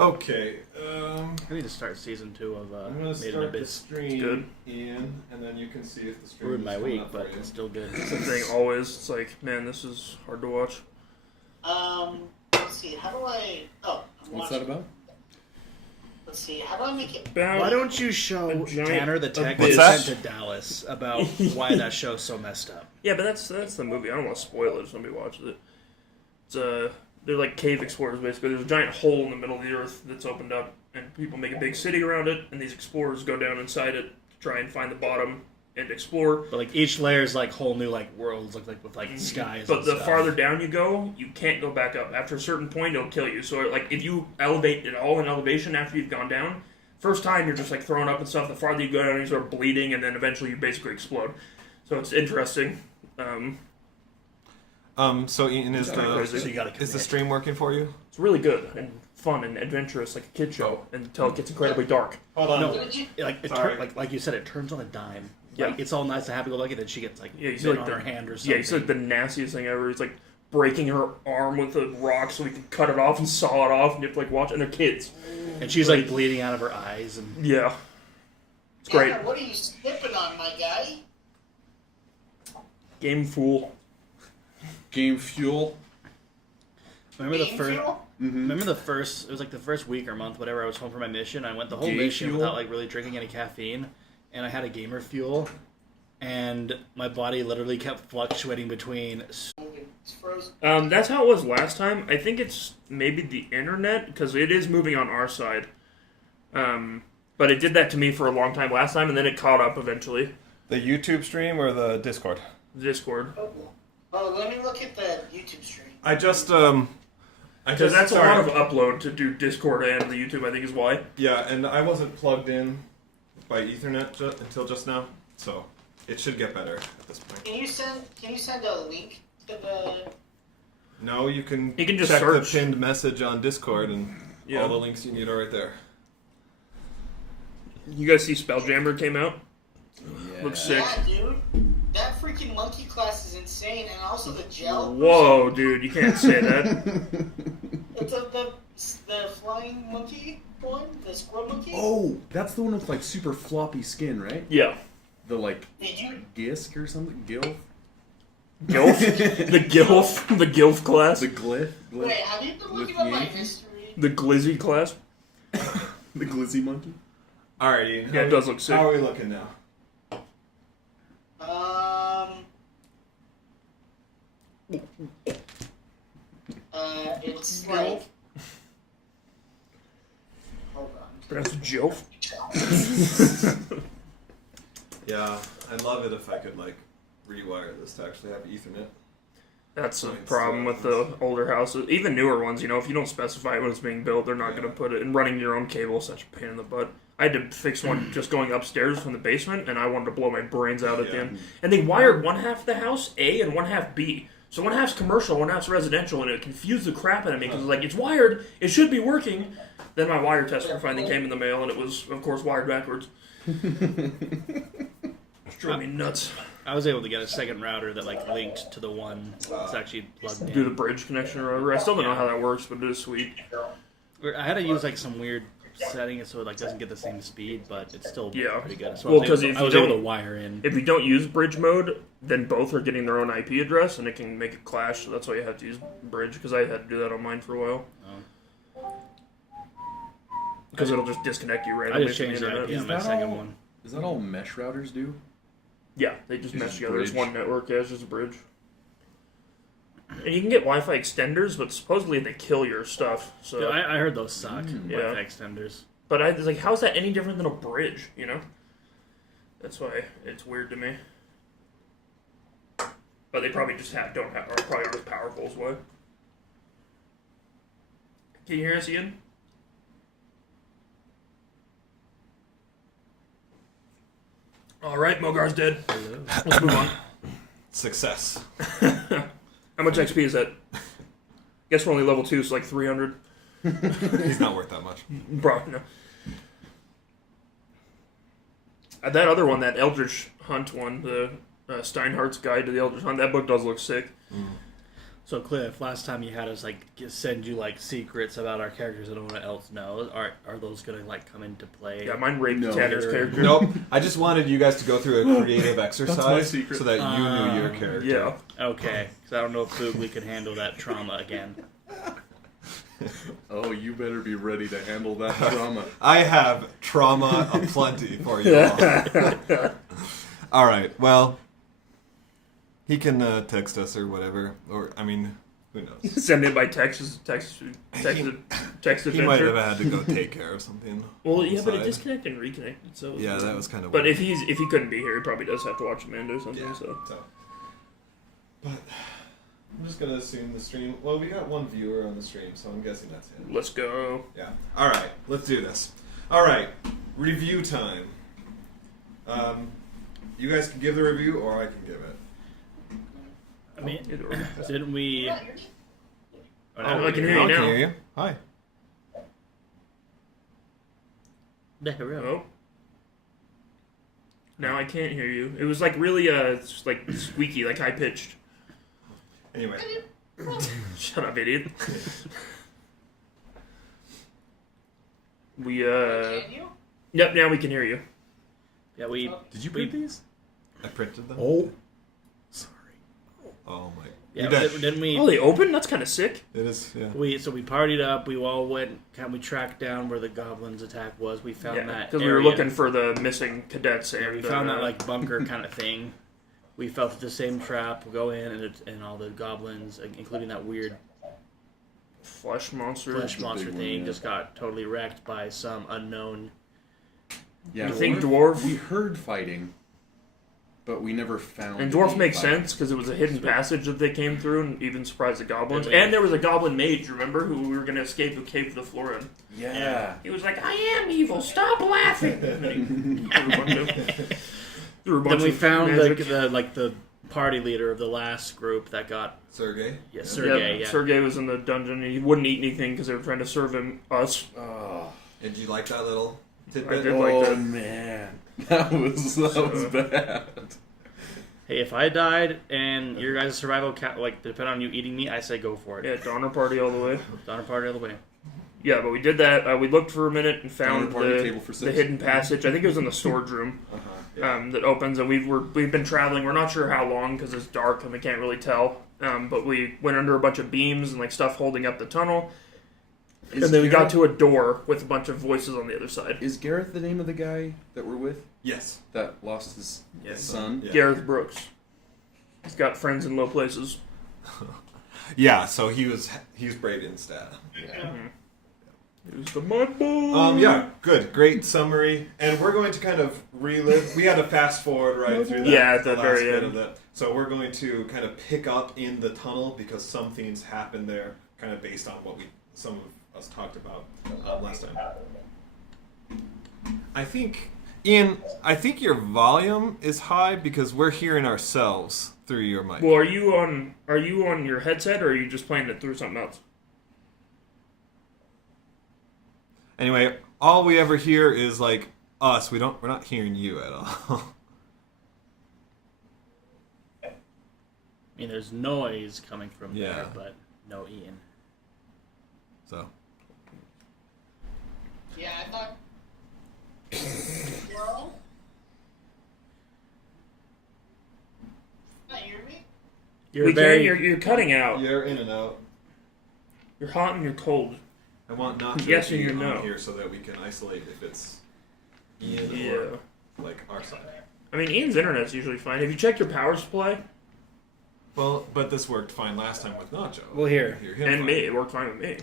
Okay. I need to start season 2 of I'm going to Made in start the Abyss. stream, Good. Ian, and then you can see if the stream Ruined is my coming week, up but for you. it's still good. It's the thing always. It's like, man, this is hard to watch. Let's see. How do I? Oh, I'm What's watching. that about? Let's see. How do I make it? About Why don't you show Tanner the text What's you that? sent to Dallas about why that show's so messed up? Yeah, but that's the movie. I don't want to spoil it if somebody watches it. It's they're like cave explorers basically. There's a giant hole in the middle of the earth that's opened up, and people make a big city around it, and these explorers go down inside it to try and find the bottom and explore. But like each layer is like whole new like worlds, like with like skies. But and the stuff. farther down you go, you can't go back up. After a certain point, it'll kill you. So like if you elevate at all in elevation after you've gone down, first time you're just like thrown up and stuff. The farther you go down, you start bleeding, and then eventually you basically explode. So it's interesting. So Ian, is So you gotta the commit. stream working for you? It's really good and fun and adventurous, like a kid show, until it gets incredibly dark. Hold on. No, Did you? like it Sorry. like you said, it turns on a dime. Yeah. Like it's all nice and happy-go-lucky, then she gets like Yeah, you bit see, like, on the- her hand or something. Yeah, it's like the nastiest thing ever. It's like breaking her arm with a rock so we can cut it off and saw it off, and you have to like watch. And they're kids. and she's like bleeding out of her eyes, and Yeah, it's great. Tanner, what are you snipping on, my guy? Game Fool. Game Fuel. remember the Game first. fuel? Remember the first? It was like the first week or month, whatever. I was home for my mission. I went the whole Gay mission fuel? without like really drinking any caffeine, and I had a gamer fuel, and my body literally kept fluctuating between. It's frozen. That's how it was last time. I think it's maybe the internet because it is moving on our side. But it did that to me for a long time last time, and then it caught up eventually. The YouTube stream or the Discord? Discord. Oh, let me look at the YouTube stream. I just Because that's a lot of upload to do Discord and the YouTube, I think is why. Yeah, and I wasn't plugged in by Ethernet until just now, so it should get better at this point. Can you send a link to the? No, you can. You can just check search. the pinned message on Discord, and Yeah. all the links you need are right there. You guys see Spelljammer came out? Yeah. Looks sick. Yeah, dude. That freaking monkey class is insane, and also the gel. Whoa, dude, you can't say that. The flying monkey one, the squirrel monkey. Oh, that's the one with like super floppy skin, right? Yeah. The like Did you? Gisk or something? Gilf? Gilf? The Gilf? The Gilf class? The Glyph? Wait, have you been looking With up my Yankee? history? The Glizzy class? The Glizzy Monkey? Alrighty. Yeah, it does look sick. How are we looking now? It's like. Hold on. That's Gilf? Yeah, I'd love it if I could like rewire this to actually have Ethernet. That's the problem with the older houses. Even newer ones, you know, if you don't specify when it's being built, they're not going to put it. And running your own cable is such a pain in the butt. I had to fix one just going upstairs from the basement, and I wanted to blow my brains out at the end. And they wired one half of the house A and one half B. So one half's commercial, one half's residential, and it confused the crap out of me because like, it's wired, it should be working. Then my wire tester finally came in the mail, and it was, of course, wired backwards. It drove me nuts. I was able to get a second router that like linked to the one that's actually plugged in. Do the bridge connection or whatever. I still don't know how that works, but it is sweet. I had to use like some weird setting so it like doesn't get the same speed, but it's still Yeah. pretty good. So Well, I was 'cause able, if I you was able don't- to wire in. If you don't use bridge mode, then both are getting their own IP address, and it can make it clash. So that's why you have to use bridge, because I had to do that on mine for a while. Because it'll just disconnect you I randomly just from changed the internet. IP on my that second all- one. Is that all mesh routers do? Yeah, they just It's mesh just together. It's bridge. one network. Yeah, it's just a bridge. And you can get Wi-Fi extenders, but supposedly they kill your stuff. So, Yeah, I heard those suck. Yeah. Wi-Fi extenders. but I was like, how's that any different than a bridge? You know, that's why it's weird to me. But they probably just don't have, are probably as powerful as well. Can you hear us, Ian? All right, Mogar's dead. Let's move on. Success. How much XP is that? Guess we're only level 2, so like 300. He's not worth that much. Bro, no. That other one, that Eldritch Hunt one, the Steinhardt's Guide to the Eldritch Hunt, that book does look sick. So Cliff, last time you had us send you secrets about our characters that no one else knows. Are those gonna come into play? Yeah, mine raped No. Tanner's character. Nope. I just wanted you guys to go through a creative my exercise secret. so that you knew your character. Yeah. Okay, because I don't know if Boogly can handle that trauma again. Oh, you better be ready to handle that trauma. I have trauma aplenty for you all. All right. Well, he can text us or whatever, or I mean, who knows? Send it by text He adventure. might have had to go take care of something. Well, yeah, but it inside. disconnected and reconnected. So Yeah, that was kind of. But weird. if he couldn't be here, he probably does have to watch Amanda or something. Yeah. So But I'm just gonna assume the stream. Well, we got one viewer on the stream, so I'm guessing that's him. let's go. Yeah. All right. Let's do this. All right. Review time. You guys can give the review, or I can give it. I mean, Either way. didn't we? Oh, I can hear you I now. can hear you. Hi. There we go. Oh. Now I can't hear you. It was really just squeaky, high pitched. Anyway. Shut up, idiot. We Can you? Yep, now we can hear you. Yeah, we. Did you print these? I printed them. Oh. Sorry. Oh my. Yeah, You did. didn't we? Oh, they open? That's kind of sick. It is. Yeah. We partied up. We all went. We tracked down where the goblins' attack was. We found Yeah, that because we were area. looking for the missing cadets. Yeah, And we found that bunker kind of thing. We fell through the same trap. We go in and all the goblins, including that weird flesh monster. flesh the monster big one, thing, yeah. just got totally wrecked by some unknown. Yeah. You think dwarf? dwarf? We heard fighting, but we never found. And dwarf any makes fighting. sense because it was a hidden passage that they came through and even surprised the goblins. Yeah. And there was a goblin mage, remember, who we were going to escape who caved the floor in. Yeah. He was like, I am evil, stop laughing! And then he threw a bunch Then we of found magic. the party leader of the last group that got Sergey. Sergey. Yep, Yeah, Sergey was in the dungeon and he wouldn't eat anything because they were trying to serve us. Oh. Did you like that little I tidbit? did. like that. Man, that was bad. Hey, if I died and your guys' survival depend on you eating me, I say go for it. Yeah, Donner Party all the way. Donner party all the way. Yeah, but we did that. We looked for a minute and found Donner Party table for the six. hidden passage. I think it was in the storage room. That opens, and we've been traveling. We're not sure how long because it's dark and we can't really tell. But we went under a bunch of beams and stuff holding up the tunnel, and then we got to a door with a bunch of voices on the other side. Is Gareth the name of the guy that we're with Yes. that lost his Yes. son? Yeah. Gareth Brooks. He's got friends in low places. Yeah. So he was brave instead. He was the mud boy. Yeah. Good. Great summary. And we're going to kind of relive. We had to fast forward right through that. Yeah, at the last very bit end. of that. So we're going to kind of pick up in the tunnel because some things happened there, kind of based on what some of us talked about last time. I think, Ian. I think your volume is high because we're hearing ourselves through your mic. Well, are you on your headset or are you just playing it through something else? Anyway, all we ever hear is us. We're not hearing you at all. I mean, there's noise coming from Yeah. there, but no Ian. So Yeah, I thought. Hello? Not hear me? We can't. You're cutting out. you're in and out. You're hot and you're cold. I want not to Yes be and on no. here so that we can isolate if it's Ian Yeah. or our side. I mean, Ian's internet's usually fine. Have you checked your power supply? Well, but this worked fine last time with Nacho. Well, here. Hear him And fine. me. It worked fine with me.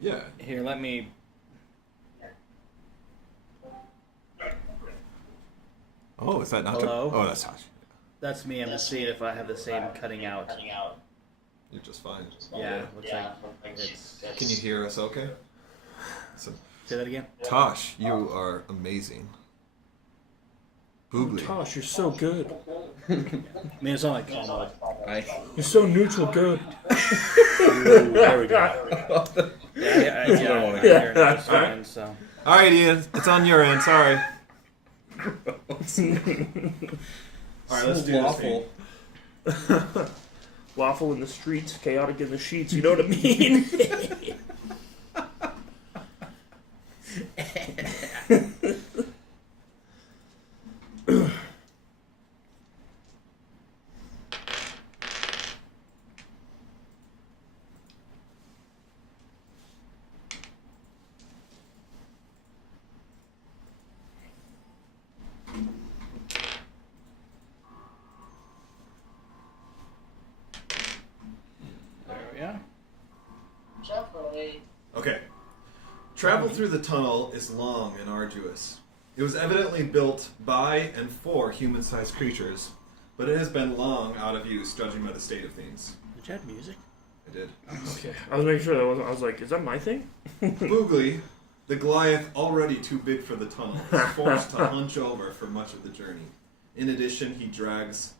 Yeah. Here, let me. Oh, is that Nacho? Hello? Oh, that's Nacho. That's me. I'm just seeing if I have the same cutting out. You're just fine. Yeah, looks like it's. Can you hear us okay? So, Say that again. Tosh, you are amazing. Boogly. Gosh, you're so good. I mean, it's not like Colin. You're so neutral good. There we go. Yeah, it's fine. So. All right, Ian. It's on your end. Sorry. All right, let's do this thing. Lawful in the streets, chaotic in the sheets. You know what I mean? There we are. Okay. Travel through the tunnel is long and arduous. It was evidently built by and for human-sized creatures, but it has been long out of use, judging by the state of things. Did you have music? I did. Okay. I was making sure that wasn't. I was like, is that my thing? Boogly, the Goliath already too big for the tunnel, is forced to hunch over for much of the journey. In addition, he drags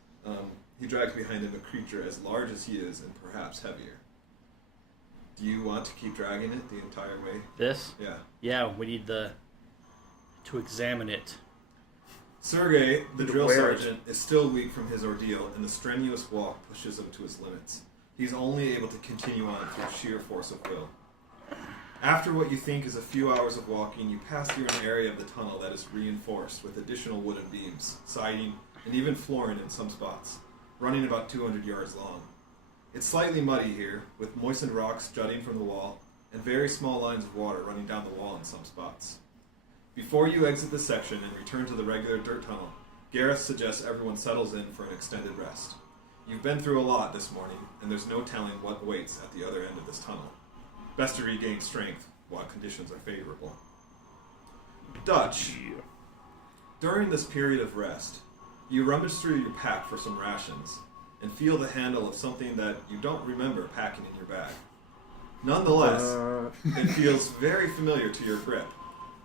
behind him a creature as large as he is and perhaps heavier. Do you want to keep dragging it the entire way? This? Yeah. Yeah, we need to examine it. Sergei, the drill Where is- sergeant, is still weak from his ordeal, and the strenuous walk pushes him to his limits. He's only able to continue on through sheer force of will. After what you think is a few hours of walking, you pass through an area of the tunnel that is reinforced with additional wooden beams, siding, and even flooring in some spots, running about 200 yards long. It's slightly muddy here, with moistened rocks jutting from the wall, and very small lines of water running down the wall in some spots. Before you exit the section and return to the regular dirt tunnel, Gareth suggests everyone settles in for an extended rest. You've been through a lot this morning, and there's no telling what waits at the other end of this tunnel. Best to regain strength while conditions are favorable. Dutch, during this period of rest, you rummage through your pack for some rations, and feel the handle of something that you don't remember packing in your bag. Nonetheless, it feels very familiar to your grip.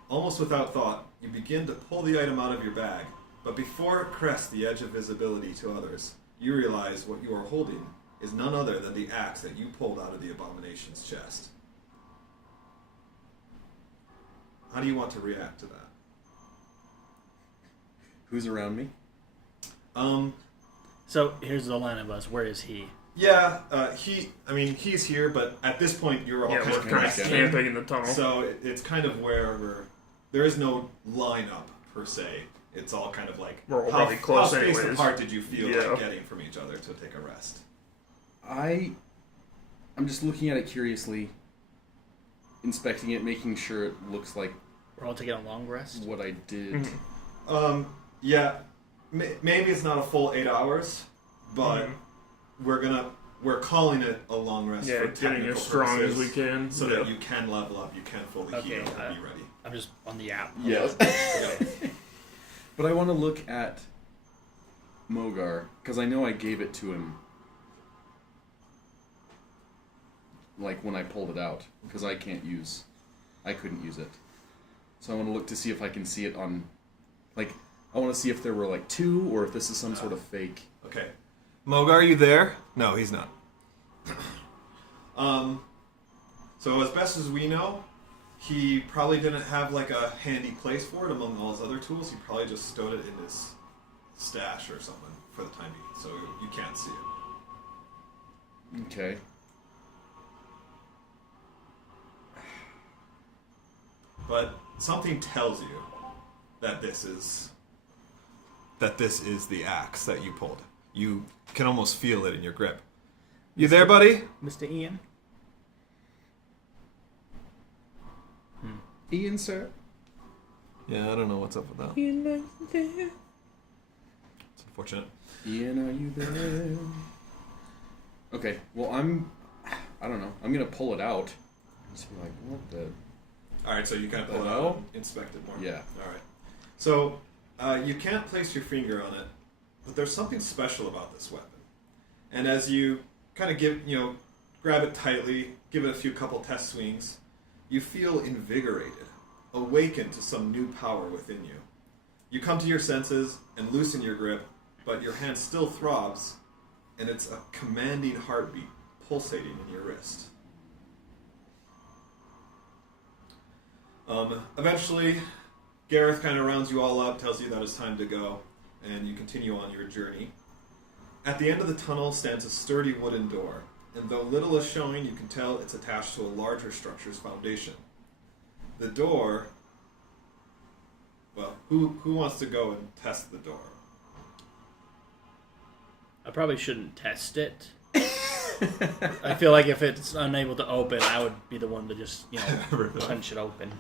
Almost without thought, you begin to pull the item out of your bag, but before it crests the edge of visibility to others, you realize what you are holding is none other than the axe that you pulled out of the abomination's chest. How do you want to react to that? Who's around me? So here's the line of us. Where is he? Yeah, he's here, but at this point you're all Yeah, kind we're of kind of resting. camping in the tunnel. So it's kind of where there is no lineup per se. It's all kind of like We're all probably close how spaced anyways. apart did you feel Yeah. like getting from each other to take a rest? I'm just looking at it curiously, inspecting it, making sure it looks like We're all taking a long rest. what I did. Yeah, maybe it's not a full 8 hours, but we're calling it a long rest Yeah, for getting technical as strong as purposes, we can. so Yeah. that you can level up, you can fully Okay, heal, and be ready. I'm just on the app. Yes. Yeah. But I want to look at Mogar, because I know I gave it to him, like, when I pulled it out, because I couldn't use it. So I want to look to see if I can see it on, like, I want to see if there were, like, two, or if this is some sort of fake. Okay. Mogar, are you there? No, he's not. So as best as we know, he probably didn't have like a handy place for it among all his other tools. He probably just stowed it in his stash or something for the time being, so you can't see it. Okay. But something tells you that this is the axe that you pulled. You can almost feel it in your grip. You there, buddy? Mr. Ian? Ian, sir? Yeah, I don't know what's up with that. It's unfortunate. Ian, are you there? Okay, well, I don't know. I'm going to pull it out. Just be like, what the... Alright, so you kind of pull it Hello? out and inspect it more. Yeah. Alright. So, you can't place your finger on it, but there's something special about this weapon. And as you kind of grab it tightly, give it a few couple test swings, you feel invigorated, awakened to some new power within you. You come to your senses and loosen your grip, but your hand still throbs, and it's a commanding heartbeat pulsating in your wrist. Eventually, Gareth kind of rounds you all up, tells you that it's time to go, and you continue on your journey. At the end of the tunnel stands a sturdy wooden door, and though little is showing, you can tell it's attached to a larger structure's foundation. The door... Well, who wants to go and test the door? I probably shouldn't test it. I feel like if it's unable to open, I would be the one to just, punch it open.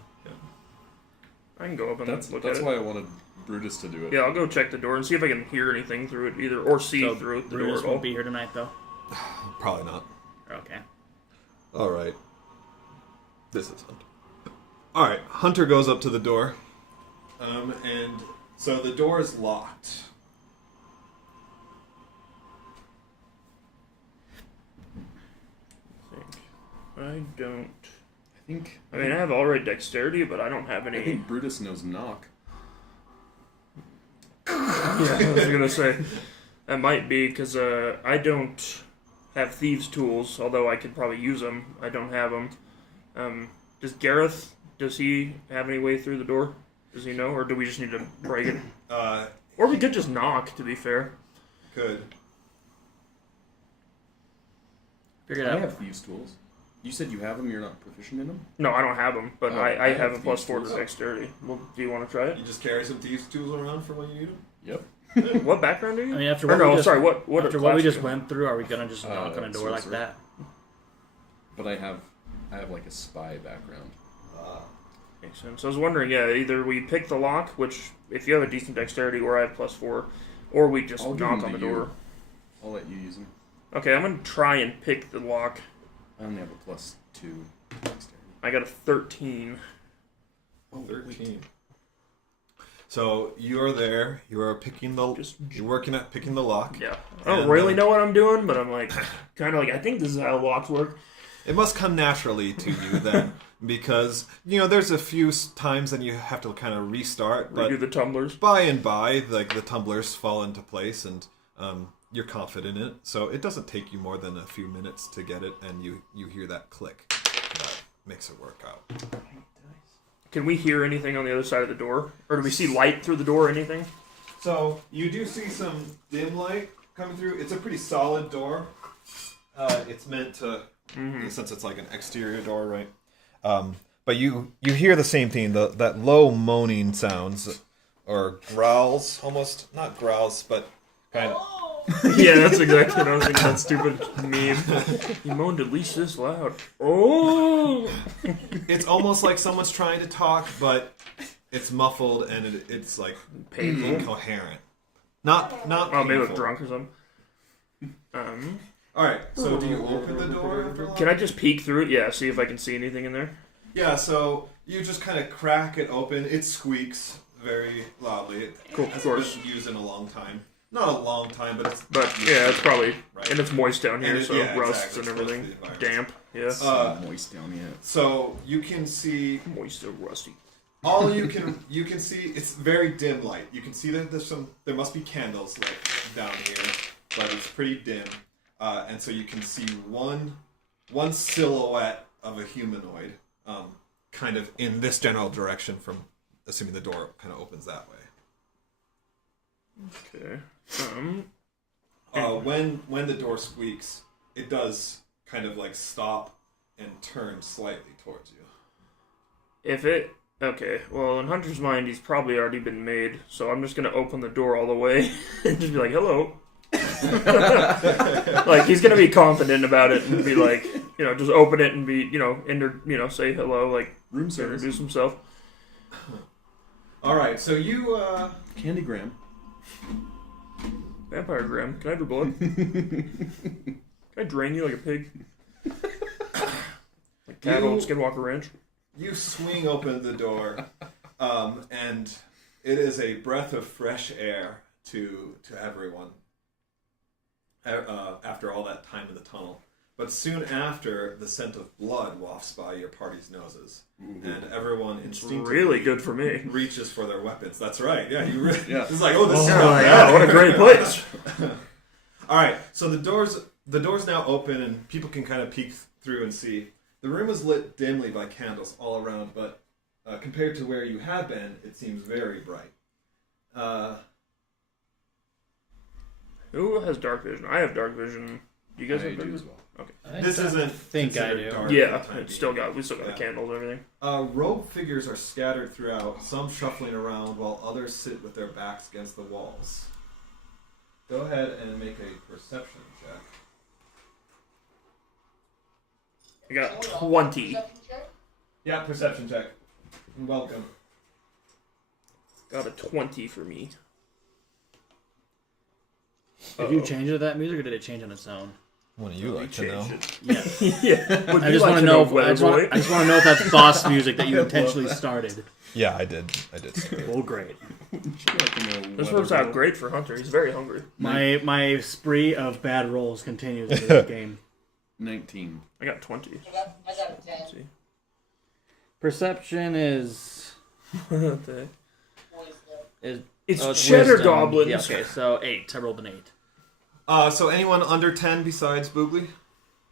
I can go up and That's look at it. That's why I wanted Brutus to do it. Yeah, I'll go check the door and see if I can hear anything through it either, or see through the door Brutus at all. won't be here tonight, though. Probably not. Okay. All right. This is Hunter. All right. Hunter goes up to the door, and so the door is locked. I don't. I I have all right dexterity, but I don't have any. I think Brutus knows knock. Yeah, I was gonna say that might be because I don't have thieves' tools, although I could probably use them. I don't have them. Does Gareth? Does he have any way through the door? Does he know, or do we just need to break it? Or we could just knock. To be fair, Good. Figure it I out. have thieves' tools. You said you have them. You're not proficient in them. no, I don't have them, but Oh, I have a thieves' +4 to tools. dexterity. Well, do you want to try it? You just carry some thieves' tools around for when you need them. Yep. What background are you? I mean, after Or what no, we just, sorry. What after class what we do just you- went through, are we gonna just knock on a door like sorcerer. that? But I have like a spy background. Makes sense. I was wondering, either we pick the lock, which if you have a decent dexterity, or I have +4, or we just I'll give knock them on the to you. door. I'll let you use them. Okay, I'm gonna try and pick the lock. I only have a +2 dexterity. I got a 13. 13. So you're there. You are picking the. You're working at picking the lock. Yeah. I don't And, really know what I'm doing, but I'm like, kind of like, I think this is how locks work. It must come naturally to you then, because there's a few times and you have to kind of restart. But Redo the tumblers. by and by, like the tumblers fall into place, and you're confident in it. So it doesn't take you more than a few minutes to get it, and you hear that click that makes it work out. Can we hear anything on the other side of the door? Or do we see light through the door or anything? So you do see some dim light coming through. It's a pretty solid door. It's meant to, in a sense, it's like an exterior door, right? But you hear the same thing, that low moaning sounds, or growls, almost not growls, but kind of. Yeah, that's exactly what I was thinking. That stupid meme. You moaned at least this loud. Oh! It's almost like someone's trying to talk, but it's muffled and it's like Painful. incoherent. Not Oh, maybe painful. I'm drunk or something. All right. So do you open the door? After Can I just peek through it? Yeah, see if I can see anything in there. Yeah. So you just kind of crack it open. It squeaks very loudly. It Cool, of hasn't course. been used in a long time. Not a long time, but it's. But yeah, it's probably Right. and it's moist down here, And it- so yeah, rusts exactly. and It's everything. close to the environment. Damp. Yeah. It's not moist down yet. So you can see Moist and rusty. all you can see. It's very dim light. You can see that there must be candles like down here, but it's pretty dim, and so you can see one silhouette of a humanoid, kind of in this general direction. From assuming the door kind of opens that way. Okay. When the door squeaks, it does kind of like stop and turn slightly towards you. If it okay, well, in Hunter's mind, he's probably already been made, so I'm just gonna open the door all the way and just be like, "Hello." Like he's gonna be confident about it and be like, just open it and be, say hello, like Room service. introduce himself. All right, so you Candygram. Vampire Graham, can I have your blood? Can I drain you like a pig? Like cattle, Skinwalker Ranch. You swing open the door, and it is a breath of fresh air to everyone. After all that time in the tunnel, but soon after, the scent of blood wafts by your party's noses, and everyone instinctively Really good for me. reaches for their weapons. That's right. Yeah, you really. Yeah. It's like, oh, this is Oh not my bad. god, what a great place! All right, so the door's now open, and people can kind of peek through and see. The room is lit dimly by candles all around, but compared to where you have been, it seems very bright. Who has dark vision? I have dark vision. You guys I have dark do as vision? well. Okay. This isn't. think I considered do. dark Yeah, for the time we still being. got the candles and everything. Robe figures are scattered throughout, some shuffling around while others sit with their backs against the walls. Go ahead and make a perception check. I got 20. Yeah, perception check. Welcome. Got a 20 for me. Did you change it to that music, or did it change on its own? Wouldn't you like to know? Yeah. Yeah. Would I you just like want to to know. Weather I just want Boy? to know if that's boss music that you intentionally started. Yeah, I did. Well, great. This works out great for Hunter. He's very hungry. My spree of bad rolls continues in this game. 19. I got 20. I got a 10. See. Perception is What is that? It's cheddar wisdom. goblins. Yeah, okay, so 8. I rolled an 8. So anyone under 10 besides Boogly?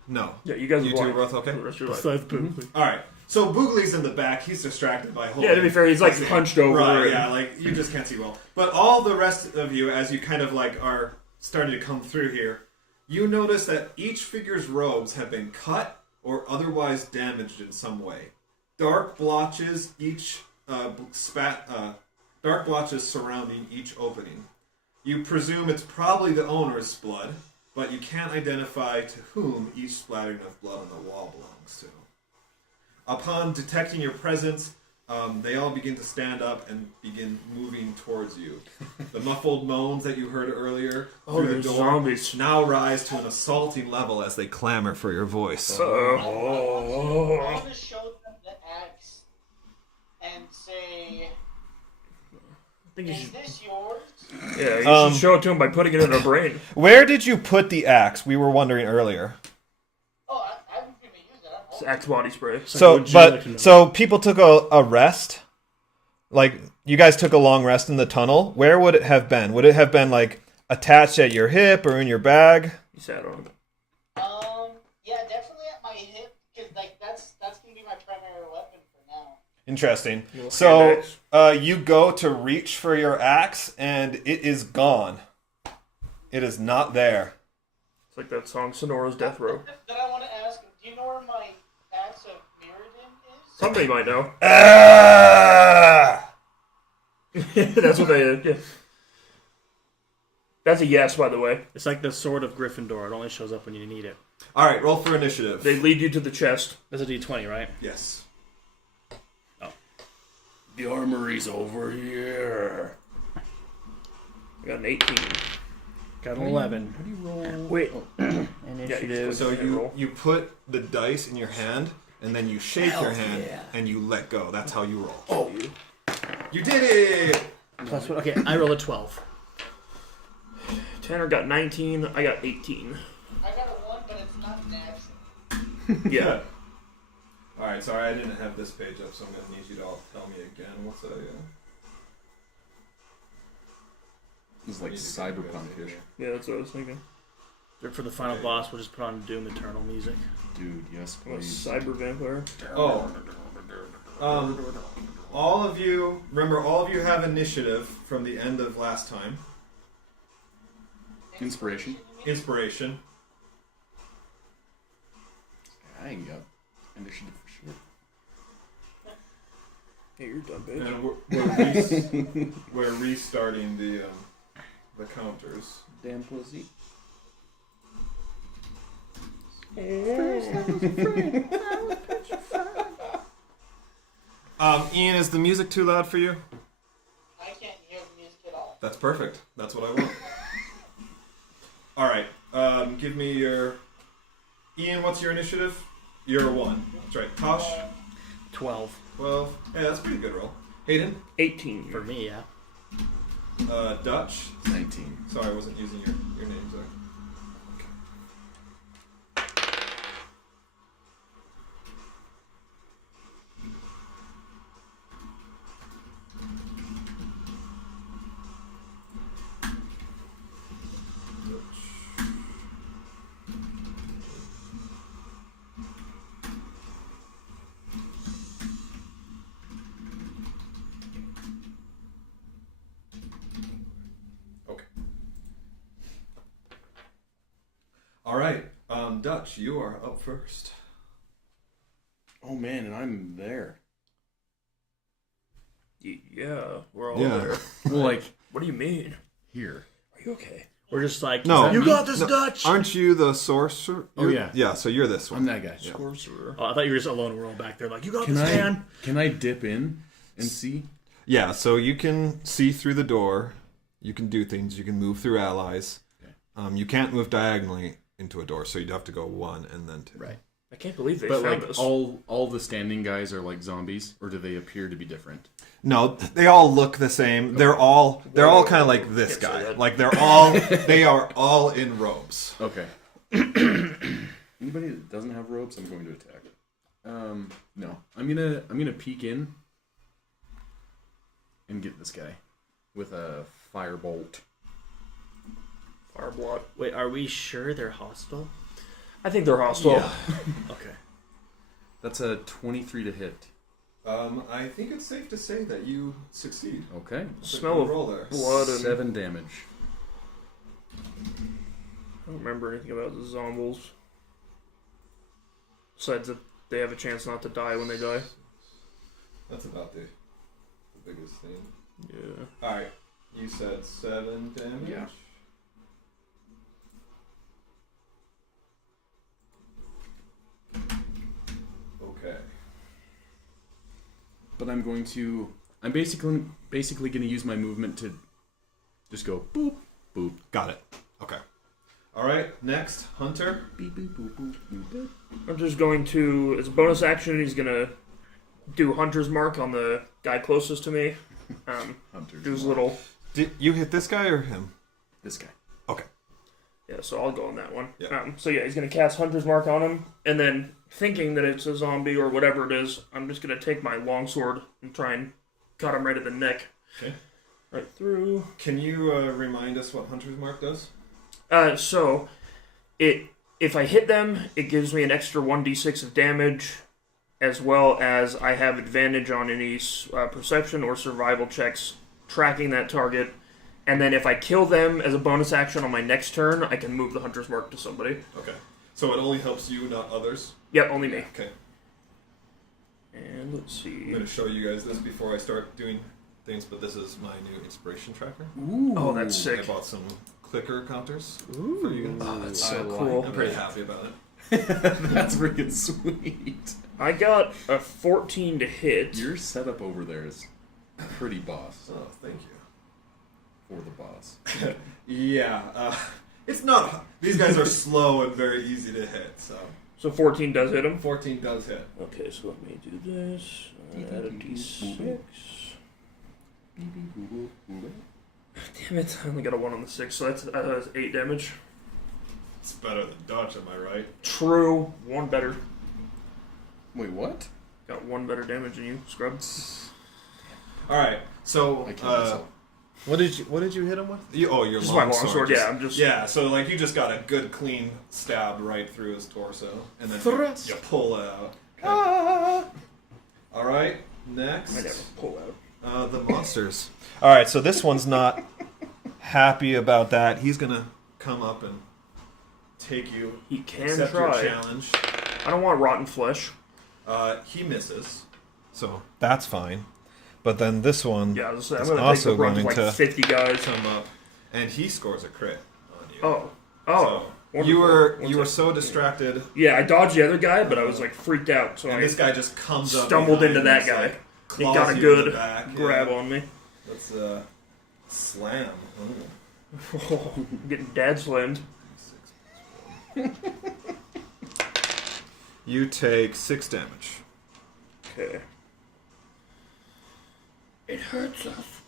No. Yeah, you guys You are two are blind both okay? for the rest of your life. Besides Boogly. Alright. So Boogly's in the back. He's distracted by holding. Yeah, to be fair, he's like hunched over. Right, and- yeah, like you just can't see well. But all the rest of you, as you kind of like are starting to come through here, you notice that each figure's robes have been cut or otherwise damaged in some way. Dark blotches dark blotches surrounding each opening. You presume it's probably the owner's blood, but you can't identify to whom each splattering of blood on the wall belongs to. Upon detecting your presence, they all begin to stand up and begin moving towards you. The muffled moans that you heard earlier through the there's door zombies. now rise to an assaulting level as they clamor for your voice. I Oh. want to show them the axe and say, I think you is should, this yours? yeah, you should show it to him by putting it in her brain. Where did you put the axe? We were wondering earlier. Oh, I haven't even used it. It's Axe body spray. So people took a rest. Like you guys took a long rest in the tunnel. Where would it have been? Would it have been like attached at your hip or in your bag? You sat on it. Yeah, definitely at my hip, because like that's gonna be my primary weapon for now. Interesting. Little So hand you go to reach for your axe and it is gone. It is not there. It's like that song Sonora's Death Row. Then I want to ask, do you know where my axe of Mirrodin is? Somebody might know. Ah! That's what they. Yeah. That's a yes, by the way. It's like the sword of Gryffindor. It only shows up when you need it. Alright, roll for initiative. They lead you to the chest. That's a D20, right? Yes. The armory's over here. I got an 18. Got an 11. How do you roll? Wait. Yeah, Initiative. So roll. you put the dice in your hand, and then you shake your hand, yeah. and you let go. That's how you roll. Oh, You did it! Plus what? Okay, I rolled a 12. Tanner got 19. I got 18. I got a 1, but it's not natural. Yeah. Alright, sorry, I didn't have this page up, so I'm going to need you to all tell me again. What's that? It's like cyberpunk-ish. Yeah, that's what I was thinking. For the final boss, we'll just put on Doom Eternal music. Dude, yes, I'm a please. cyber vampire. Oh. All of you have initiative from the end of last time. Inspiration. Inspiration. I ain't got initiative for sure. Hey, you're done, bitch. And we're restarting the counters. Damn pussy. Ian, is the music too loud for you? I can't hear the music at all. That's perfect. That's what I want. Alright, give me your... Ian, what's your initiative? You're a 1. That's right. Tosh? 12. 12. Yeah, that's a pretty good roll. Hayden? 18. For me, yeah. Dutch? 19. Sorry, I wasn't using your names there. Dutch, you are up first. Oh man, and I'm there. Yeah, we're all Yeah. there. Well, like What do you mean? here. Are you okay? We're just like, No. you got this, Dutch. Aren't you the sorcerer? Oh, yeah. Yeah, so you're this I'm one. that guy. Yeah. Sorcerer. Oh, I thought you were just alone. We're all back there, like, you got Can this, I man. can I dip in and see? Yeah, so you can see through the door. You can do things. You can move through allies. Okay. You can't move diagonally into a door, so you'd have to go 1 and then 2. Right. I can't believe they But found like us. all the standing guys are like zombies, or do they appear to be different? No, they all look the same. They're all kind of like this Can't say guy. that. Like they are all in robes. Okay. Anybody that doesn't have ropes, I'm going to attack. No, I'm gonna peek in and get this guy with a firebolt. Fireblot. Wait, are we sure they're hostile? I think they're hostile. Yeah. Okay. That's a 23 to hit. I think it's safe to say that you succeed. Okay. Smell of roll there. blood and 7 damage. I don't remember anything about the zombies. Besides that they have a chance not to die when they die. That's about the biggest thing. Yeah. All right, you said 7 damage. Yeah. Okay. But I'm basically going to use my movement to just go boop, boop. Got it. Okay. All right. Next, Hunter. Beep, boop, boop, boop, boop, boop. I'm just going to, as a bonus action, he's going to do Hunter's Mark on the guy closest to me. Hunter's Do his Mark. little... Did you hit this guy or him? This guy. Okay. Yeah, so I'll go on that one. Yeah. So yeah, he's going to cast Hunter's Mark on him, and then thinking that it's a zombie or whatever it is, I'm just going to take my longsword and try and cut him right at the neck. Okay. Right through. Can you remind us what Hunter's Mark does? So, if I hit them, it gives me an extra 1d6 of damage, as well as I have advantage on any perception or survival checks tracking that target. And then if I kill them as a bonus action on my next turn, I can move the Hunter's Mark to somebody. Okay. So it only helps you, not others? Yep, only me. Okay. And let's I'm see. going to show you guys this before I start doing things, but this is my new inspiration tracker. Ooh. Oh, that's I sick. bought some clicker counters for you guys. Oh, that's so so cool. I'm pretty happy about it. That's freaking sweet. I got a 14 to hit. Your setup over there is pretty boss Oh, thank you. for the boss. Yeah, it's not. These guys are slow and very easy to hit. So So 14 does hit him. 14 does hit. Okay, so let me do this. Add a d6. Damn it, I only got a 1 on the 6, so that's 8 damage. It's better than Dutch, am I right? True. 1 better. Wait, what? Got 1 better damage than you, scrub. All right. So I killed myself. What did you hit him with? your This is my long longsword, yeah, I'm just... Yeah, so like you just got a good clean stab right through his torso, and then Thrust. you pull it out. Okay. All right, next. I never pull out. The monsters. All right, so this one's not happy about that. He's gonna come up and take you. He can Accept your try. challenge. I don't want rotten flesh. He misses. So that's fine. But then this one, Yeah, I was gonna It's say, I'm going to also take the brunt of going like to- 50 guys. Come up, and he scores a crit on you. Oh. So Wonderful. you were One so second. distracted, Yeah, I dodged the other guy, but I was like freaked out, so and I this guy just comes up. stumbled behind into that you, guy. like, He claws got a you in the good back. grab Yeah. on me. Let's slam. Ooh. I'm getting dad slammed. You take 6 damage. Okay. It hurts us.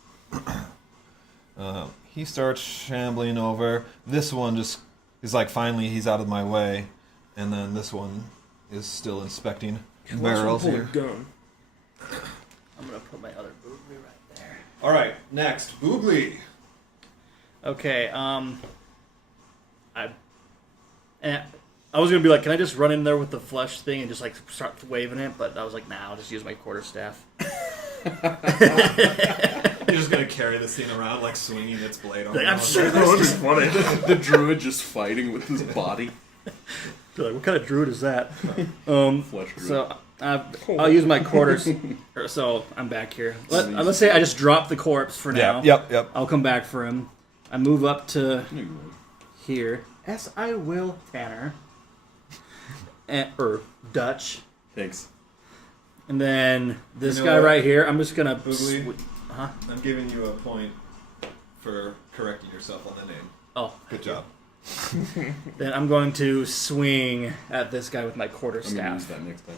he starts shambling over. This one just is like, finally he's out of my way. And then this one is still inspecting barrels Pull a here. gun. I'm gonna put my other boogly right there. All right, next, Boogly. Okay, I was gonna be like, can I just run in there with the flesh thing and just like start waving it? But I was like, nah, I'll just use my quarterstaff. You're just gonna carry this thing around like swinging its blade on. I'm the sure That's just funny. The druid just fighting with his body. You're like, what kind of druid is that? Flesh druid. So I'll use my quarters. So I'm back here. Let's say I just drop the corpse for now. Yep. I'll come back for him. I move up to No, you won't. here. Yes, I will, Tanner. Or Dutch. Thanks. And then this You know guy what? right here, I'm just gonna. Boogly? Huh? I'm giving you a point for correcting yourself on the name. Oh, Good job. then I'm going to swing at this guy with my quarter I'm gonna use staff. that next time.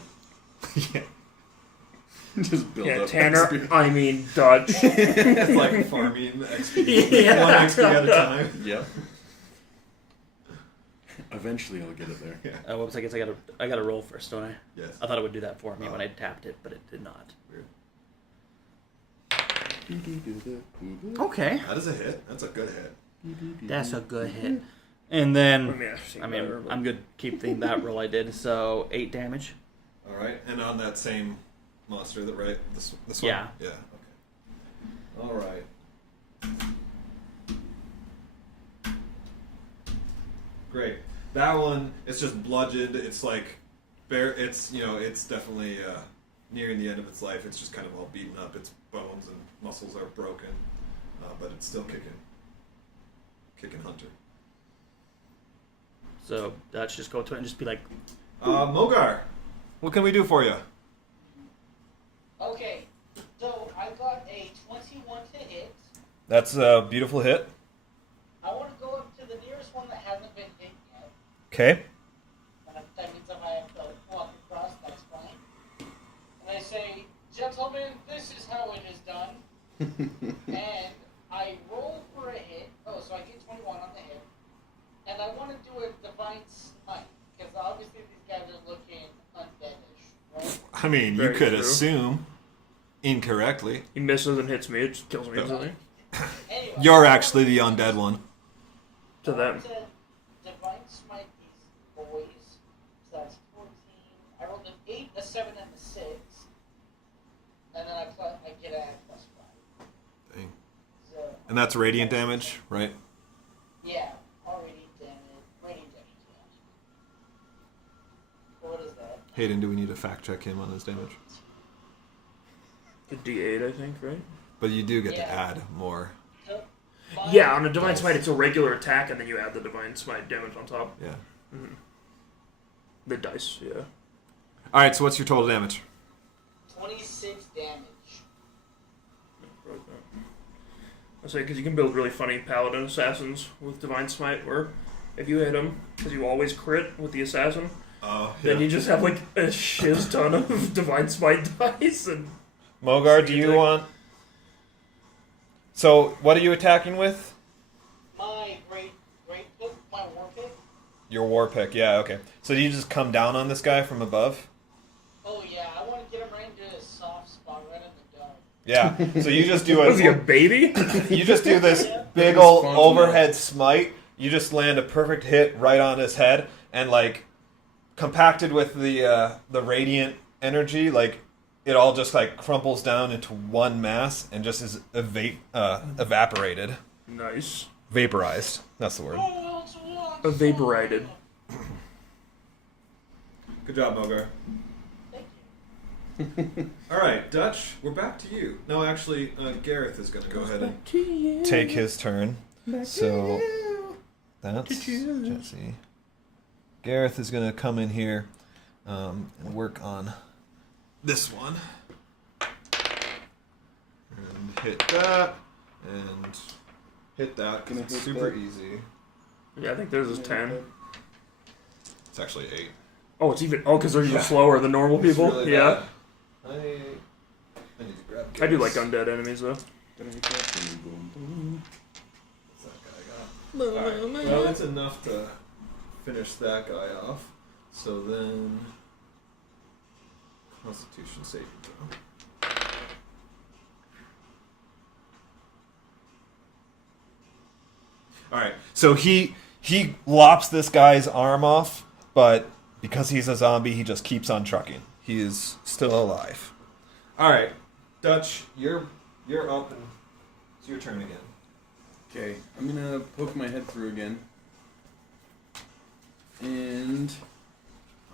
Yeah. Just build Yeah, up. Tanner. XP. I mean Dutch. It's like farming XP. Yeah. One XP at a time. Yep. Eventually, I'll get it there. Yeah. Oh, whoops! I guess I gotta roll first, don't I? Yes. I thought it would do that for me when I tapped it, but it did not. Weird. Okay, That is a hit. That's a good hit. that's a good hit. And then I mean, I'm good keeping that roll I did. So 8 damage. All right, and on that same monster, that right? This one. Yeah. Yeah. Okay. All right. Great. That one, it's just bludgeoned. It's like, it's it's definitely nearing the end of its life. It's just kind of all beaten up. Its bones and muscles are broken, but it's still kicking Hunter. So Dutch just go to it and just be like, Mogar, what can we do for you? Okay, so I got a 21 to hit. That's a beautiful hit. I want to go up to the nearest one that hasn't been hit yet. Okay. That means if I have to walk across, that's fine. And I say, gentlemen, this is how it is done. And I roll for a hit. Oh, so I get 21 on the hit. And I want to do a divine smite. Because obviously these guys are looking undeadish, right? I mean, you Very could true. assume incorrectly. he misses and hits me. It just kills me instantly. Anyway, You're actually the undead one. To I them. want to divine smite these boys. So that's 14. I rolled an 8, a 7, and a 6. And then I get a plus 5. Dang. So, And that's radiant damage, right? yeah, already damage. Radiant damage, yeah. What is that? Hayden, do we need to fact check him on his damage? The D8, I think, right? But you do get to Yeah. add more. So, my- Yeah, on a divine smite, it's a regular attack, and then you add the divine smite damage on top. Yeah. The dice, yeah. All right. So what's your total damage? 26 damage. I say because you can build really funny paladin assassins with divine smite, where if you hit them, because you always crit with the assassin, Oh, then you just have like a shiz ton of divine smite dice. And Mogar, do you want... So, what are you attacking with? My great pick, my war pick. Your war pick, yeah, okay. So do you just come down on this guy from above? Oh yeah, I want to get him right into a soft spot, right in the dome. Yeah. So you just do what is he, a a... baby? You just do this big It's old fun to overhead smite. You just land a perfect hit right on his head, and like compacted with the radiant energy, like it all just like crumples down into one mass and just is evaporated, Nice. vaporized. That's the word. Oh, it's one. Evaporated. Good job, Mogar. Thank you. All right, Dutch, we're back to you. No, actually, Gareth is going to go ahead and... Take his turn. So that's Jesse. Gareth is gonna come in here and work on this one. And hit that. And hit that. 'Cause Gonna it's hit super that. easy. Yeah, I think theirs is 10. It's actually 8. Oh, it's even. Oh, because they're even slower than normal It's people. really Yeah. bad. I need to grab I do like Gareth's. undead enemies though. What's that guy got? Alright, well, it's enough to finish that guy off. So then, Constitution saving throw. All right, so he lops this guy's arm off, but because he's a zombie, he just keeps on trucking. He is still alive. All right, Dutch, you're up, and it's your turn again. Okay, I'm gonna poke my head through again. And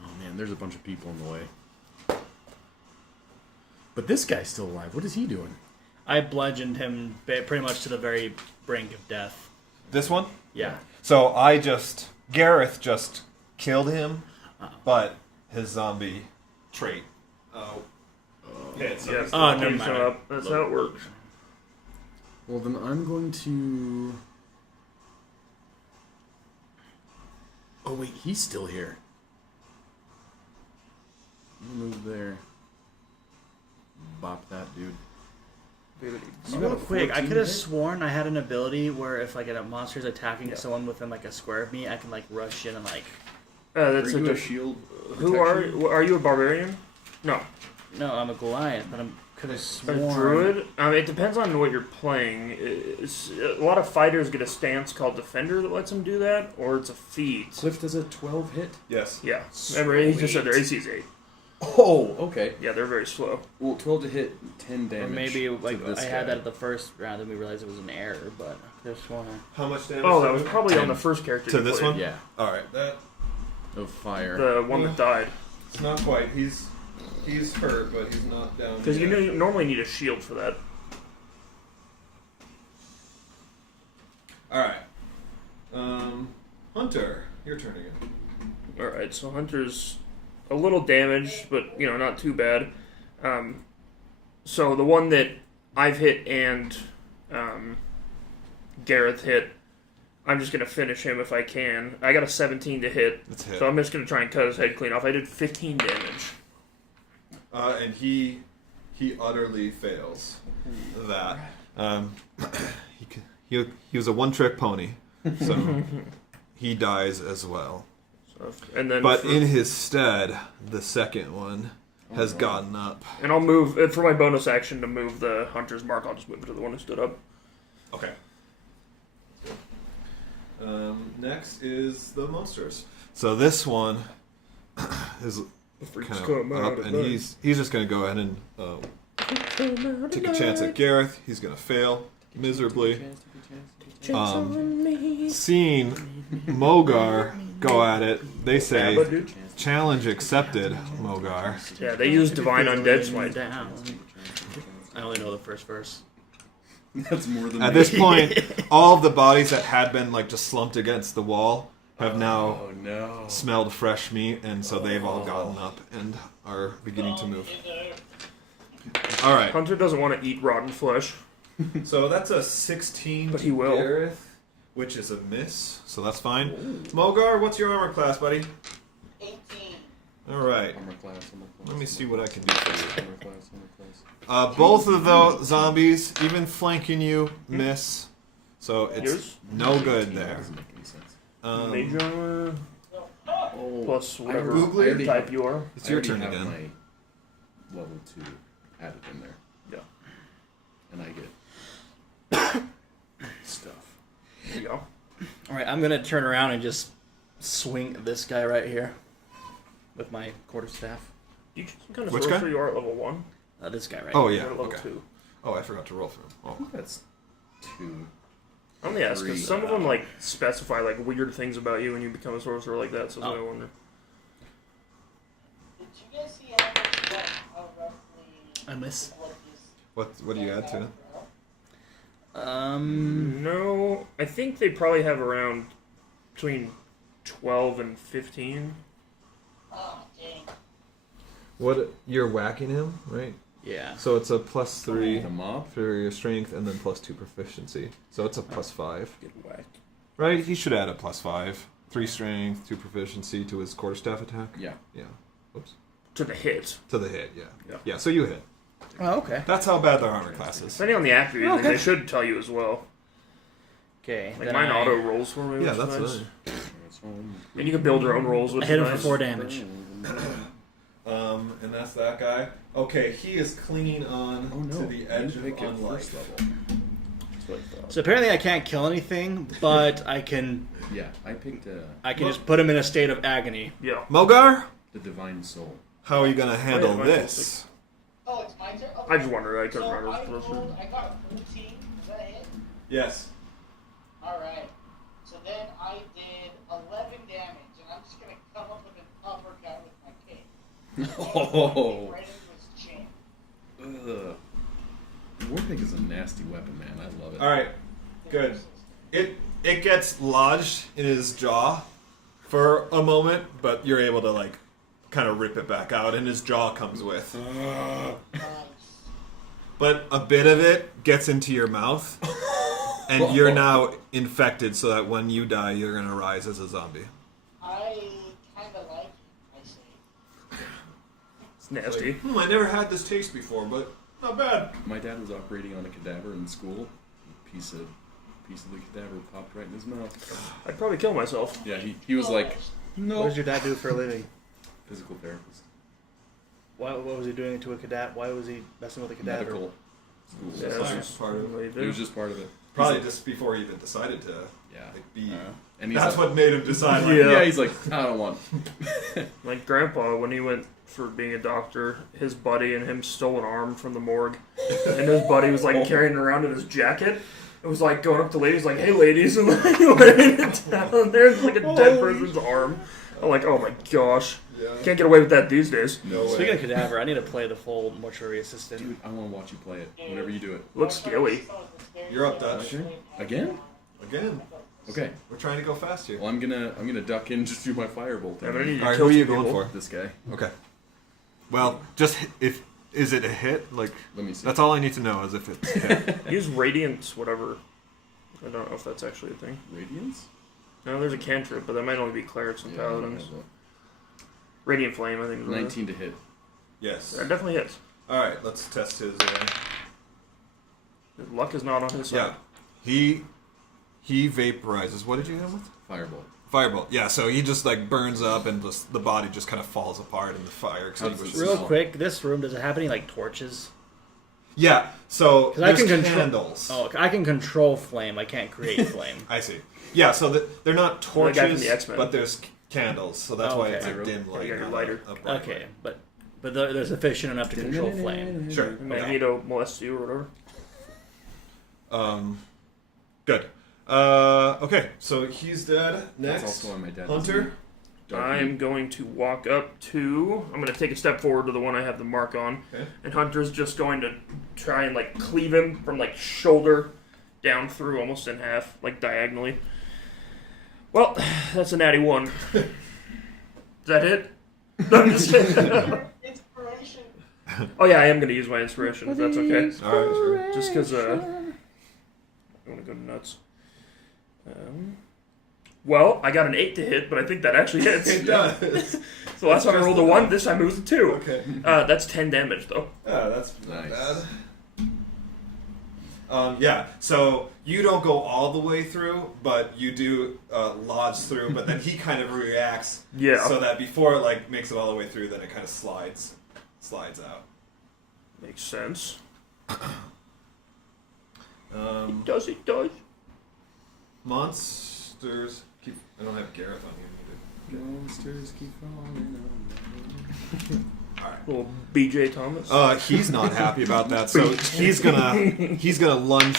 Oh man, there's a bunch of people in the way. But this guy's still alive. What is he doing? I bludgeoned him pretty much to the very brink of death. This one? Yeah. So Gareth just killed him, but his zombie trait hit. So Yes, Oh, the never keys mind. show up. That's how it works. Well, then I'm going to... Oh, wait, he's still here. Move there. Bop that dude. So real quick, I could have sworn I had an ability where if like a monster's attacking someone within like a square of me, I can like rush in and like. That's Are you a diff- shield? Who are you? A barbarian? No. No, I'm a Goliath, but I could have A sworn. druid? It depends on what you're playing. A lot of fighters get a stance called Defender that lets them do that, or it's a feat. Cliff does a 12 hit? Yes. Yeah. Remember, he just said their AC's 8. Oh, okay. Yeah, they're very slow. Well, 12 to hit, 10 Or damage. maybe like to this I had guy. that at the first round, and we realized it was an error. But I could have sworn. How much damage? Oh, that was probably 10. on the first character To you this played. one? Yeah, All right. That of fire. The one that died. It's not quite. He's hurt, but he's not down. Because you yet. normally need a shield for that. All right. Hunter, your turn again. Alright, so Hunter's a little damaged, but, not too bad. So the one that I've hit and Gareth hit, I'm just going to finish him if I can. I got a 17 to hit, That's hit. so I'm just going to try and cut his head clean off. I did 15 damage. And he utterly fails that. He was a one-trick pony, so he dies as well. And then But in his stead, the second one has no. gotten up. And I'll move, for my bonus action to move the Hunter's mark, I'll just move it to the one who stood up. Okay. Next is the monsters. So this one is The freaks kind come of out up, at and night. he's just going to go ahead and take a chance at Gareth. He's going to fail miserably. Seeing Mogar go at it, they say, Yeah, but- challenge accepted, Mogar. Yeah, they use Divine Undead Smite. Down. I only know the first verse. That's more than At me. this point, all of the bodies that had been like just slumped against the wall have now Oh no. smelled fresh meat, and so they've all gotten up and are beginning to move. All right, Hunter doesn't want to eat rotten flesh. So that's a 16 But to he will. Gareth, which is a miss, so that's fine. Mogar, what's your armor class, buddy? 18. All right. Armor class, armor class. Let me see what I can do for you. Armor class, armor class. Both of those zombies, even flanking you, miss. So it's Yours? no good That there. doesn't make any sense. Mage armor Oh, plus I whatever already- I already type have- you are. It's your I already turn have again. My level 2 added in there. Yeah. And I get stuff. There you go. All right, I'm gonna turn around and just swing this guy right here with my quarterstaff. You can kind of Which sorcerer guy? you are at level 1. This guy right Oh here. yeah. You're at level Okay. 2. Oh, I forgot to roll for him. Oh. That's 2. I only ask 3. because some of them specify weird things about you when you become a sorcerer like that, so that's why I wonder. Did you guys see how roughly I miss. what this What do you add to it? No, I think they probably have around between 12 and 15. Oh, dang. What you're whacking him, right? Yeah. So it's a +3 The mob? for your strength, and then +2 proficiency. So it's a +5, Get whacked. right? He should add a +5, 3 strength, 2 proficiency to his quarterstaff attack. Yeah. Yeah. Oops. To the hit. To the hit. Yeah. Yeah. Yeah. So you hit. Oh, okay. That's how bad their armor class is. Depending on the attribute, they should tell you as well. Okay. Like then mine I auto rolls for me. Yeah, which that's is nice. nice. And you can build your own rolls, which I hit is him for nice. 4 damage. And that's that guy. Okay, he is clinging on Oh no. to the edge you of pick it unlife. first level. That's what I thought. So apparently I can't kill anything, but I can Yeah, I picked just put him in a state of agony. Yeah. Mogar, the Divine Soul. how are you gonna handle yeah, mine's this? Oh, it's my turn? Okay. I just wondered. I couldn't So remember. I the first one. rolled, I got a 14. Is that a hit? Yes. Alright. So then I did 11 damage, and I'm just gonna come up with an uppercut with Oh. Right into his chin. Ugh. Warpig is a nasty weapon, man. I love it. All right, good. It gets lodged in his jaw for a moment, but you're able to like kind of rip it back out, and his jaw comes with. Nice. But a bit of it gets into your mouth, and you're now infected, so that when you die, you're gonna rise as a zombie. I kind of like it, I say. It's nasty. I never had this taste before, but not bad. My dad was operating on a cadaver in school. A piece of the cadaver popped right in his mouth. I'd probably kill myself. Yeah, he was like, What no. does your dad do for a living? Physical therapist. What was he doing to a cadaver? Why was he messing with a cadaver? Medical school. Yeah, That's that's just just part of what it. you do. It was just part of it. Probably He's just before he even decided to yeah. like, be. And he's That's like, what made him decide. Like, Yeah. yeah, he's like, I don't want. My grandpa, when he went for being a doctor, his buddy and him stole an arm from the morgue, and his buddy was like carrying it around in his jacket. It was like going up to ladies, like, "Hey, ladies," and like laying it down. There's like a dead person's arm. I'm like, oh my gosh, Yeah. can't get away with that these days. No way. Speaking of cadaver, I need to play the full mortuary assistant. Dude, I want to watch you play it whenever you do it. Looks scaly. You're up, Dutch. Again? Again. Okay. We're trying to go fast here. Well, I'm gonna duck in, just do my firebolt. Yeah, but I need to All right, kill who are you some going people. for? This guy. Okay. Well, just if is it a hit? Like Let me see. that's all I need to know is if it's a hit. Use Radiance, whatever. I don't know if that's actually a thing. Radiance? No, there's a cantrip, but that might only be clerics and Yeah, I don't paladins. have that. Radiant Flame, I think. is what it is. 19 to hit. Yes. That definitely hits. All right. Let's test his. His luck is not on his Yeah. side. He vaporizes. What did you hit him with? Firebolt. Firebolt. Yeah. So he just like burns up, and just the body just kind of falls apart, and the fire extinguishes. Real Real quick, this room, does it have any like torches? Yeah. So 'Cause I there's can control- candles. Oh, I can control flame. I can't create flame. I see. Yeah. So they're not The guy from torches, the X-Men. but there's candles. So that's Oh, why okay. it's a Really? dim light. You got your not lighter. a bright Okay, light. but they're sufficient enough to control flame. Sure. Okay. Magneto molests you or whatever. Good. Okay. So he's dead. Next. That's also on my dad's. Hunter. I'm going to walk up to. I'm going to take a step forward to the one I have the mark on, Okay. and Hunter's just going to try and like cleave him from like shoulder down through almost in half, like diagonally. Well, that's a natty 1. Is that it? I'm just kidding. Inspiration. Oh yeah, I am going to use my inspiration if that's okay. All right. Sure. Just because I want to go nuts. Well, I got an 8 to hit, but I think that actually hits. It does. So last time I rolled a 1, this time it was a 2. Okay. That's 10 damage though. Yeah, that's Nice. not bad. Yeah, so you don't go all the way through, but you do lodge through, but then he kind of reacts Yeah. so that before it like makes it all the way through, then it kind of slides out. Makes sense. Um, It does. monsters keep... I don't have Gareth on here. Monsters keep falling on. Alright. Little BJ Thomas. He's not happy about that, so he's gonna lunge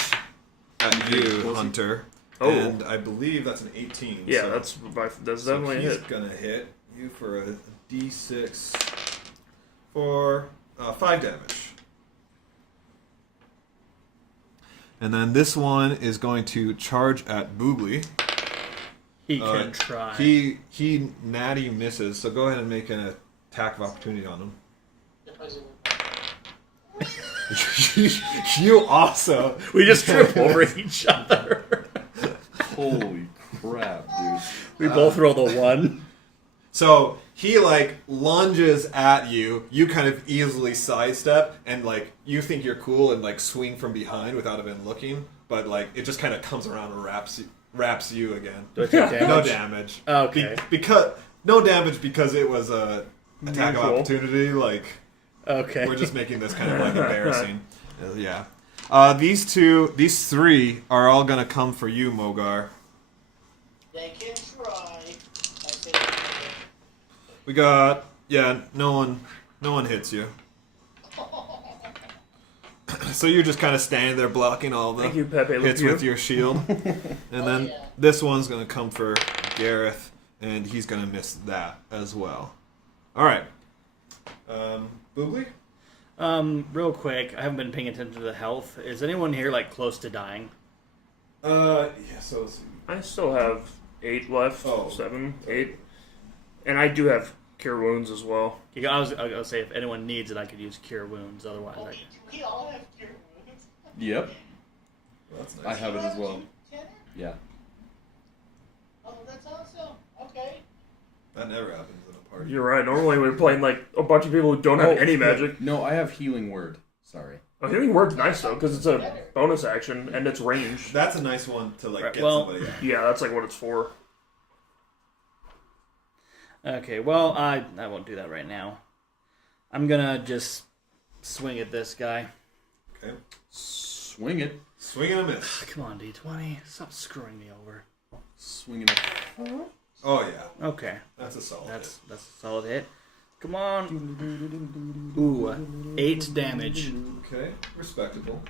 at you, Hunter. Oh. And I believe that's an 18. yeah, so, that's so definitely a he's hit. gonna hit you for a d6 for 5 damage. And then this one is going to charge at Boogly. He can try. He natty misses, so go ahead and make an attack of opportunity on him. If I do. You also. We just trip over each other. Holy crap, dude. We both rolled a 1. So he like lunges at you. You kind of easily sidestep, and like you think you're cool and like swing from behind without even looking, but like it just kind of comes around and wraps you again. Do I take damage? No damage. Okay. Because no damage because it was a attack of Usual. opportunity. Like Okay. we're just making this kind of like embarrassing. Yeah. These 3 are all gonna come for you, Mogar. They can try. I say We got no one hits you. So you're just kind of standing there blocking all the Thank you, Pepe. hits Look with your shield. And then yeah. this one's going to come for Gareth, and he's going to miss that as well. All right. Boogly? Real quick, I haven't been paying attention to the health. Is anyone here like close to dying? Yeah, so I still have 8 left. Oh. 7, 8. And I do have cure wounds as well. I was gonna say if anyone needs it, I could use cure wounds. Otherwise, Oh, I we all have cure wounds. Yep. well, that's I nice. have it as well. Tanner? Yeah. Oh, that's awesome. Okay. That never happens in a party. You're right. Normally we're playing like a bunch of people who don't have any magic. No, I have healing word. Sorry. Oh, healing word's nice though because it's a bonus action and it's range. That's a nice one to like Right, get well- somebody out. Yeah, that's like what it's for. Okay, well, I won't do that right now. I'm gonna just swing at this guy. Okay. Swing it. Swing and a miss. Come on, D20. Stop screwing me over. Swing it. Oh yeah, Okay, that's a solid. that's a solid hit. Come on. Ooh, 8 damage. hit. Okay, respectable.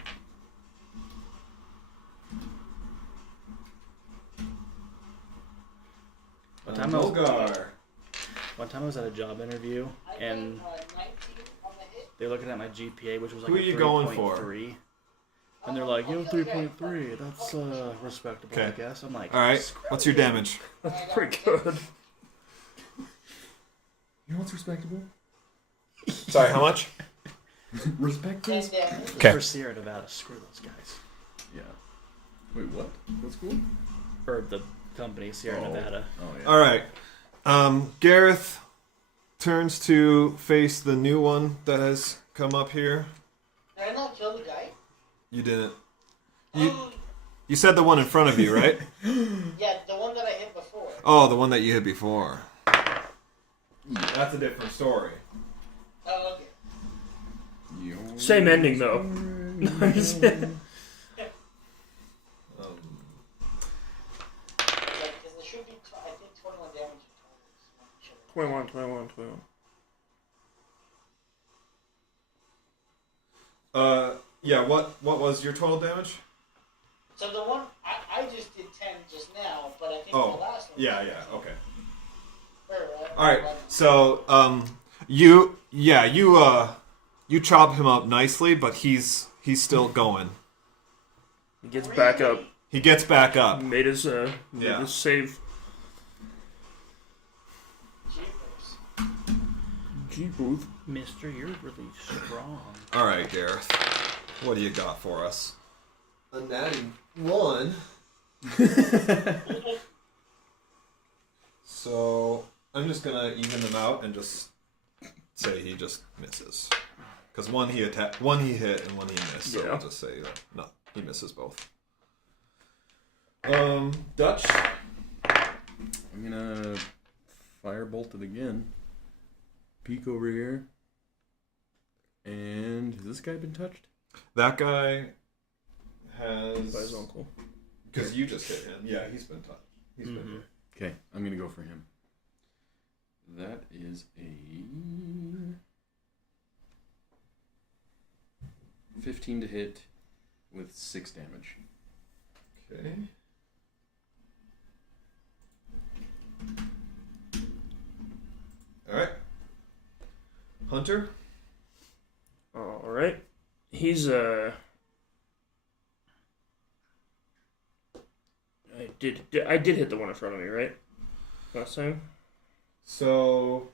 One time I was at a job interview, I and got 19 on the hit. they were looking at my GPA, which was like Who a are you going 3.3. And they're like, you have 3.3. That's respectable, I Okay. guess. I'm like, All right, what's your damage? That's pretty good. You know what's respectable? Sorry, how much? Respect 10 this. damage. Okay. For Sierra Nevada, screw those guys. Yeah. Wait, what? What's cool? Or the company, Sierra Nevada. Oh yeah. All right. Gareth turns to face the new one that has come up here. Did I not kill the guy? You didn't. You said the one in front of you, right? Yeah, the one that I hit before. Oh, the one that you hit before. That's a different story. Oh, okay. Same ending though. Like, 'cause there should be, I think, 21 damage in total. 21. Yeah. What was your total damage? So the one, I just did 10 just now, but I think the Oh, last one. yeah. was Okay. 15. All right. So, you chop him up nicely, but he's still going. He gets back up. He gets back up. Made his Yeah. save. Jeepers. Jeepers. Mister, you're really strong. All right, Gareth. What do you got for us? A natty 1. So I'm just gonna even them out and just say he just misses. Because one he hit and one he missed. So Yeah. I'll just say that no, he misses both. Dutch. I'm gonna firebolt it again. Peek over here. And has this guy been touched? That guy By his has uncle. because you just hit him. Yeah, he's been touched. He's been hit. Okay, I'm gonna go for him. That is a 15 to hit with 6 damage. Okay. All right. Hunter. All right. He's I did hit the one in front of me, right? Last time. So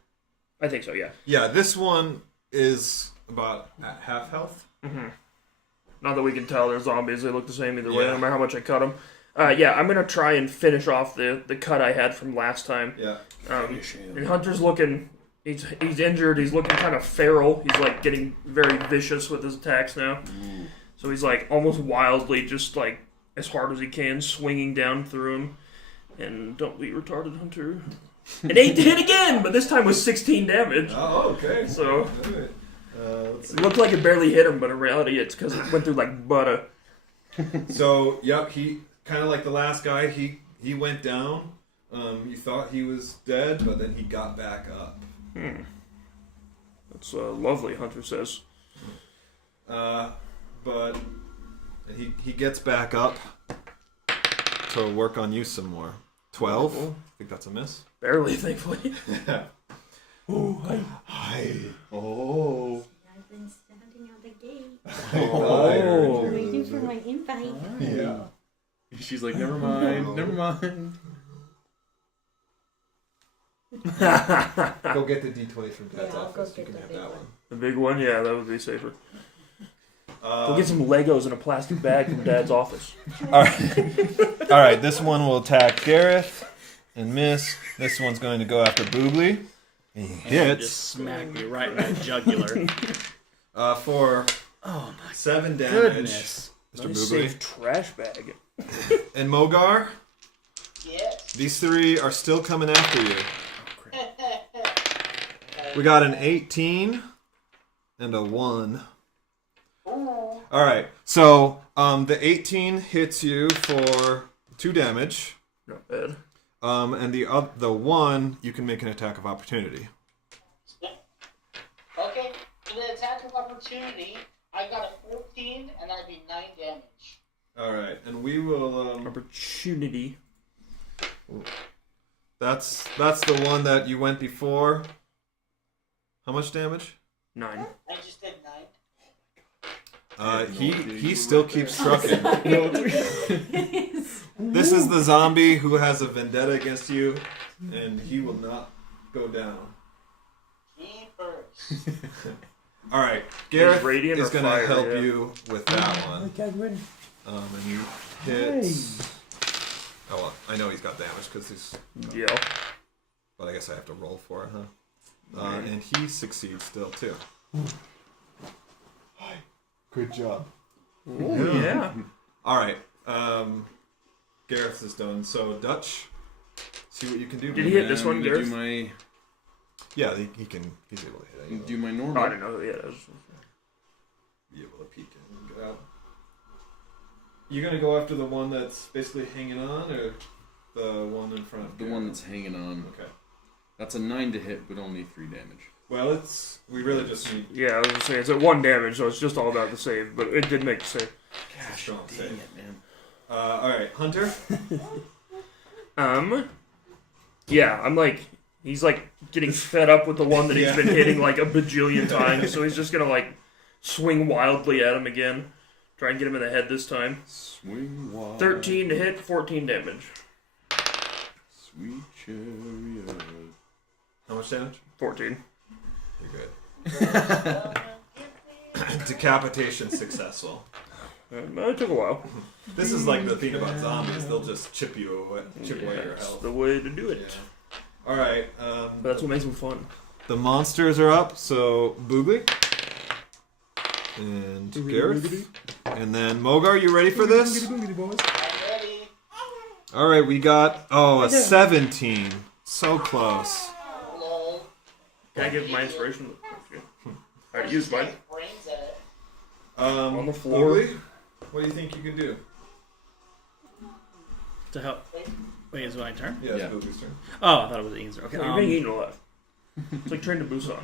I think so. Yeah. yeah, this one is about at half health. Not that we can tell, they're zombies. They look the same either way, Yeah. no matter how much I cut them. Yeah, I'm gonna try and finish off the cut I had from last time. Yeah. And Hunter's looking. He's injured. He's looking kind of feral. He's like getting very vicious with his attacks now. So he's like almost wildly, just like as hard as he can, swinging down through him. And don't be retarded, Hunter. An 8 to hit again, but this time with 16 damage. Oh, okay. So All right. Let's see. it looked like it barely hit him, but in reality, it's because it went through like butter. So, yep, he kind of like the last guy. He went down. You thought he was dead, but then he got back up. That's lovely, Hunter says. But and he gets back up to work on you some more. 12. I think that's a miss. Barely, thankfully. Hi. Oh. I've been standing at the gate, Oh. waiting for my invite. Yeah. She's like, never mind, never mind. Go get the D20 from Dad's Yeah, I'll go office. You get can the have big that one. one. The big one, yeah, that would be safer. Go get some Legos in a plastic bag from Dad's office. All right. All right. This one will attack Gareth and miss. This one's going to go after Boogly. He And hits just smack me right in the jugular. for Oh my 7 damage. goodness. Mr. Nice Boogly. safe trash bag. And Mogar, Yes. these 3 are still coming after you. We got an 18 and a 1. Ooh. All right. So the 18 hits you for 2 damage. Not bad. And the 1 you can make an attack of opportunity. Okay, for the attack of opportunity, I got a 14, and that'd be 9 damage. All right, and we will. Opportunity. That's the one that you went before. How much damage? 9. I just did 9. He still keeps trucking. This is the zombie who has a vendetta against you, and he will not go down. Keepers. All right, Gareth radiant is or going to fire, help yeah. you with that one. And you hit. Oh well, I know he's got damage because he's. Yeah. But I guess I have to roll for it, huh? And he succeeds still too. Hi. Good job. Oh, yeah. All right. Gareth is done. So Dutch, see what you can do. Did he hit this one, I'm Gareth? gonna do my, Yeah, he can. He's able to hit anyone. do my Oh, normal. I didn't know. Yeah, that was... Be able to peek in and get out. You gonna go after the one that's basically hanging on, or the one in front of The Gareth? one that's hanging on. Okay. That's a 9 to hit, but only 3 damage. Well, we really just need Yeah, I was gonna say, it's at 1 damage, so it's just all about the save, but it did make the save. a strong Dang save. it, man. All right, Hunter. Yeah, I'm like, he's like getting fed up with the one that he's Yeah. been hitting like a bajillion times, so he's just gonna like swing wildly at him again. Try and get him in the head this time. Swing wild. 13 to hit, 14 damage. Sweet chariot. How much damage? 14. You're good. Decapitation successful. It took a while. This is like the thing about zombies; they'll just chip away your That's health. the way to do Yeah. it. All right. But that's what makes them fun. The monsters are up. So Boogly and Gareth, and then Mogar. You ready for this? I'm ready. All right. We got a 17. So close. Lol. Can I give my inspiration? I already used mine. Brains at it. On the floor. Boogly, what do you think you can do? To help. Wait, is it my turn? Yeah, Yeah. it's Boogly's turn. Oh, I thought it was Ian's turn. Okay. You're being eaten alive. It's like Train to Busan.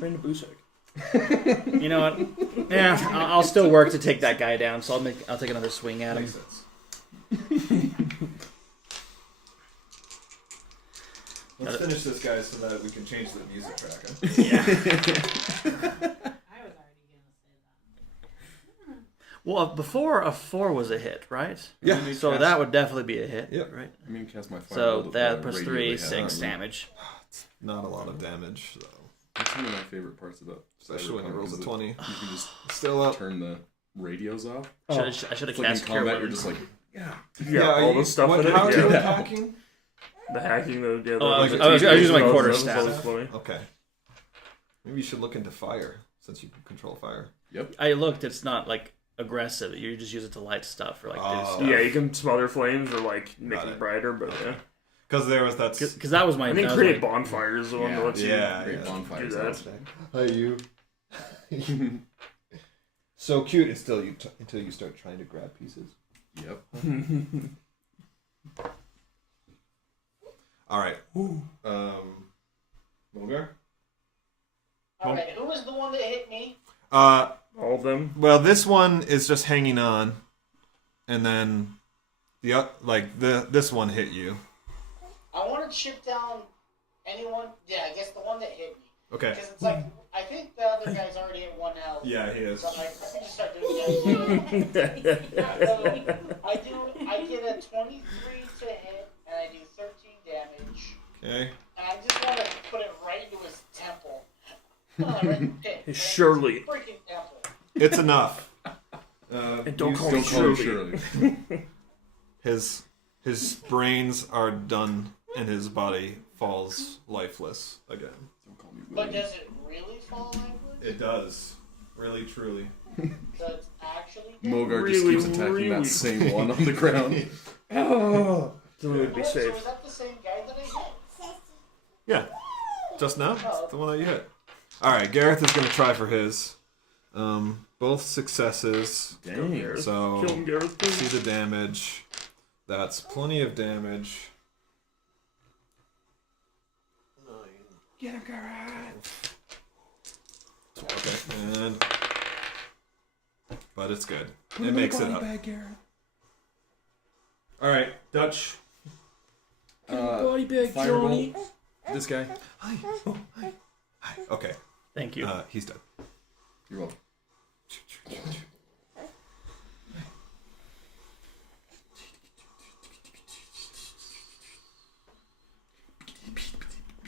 Train to Busan. You know what? Yeah, I'll still work to take that guy down. So I'll take another swing at him. Makes sense. Let's finish this guy so that we can change the music track. Huh? Yeah. I was already gonna say that. Well, before a 4 was a hit, right? Yeah. So that would definitely be a hit, Yep. right? I mean, cast my fire. So that plus 3, 6 damage. damage. Not a lot of damage, though. That's one of my favorite parts about Especially when it Cyberpunk rolls is a that 20. You can just Still up. turn the radios off. I should have It's like in cast Cure combat, you're Wounds. just like, yeah. Yeah, all the stuff in it. How are you Yeah. attacking? The hacking, the Oh, I was Like, using my that was- quarter that was always staff. funny. Okay. Maybe you should look into fire, since you can control fire. I looked. It's not like aggressive. You just use it to light stuff or like do Oh. stuff. Yeah, you can smother flames or like make Got it it. brighter, but yeah. Because there was that... Because that was my. I think that was create my- bonfires is the one that Yeah. lets you. Yeah, Great yeah. bonfires. Do that. outside. Hi, you. So cute until you start trying to grab pieces. Yep. All right. Mogar? Alright, who was the one that hit me? All of them. Well, this one is just hanging on, and then this one hit you. I want to chip down anyone? Yeah, I guess the one that hit me. Okay. Because it's like, I think the other guy's already at 1 health. Yeah, he is. So I'm like, I think just start doing that. I get a 23 to hit, and I do 13 damage. Okay. And I just want to put it right into his temple. Right Surely. Freaking temple. It's enough. And don't you call me still Shirley. His brains are done, and his body falls lifeless again. Don't call me But William. does it really fall backwards? It does. Really, truly. So it's actually Mogar Really, just keeps attacking really- that same one on the ground. Oh, so we would be So safe. is that the same guy that I hit? Yeah. Just now? It's the one that you hit. Alright, Gareth is going to try for his. Both successes. Dang. So, Kill him, Gareth, please. see the damage. That's plenty of damage. Get him, Gareth. Okay, and... But it's good. It makes it up. Alright, Dutch. Body bag, Firebolt. Johnny. This guy. Hi. Oh, hi. Hi. Okay. Thank you. He's dead. You're welcome.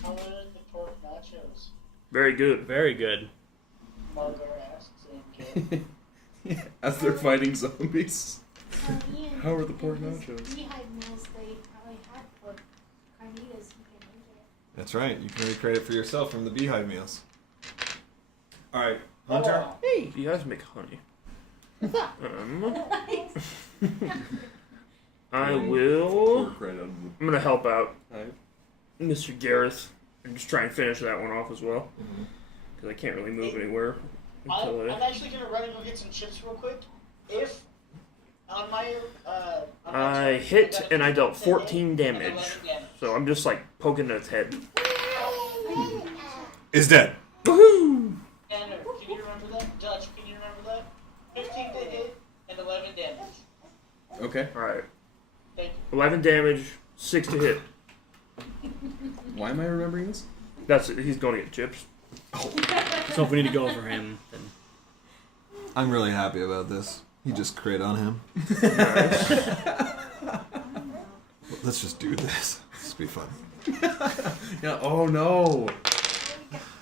How are the pork nachos? Very good. Very good. Margot asks and Kate. As they're fighting zombies. How are the pork in his nachos? Beehive meals, they probably had pork carnitas. You can make it. That's right. You can recreate it for yourself from the beehive meals. Alright, Hunter. Hey, you guys make honey. I will. Pork right out of I'm gonna help out the hive. Mr. Gareth and just try and finish that one off as well. Mhm. Because I can't really move anywhere until I'm actually gonna run and go get some chips real quick. If on my I hit and I dealt 14 damage. So I'm just like poking at its head. Is dead. Woohoo! Tanner, can you remember that? Dutch, can you remember that? 15 to hit and 11 damage. Okay. Alright. Thank you. 11 damage, 6 to hit. Why am I remembering this? That's it. He's going to get chips. So if we need to go for him, then I'm really happy about this. He just crit on him. Let's just do this. This will be fun. Yeah. Oh no.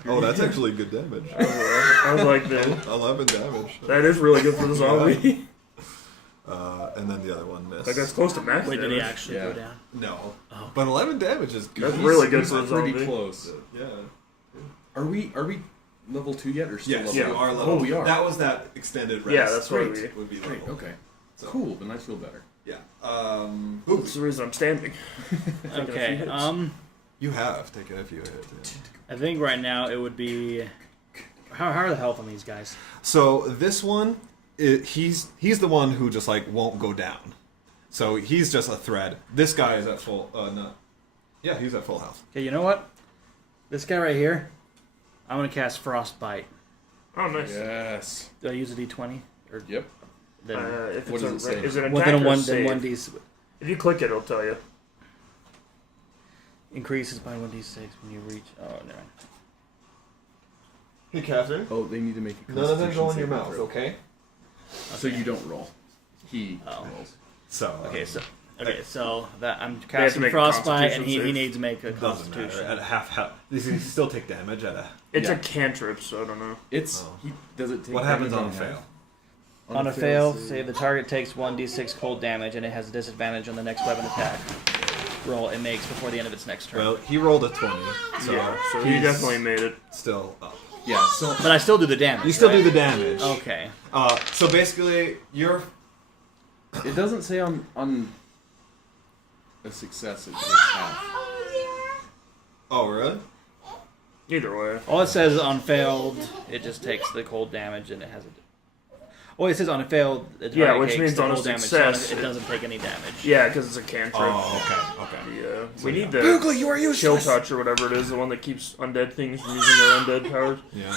Oh, that's actually good damage. I was like, man, 11 damage. that is really good for the zombie. And then the other one missed. Like, that's close to max wait, did he damage. actually Yeah. go down? No. Oh. But 11 damage is good. That's really good He's for a pretty zombie. close. Yeah. Are we level 2 yet or still Yes, level you two? are level. Oh, we are. That was that extended rest. Yeah, that's why Great. we... would be Great. level. Okay. So, Cool. Then I feel better. Yeah. That's the reason I'm standing. Okay. You have taken a few hits. Yeah. I think right now it would be. How are the health on these guys? So this one, he's the one who just like won't go down. So he's just a thread. This guy is at full. No. Yeah, he's at full health. Okay, you know what? This guy right here, I'm gonna cast Frostbite. Oh, nice. Yes. Do I use a D20 or Yep. then If What it's does it say? is it an within attack a or one save? then 1d If you click it, it'll tell you. increases by 1d6 when you reach. Oh no. Hey, Catherine. Oh, they need to make a None of them Constitution go in your saving mouth, throw. okay? So you don't roll. He Oh. rolls. So. So that I'm to casting make a Frostbite, and Constitution he save. needs to make a Doesn't matter. Constitution. At half health, you still take damage at a. It's Yeah. a cantrip, so I don't know. It's Oh. he does it take What happens damage on a half? fail? On a fail, say the target takes 1d6 cold damage, and it has a disadvantage on the next weapon attack roll it makes before the end of its next turn. Well, he rolled a 20, so Yeah, so he he's definitely made it. still up. Yeah. So But I still do the damage. You still right? do the damage. Okay. So basically, you're. it doesn't say on a success it takes half. Oh, really? Either way. All it says on failed, it just takes the cold damage, and it has a. Oh, it says on a failed. The Yeah, target which takes means the on a cold damage, so success, it doesn't take any damage. Yeah, because it's a cantrip. Oh, okay. Yeah. So We yeah. need the Google, you are chill useless. touch or whatever it is, the one that keeps undead things from using their undead powers. Yeah.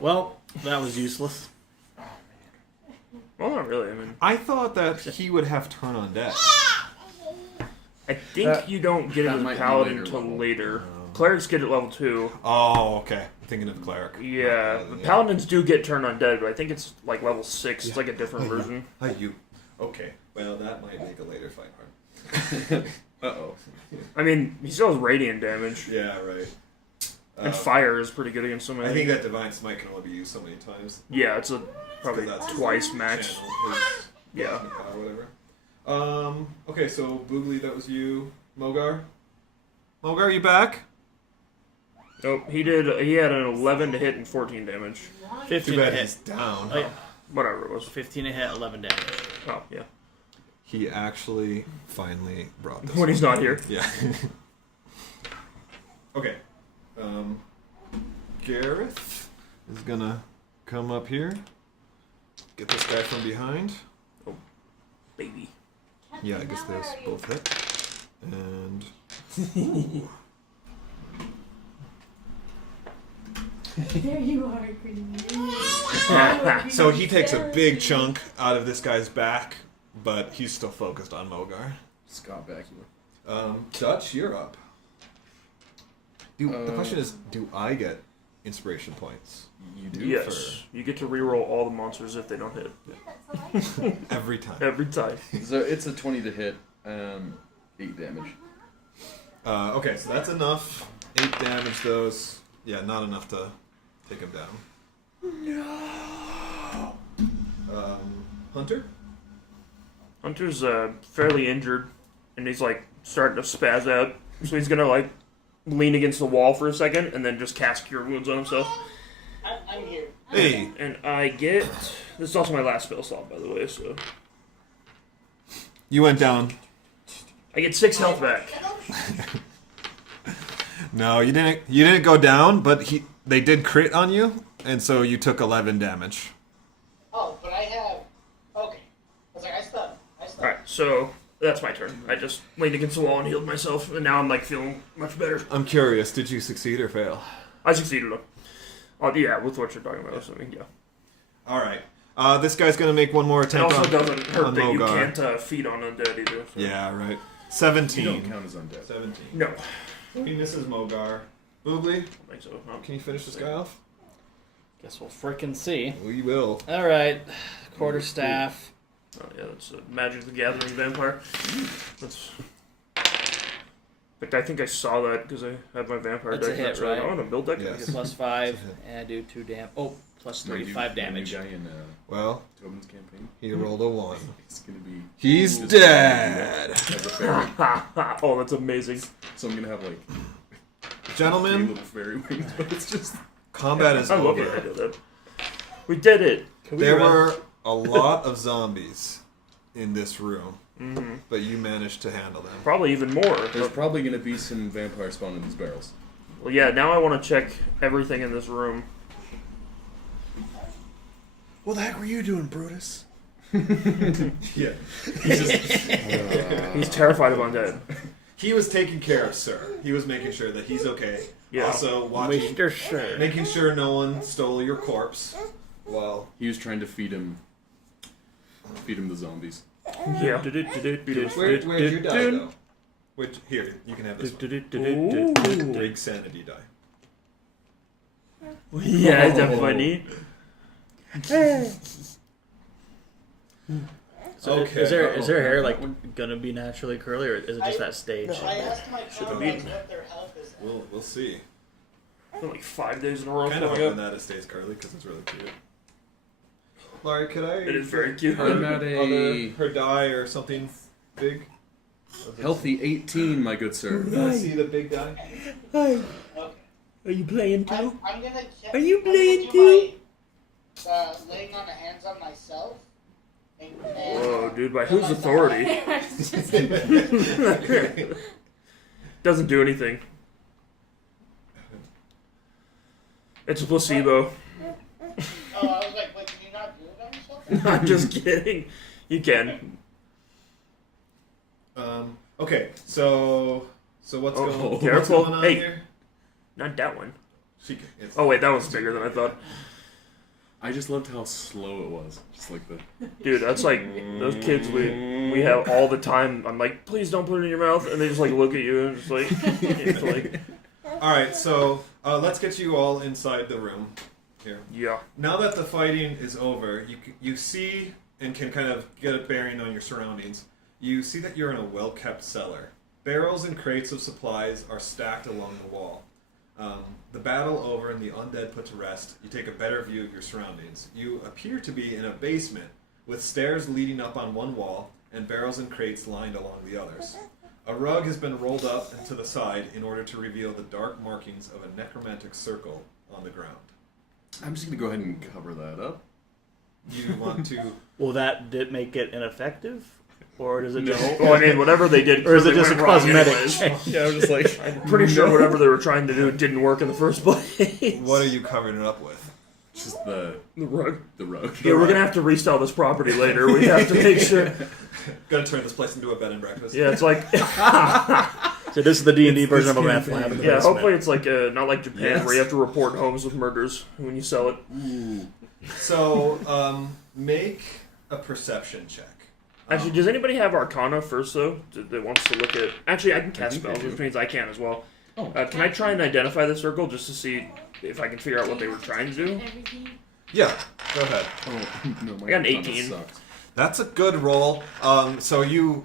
Well, that was useless. Well, not really. I mean, I thought that he would have turn on deck. I think you don't get it That as might be paladin later until level. later. Clerics get it level 2. Oh, okay. I'm thinking of cleric. Yeah, the paladins do get turned undead, but I think it's like level 6. It's like a different version. Hi, you. Okay. Well, that might make a later fight hard. Uh-oh. I mean, he still has radiant damage. Yeah, right. And fire is pretty good against him. I think that divine smite can only be used so many times. Yeah, it's probably 'Cause that's twice his max. channel, his Yeah. cosmic power, whatever. Okay, so Boogly, that was you. Mogar? Mogar, you back? Nope, he had an 11 to hit and 14 damage. 15 Too to bad hit. he's down. Oh, yeah. Whatever it was. 15 to hit, 11 damage. Oh, yeah. He actually finally brought this. When he's not here. Yeah. Okay. Gareth is gonna come up here. Get this guy from behind. Baby. Yeah, I guess those both hit. And There you are, Green. so he takes a big chunk out of this guy's back, but he's still focused on Mogar. Scott Bakula. Dutch, you're up. The question is, do I get inspiration points? You do? Yes. You get to reroll all the monsters if they don't hit. Every time. Every time. So it's a 20 to hit, 8 damage. Okay, so that's enough. 8 damage those. Yeah, not enough to take him down. No. Hunter? Hunter's fairly injured, and he's like starting to spaz out. So he's gonna like lean against the wall for a second, and then just cast Cure Wounds on himself. I'm here. Hey, And I get this is also my last spell slot, by the way. So you went down. I get 6 health back. No, you didn't. You didn't go down, but they did crit on you, and so you took 11 damage. Oh, but I have. Okay. I was like, I stunned. All right, so that's my turn. I just leaned against the wall and healed myself, and now I'm like feeling much better. I'm curious. Did you succeed or fail? I succeeded. Oh yeah, with what you're talking about. So, yeah. All right. This guy's gonna make one more It attempt. also doesn't hurt on that you Mogar. can't feed on undead either. So. Yeah, right. You 17. don't count as undead. 17. No. He misses Mogar. Boogly, I don't think so. No. Can you finish this guy off? Guess we'll frickin' see. We will. Alright. Quarterstaff. Oh yeah, that's a Magic the Gathering vampire. That's. In fact, I think I saw that because I had my vampire That's a deck. hit, That's why I right? want to build that. Yes. Guy. Plus 5. And I do 2 damage. Oh, plus 3. 5 damage. New guy in Well, Tobin's campaign. he rolled a 1. It's gonna be. He's just dead. As a fairy. Oh, that's amazing. So I'm gonna have like 3 Gentlemen, little fairy wings, but it's just. combat is I love it. I over. did that. We did it. There were a lot of zombies in this room, Mm-hmm. but you managed to handle them. Probably even more. There's probably gonna be some vampires spawn in these barrels. Well, yeah. Now I want to check everything in this room. What the heck were you doing, Brutus? Yeah. He's terrified of undead. He was taking care of Sir. He was making sure that he's okay. Yeah. Also watching, Mr. Sir. making sure no one stole your corpse. Well, He was trying to feed him the zombies. Yeah. where'd your die go? Which here you can have this one. Big sanity die. Yeah, is that funny? So Okay. is their hair like gonna be naturally curly, or is it just that stage? I asked my Should've comrades been. what their health is. We'll see. Like 5 days in a row Kind of coming hoping up. that it stays curly because it's really cute. Laurie, could I? It is very cute. I'm at a her die or something big. healthy 18, my good sir. I see the big die. Okay. Are you playing I'm gonna check. Are you I'm gonna playing do my, laying on the hands on myself. And Whoa, dude! By whose authority? Doesn't do anything. It's a placebo. Oh, I was like, wait, can you not do it on yourself? I'm just kidding. You can. Okay, so what's Careful. going on Hey. here? Not that one. She can, it's, Oh wait, that one's bigger than I thought. I just loved how slow it was. Just like the. Dude, that's like those kids we have all the time. I'm like, please don't put it in your mouth, and they just like look at you and just like, it's like. All right, so let's get you all inside the room here. Yeah. Now that the fighting is over, you see and can kind of get a bearing on your surroundings. You see that you're in a well-kept cellar. Barrels and crates of supplies are stacked along the wall. The battle over and the undead put to rest, you take a better view of your surroundings. You appear to be in a basement with stairs leading up on one wall and barrels and crates lined along the others. A rug has been rolled up and to the side in order to reveal the dark markings of a necromantic circle on the ground. I'm just gonna go ahead and cover that up. You want to... Will that make it ineffective? Or does it No. just... Well, I mean, whatever they did, Or is it clearly just a went wrong cosmetic anyways. change? Yeah, I was just like, I'm pretty sure whatever they were trying to do didn't work in the first place. What are you covering it up with? just the rug? rug. Yeah, we're gonna have to resell this property later. We have to make sure. Gonna turn this place into a bed and breakfast. Yeah, it's like. So this is the D&D version of a this meth campaign. lab in the Yeah, basement. hopefully it's like not like Japan Yes. where you have to report homes with murders when you sell it. Ooh. So, make a perception check. Actually, does anybody have Arcana first though? That wants to look at? Actually, I can cast think I spells, do. which means I can as well. Oh. Can I try and identify the circle just to see if I can figure out what they were trying to do? Everything. Yeah, go ahead. Oh, no, my I got an Arcana 18. sucks. That's a good roll. So you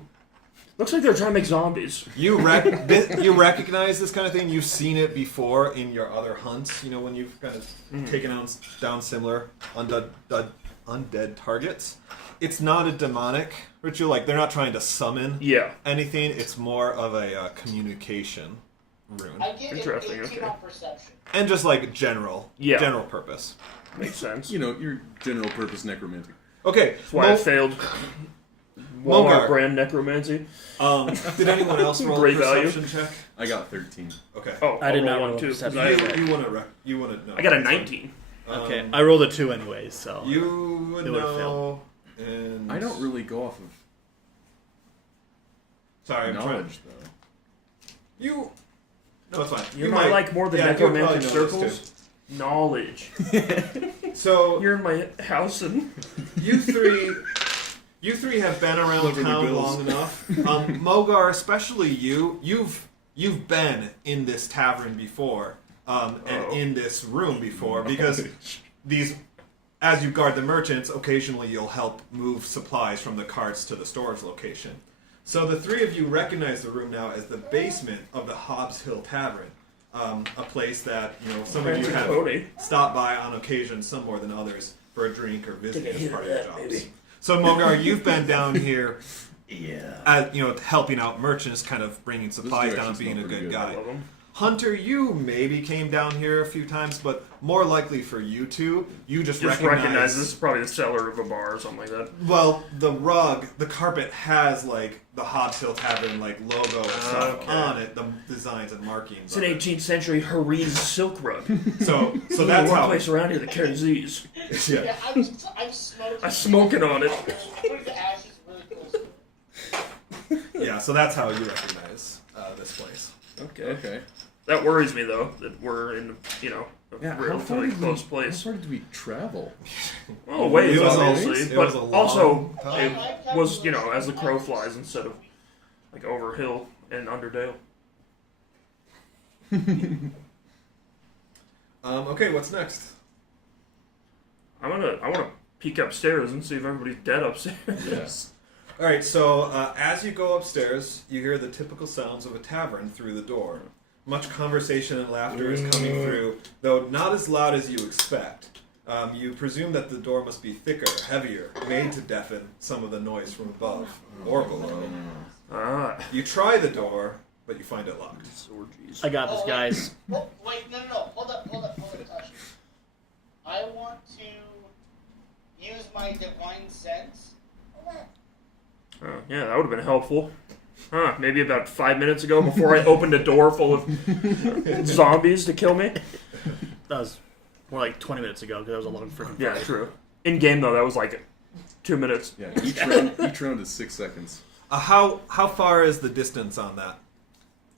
Looks like they're trying to make zombies. you recognize this kind of thing. You've seen it before in your other hunts. You know, when you've kind of taken down similar undead targets. It's not a demonic ritual. Like they're not trying to summon Yeah. anything. It's more of a communication rune, I get an Interesting, 18 okay. on perception. and just like general purpose. Makes sense. You know, your general purpose necromantic. Okay, That's why I failed Walmart Mogar. brand necromancy. Did anyone else roll Great a value. perception check? I got 13. Okay. Oh, I did I'll not roll roll one too. perception. You want to know. I got a 19. Okay, I rolled a 2 anyways, so... You would It would've know. And I don't really go off of Sorry, I'm trying. knowledge, though. You. No, it's fine. You know, I like more than yeah, you'll probably necromantic know this circles. Knowledge. too. So You're in my house and you three have been around Clever town bills. long enough. Mogar, especially you've been in this tavern before, and in this room before, because these. As you guard the merchants, occasionally you'll help move supplies from the carts to the storage location. So the three of you recognize the room now as the basement of the Hobbs Hill Tavern, a place that some of you have Cody. stopped by on occasion, some more than others, for a drink or visiting Take a as hit part of of your that, jobs. baby. So Mogar, you've been down here, Yeah. helping out merchants, kind of bringing supplies down, direction being a smelled good pretty guy. Love 'em. Hunter, you maybe came down here a few times, but more likely for you two, you just Just recognize this is probably the cellar of a bar or something like that. Well, the rug, the carpet has like the Hobbs Hill Tavern like logo and stuff Okay. on it, the designs and markings. It's an of it. 18th century Harem silk rug. So Only that's one how. place around here that carries these. Yeah. Yeah, I'm smoking. I'm smoking on it. Putting the ashes really close to it. Yeah. So that's how you recognize this place. Okay. That worries me though that we're in a Yeah, relatively close How place. far did we travel? Well, ways It was a- obviously, it but was a long also time. it was as the crow flies instead of like over hill and Underdale. Okay. What's next? I wanna peek upstairs and see if everybody's dead upstairs. Yes. All right. So as you go upstairs, you hear the typical sounds of a tavern through the door. Much conversation and laughter is coming through, though not as loud as you expect. You presume that the door must be thicker, heavier, made to deafen some of the noise from above or below. Ah, You try the door, but you find it locked. orgies. I got this, guys. Oh, wait, no. Hold up, Tasha. I want to use my divine sense. Oh, yeah, that would have been helpful. Huh, maybe about 5 minutes ago before I opened a door full of zombies to kill me. That was more like 20 minutes ago, because that was a long freaking Yeah, fight. true. In game though, that was like 2 minutes. Yeah, each round is 6 seconds. How far is the distance on that?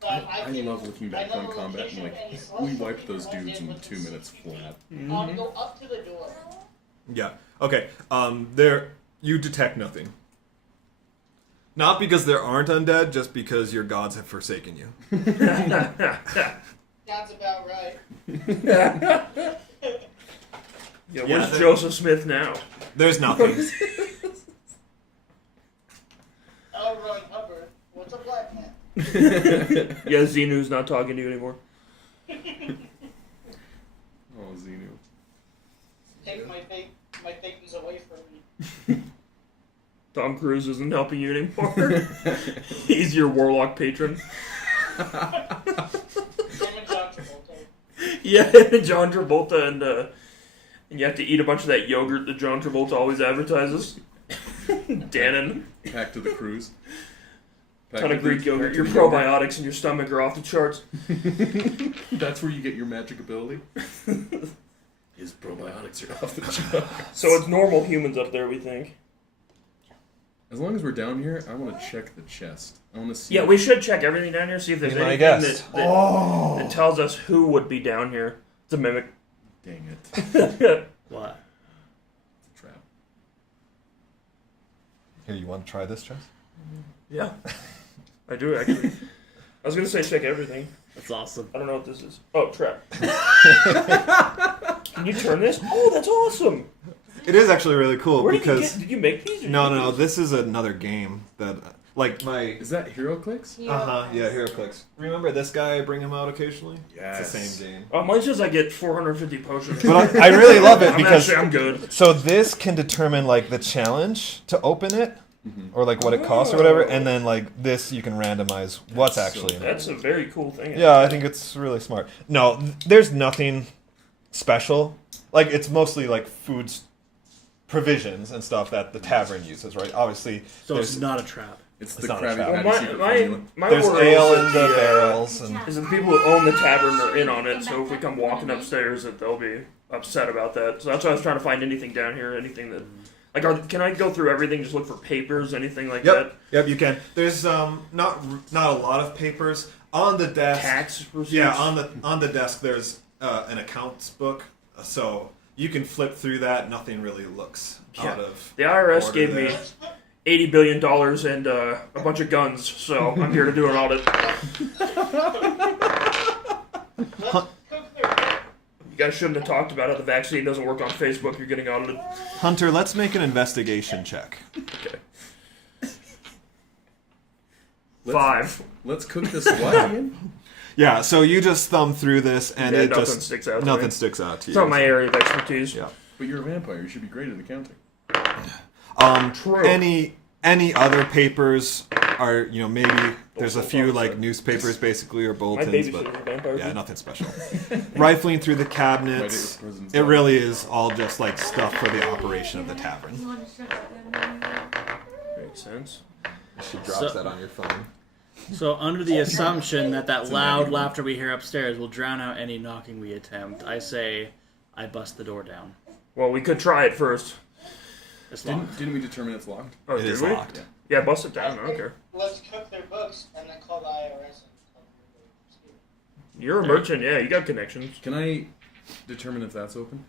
But I can- love looking back I know on the combat and location like, and it's we also wiped those looking dudes in at 2 minutes flat. I'll go up to the door Yeah. Okay. There, you detect nothing. Not because there aren't undead, just because your gods have forsaken you. Sounds about right. Yeah, Yeah, where's Joseph Smith now? There's nothing. L. Ron Hubbard, what's a black man? Yeah, Xenu's not talking to you anymore. Oh, Xenu. Take my things away from me. Tom Cruise isn't helping you anymore. He's your warlock patron. Him and John Travolta. Yeah, John Travolta, and you have to eat a bunch of that yogurt that John Travolta always advertises. Dannon. Back to the cruise. Ton of Greek yogurt. Your back to the probiotics in your stomach are off the charts. That's where you get your magic ability. His probiotics are off the chart. So it's normal humans up there, we think. As long as we're down here, I want to check the chest. I want to see. Yeah, we should check everything down here, see if there's Be my anything guest. that tells us who would be down here. It's a mimic. Dang it. What? It's a trap. Here, you want to try this, Chess? Yeah. I do, actually. I was going to say check everything. That's awesome. I don't know what this is. Oh, trap. Can you turn this? Oh, that's awesome. It is actually really cool Where because did you make these? Or no, this is another game that like my Is that Hero Clicks? yeah, HeroClix. Remember this guy? I bring him out occasionally. Yes. It's the same game. Oh, mine says I get 450 potions. But I really love it because I'm good. so this can determine like the challenge to open it, or like what it costs or whatever, and then like this you can randomize what's actually in it. That's a very cool thing. Yeah, I think it's really smart. No, there's nothing special. Like it's mostly like foods, provisions and stuff that the tavern uses, right? Obviously, So there's it's not a trap. It's It's the not a Krabby trap. Patty Well, secret formula. my there's worry ale is in the barrels, and Is that the people who own the tavern are in on it, so if we come walking upstairs, that they'll be upset about that. So that's why I was trying to find anything down here, anything that, like, can I go through everything, just look for papers, anything like that? Yep, you can. There's not a lot of papers on the desk. Tax receipts? Yeah, on the desk there's an accounts book, so you can flip through that. Nothing really looks out of. The IRS order gave me there. $80 billion and a bunch of guns, so I'm here to do an audit. Let's cook their You guys shouldn't have talked about how the vaccine doesn't work on Facebook. You're getting audited. Hunter, let's make an investigation check. Okay. Let's- 5. Let's cook this what, Ian? Yeah, so you just thumb through this, and Yeah, it nothing just sticks out to nothing me. sticks out to you. It's not my area of expertise. Yeah. But you're a vampire. You should be great at accounting. True. Any other papers are, maybe there's a few like newspapers basically or My bulletins, babysitter's a but vampire. yeah, nothing special. Rifling through the cabinets, Right at your presence. it really is all just like stuff for the operation of the tavern. You want to shut it down? Makes sense. She drops that on your phone. So under the assumption that loud laughter we hear upstairs will drown out any knocking we attempt, I say I bust the door down. Well, we could try it first. It's locked. Didn't we determine it's locked? Oh, It did is we? locked. Yeah, bust it down. I don't care. Let's cook their books and then call the IRS. You're a merchant. Yeah, you got connections. Can I determine if that's open?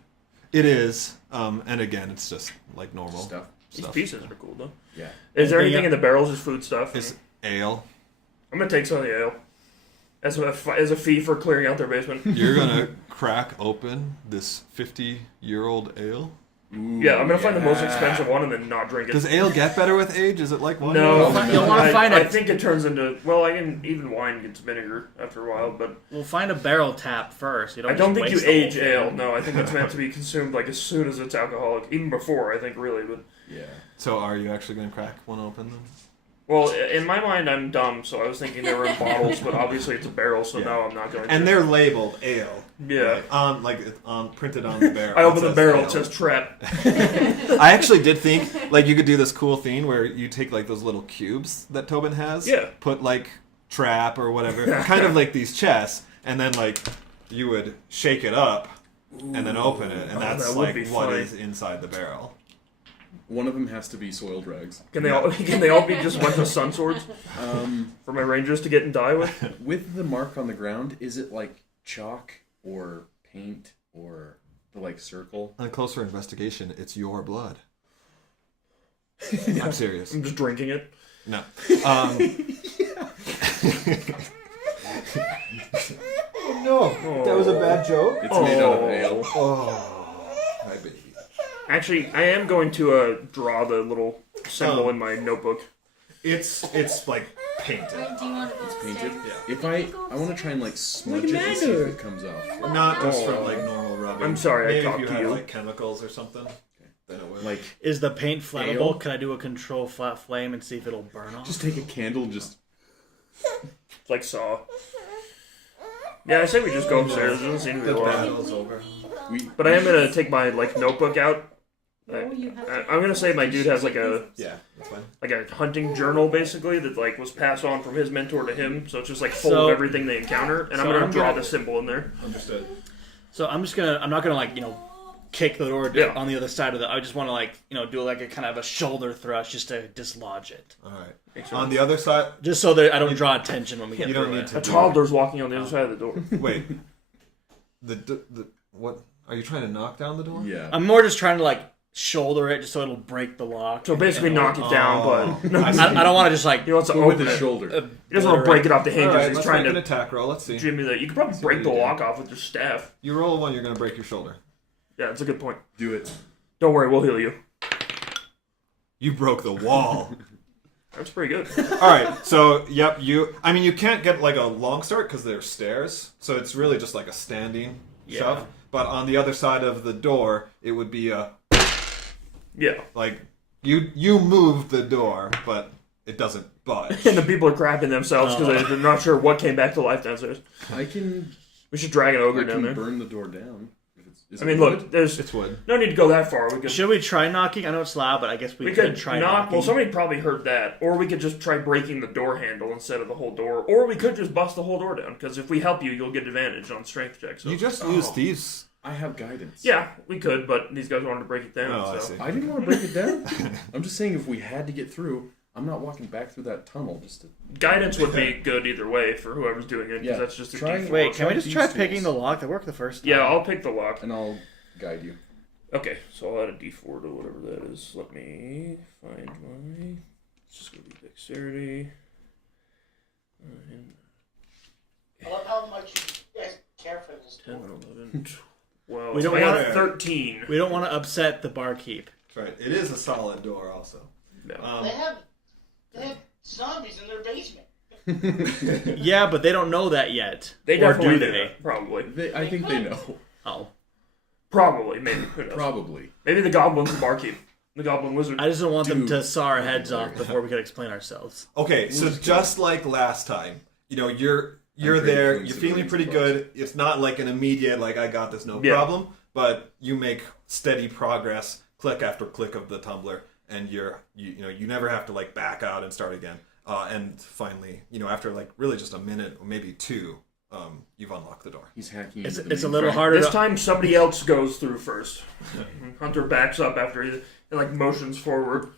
It is, and again, it's just like normal Stuff. These stuff. pieces are cool, though. Yeah. Is there Anything anything in the barrels as food stuff? It's ale. I'm gonna take some of the ale as a fee for clearing out their basement. You're gonna crack open this 50-year-old ale. Ooh, Yeah, I'm gonna find the most expensive one and then not drink it. Does ale get better with age? Is it like wine? No, You'll wanna find I it. think it turns into even wine gets vinegar after a while, but We'll find a barrel tap first. You I don't just think you waste the age whole thing. ale. No, I think it's meant to be consumed like as soon as it's alcoholic, even before I think really. But Yeah. So are you actually gonna crack one open then? well, in my mind, I'm dumb, so I was thinking they were in bottles, but obviously it's a barrel, so Yeah. no, I'm not going to. And they're labeled ale. Yeah. Right? Printed on the barrel. I open It the says barrel, ale. it says trap. I actually did think like you could do this cool thing where you take like those little cubes that Tobin has. Yeah. Put like trap or whatever, kind of like these chests, and then like you would shake it up and then open it, and Oh, that's that would like be what funny. is inside the barrel. One of them has to be soiled rags. Can they all be just a bunch of sun swords for my rangers to get and die with? With the mark on the ground, is it like chalk or paint or like circle. On closer investigation, it's your blood. I'm serious. I'm just drinking it. No. No, that was a bad joke. It's made out of ale. Oh, hi baby. Actually, I am going to draw the little symbol in my notebook. It's like painted. Do you want to It's painted. Yeah. If I want to try and like smudge it and see if it comes off. Not just from like normal rubbing. I'm sorry, I Maybe talked if to you had you. like chemicals or something, then it would. Like, Is the paint flammable? Ale? Can I do a control flat flame and see if it'll burn off? just take a candle and just. It's like Saw. Yeah, I say we just go upstairs. It doesn't seem to be the a lot. battle's over. But I am going to take my like notebook out. I'm going to say my dude has like a Yeah, that's fine. hunting journal basically that like was passed on from his mentor to him. So it's just like full So- of everything they encounter, and so I'm going I'm to draw gonna- the symbol in there. Understood. So I'm not gonna like kick the door Yeah. on the other side of the. I just want to like do like a kind of a shoulder thrust just to dislodge it, All right. Makes On sense. the other side, just so that I don't draw attention when we get you don't through need it. to. A toddler's walking on the other side of the door. Wait. The what? Are you trying to knock down the door? Yeah. I'm more just trying to like shoulder it just so it'll break the lock. So basically, knock it down, but I don't want to just like he wants to Go with open his it. shoulder. He doesn't want to break it off the All hinges. right, He's let's trying make an to attack roll. Let's see. give me the. You could probably See break what the you do. lock off with your staff. You roll a 1, you're gonna break your shoulder. Yeah, that's a good point. Do it. Don't worry, we'll heal you. You broke the wall. That's pretty good. All right, so yep, you. I mean, you can't get like a long start because there's stairs, so it's really just like a standing shove. But on the other side of the door, it would be a Yeah. like you moved the door, but it doesn't budge. And the people are crapping themselves because they're not sure what came back to life downstairs. I can. We should drag an ogre I down can there. burn the door down. If it's, is I it mean, wood? look, there's It's wood. no need to go that far. We could Should we try knocking? I know it's loud, but I guess we could try knock. knocking. Well, somebody probably heard that, or we could just try breaking the door handle instead of the whole door, or we could just bust the whole door down. Because if we help you, you'll get advantage on strength checks. So. You just use thieves. I have guidance. Yeah, we could, but these guys wanted to break it down. Oh, I so. see. I didn't want to break it down. I'm just saying if we had to get through, I'm not walking back through that tunnel just to. Guidance would be good either way for whoever's doing it, because Yeah. that's just a Try- D4. Wait, can we just try These picking tools. the lock that worked the first time? Yeah, I'll pick the lock. And I'll guide you. Okay, so I'll add a D4 to whatever that is. Let me find my. It's just gonna be dexterity. I love how much you guys care for this. 10, 11, 12. We don't I got want- 13. We don't want to upset the barkeep. That's right. It is a solid door, also. No. They have zombies in their basement. Yeah, but they don't know that yet. They Or definitely do do they? that, probably. I think they know. Oh. Probably, maybe. Who knows? Probably. Maybe the goblin's the barkeep. The goblin wizard. I just don't want them Dude. to saw our heads off before we could explain ourselves. Okay, so just like last time, you're I'm there, creating you're feeling civilians pretty first. good. It's not like an immediate like I got this, no Yeah. problem. But you make steady progress, click after click of the tumbler, and you never have to like back out and start again. And finally, after like really just a minute or maybe two, you've unlocked the door. He's hacking. It's, into the it's a main little frame. harder This to... time somebody else goes through first. Hunter backs up after he like motions forward.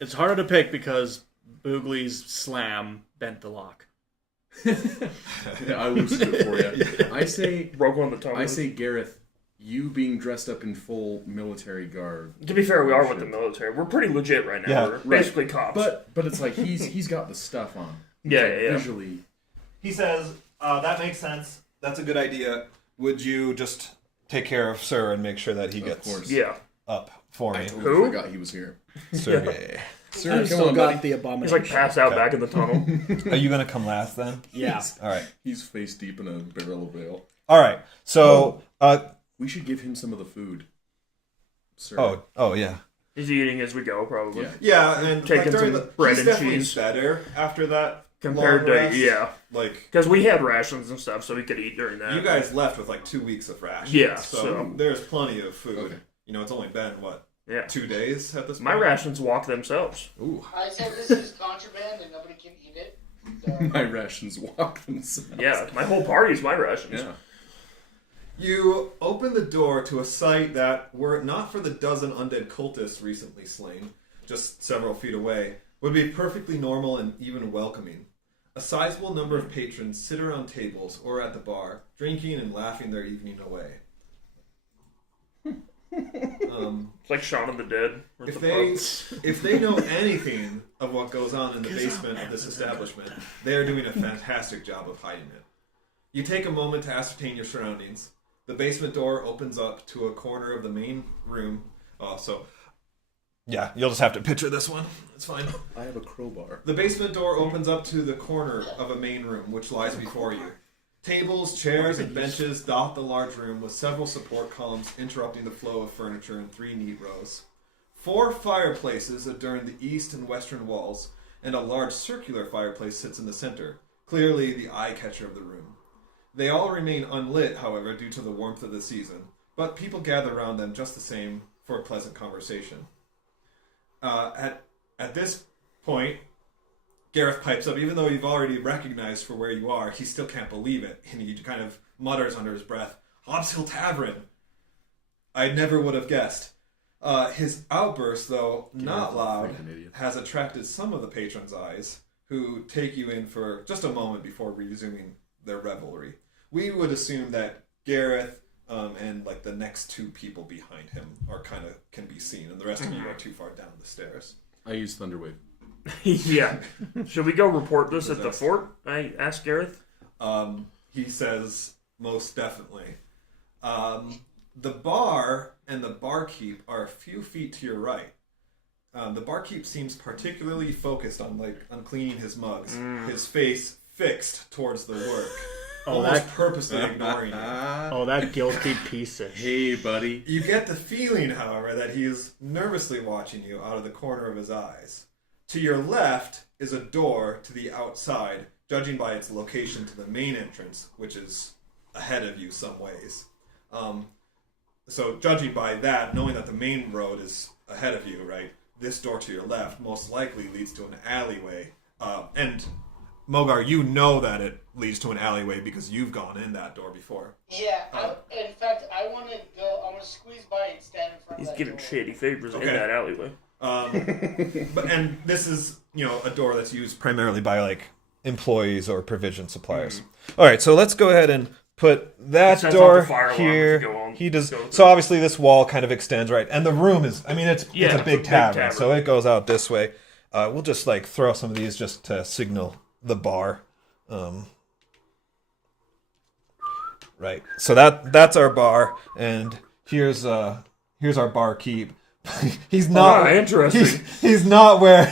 It's harder to pick because Boogly's slam bent the lock. I loosened it for you. Broke one of the I tumblers. say, Gareth, you being dressed up in full military garb. To be fair, we are with the military. We're pretty legit right now. Yeah, We're basically cops. But it's like he's got the stuff on. He's Yeah, like yeah. Visually, He says, "That makes sense. That's a good idea. Would you just take care of Sir and make sure that he of gets course. yeah. up for I me?" totally Who? forgot he was here. Sergey. Sir, I've come still on, got buddy. the He's abomination. like passed out Okay. back in the tunnel. Are you gonna come last then? Yeah. All right. He's face deep in a barrel of ale. All right. So, We should give him some of the food. Sir. oh yeah. He's eating as we go, probably. Yeah. Yeah, and Taking like, during some the, bread he's and definitely cheese. better after that. Compared long to, rest. yeah. Like Because we had rations and stuff, so we could eat during that. you guys left with like 2 weeks of rations. Yeah, So, so- there's plenty of food. Okay. It's only been what Yeah. 2 days at this point. My rations walk themselves. Ooh, I said this is contraband and nobody can eat it. So, my rations walk themselves. Yeah, my whole party's my rations. Yeah. You open the door to a sight that, were it not for the dozen undead cultists recently slain, just several feet away, would be perfectly normal and even welcoming. A sizable number of patrons sit around tables or at the bar, drinking and laughing their evening away. It's like Shaun of the Dead. If they know anything of what goes on in the basement of this establishment, they are doing a fantastic job of hiding it. You take a moment to ascertain your surroundings. The basement door opens up to a corner of the main room. Yeah, you'll just have to picture this one. It's fine. I have a crowbar. The basement door opens up to the corner of a main room, which lies before you. Tables, chairs, and benches dot the large room with several support columns interrupting the flow of furniture in 3 neat rows. 4 fireplaces adorn the east and western walls, and a large circular fireplace sits in the center, clearly the eye-catcher of the room. They all remain unlit, however, due to the warmth of the season, but people gather around them just the same for a pleasant conversation. At this point, Gareth pipes up. Even though you've already recognized for where you are, he still can't believe it, and he kind of mutters under his breath, "Hobbs Hill Tavern! I never would have guessed." His outburst, though not loud, has attracted some of the patrons' eyes, who take you in for just a moment before resuming their revelry. We would assume that Gareth and like the next 2 people behind him are kind of can be seen, and the rest of you are too far down the stairs. I use Thunderwave. Yeah. Should we go report this at the fort? I asked Gareth. He says, most definitely. The bar and the barkeep are a few feet to your right. The barkeep seems particularly focused on cleaning his mugs, his face fixed towards the work, almost purposely ignoring you. Oh, that guilty piece of Hey, buddy. You get the feeling, however, that he is nervously watching you out of the corner of his eyes. To your left is a door to the outside, judging by its location to the main entrance, which is ahead of you some ways. So judging by that, knowing that the main road is ahead of you, right, this door to your left most likely leads to an alleyway. And Mogar, you know that it leads to an alleyway because you've gone in that door before. Yeah, in fact, I want to go. I want to squeeze by and stand in front of that He's giving door. shady favors in Okay. that alleyway. And this is, a door that's used Primarily by like employees or provision suppliers. All right, so let's go ahead and put that Sets door off the fire alarm here. if you go on- He does. go through. So obviously this wall kind of extends right, and the room is. I mean, it's Yeah, a it's big a big tavern, tavern. so it goes out this way. We'll just like throw some of these just to signal the bar. Right. So that's our bar, and here's our barkeep. He's not interesting. He's not wearing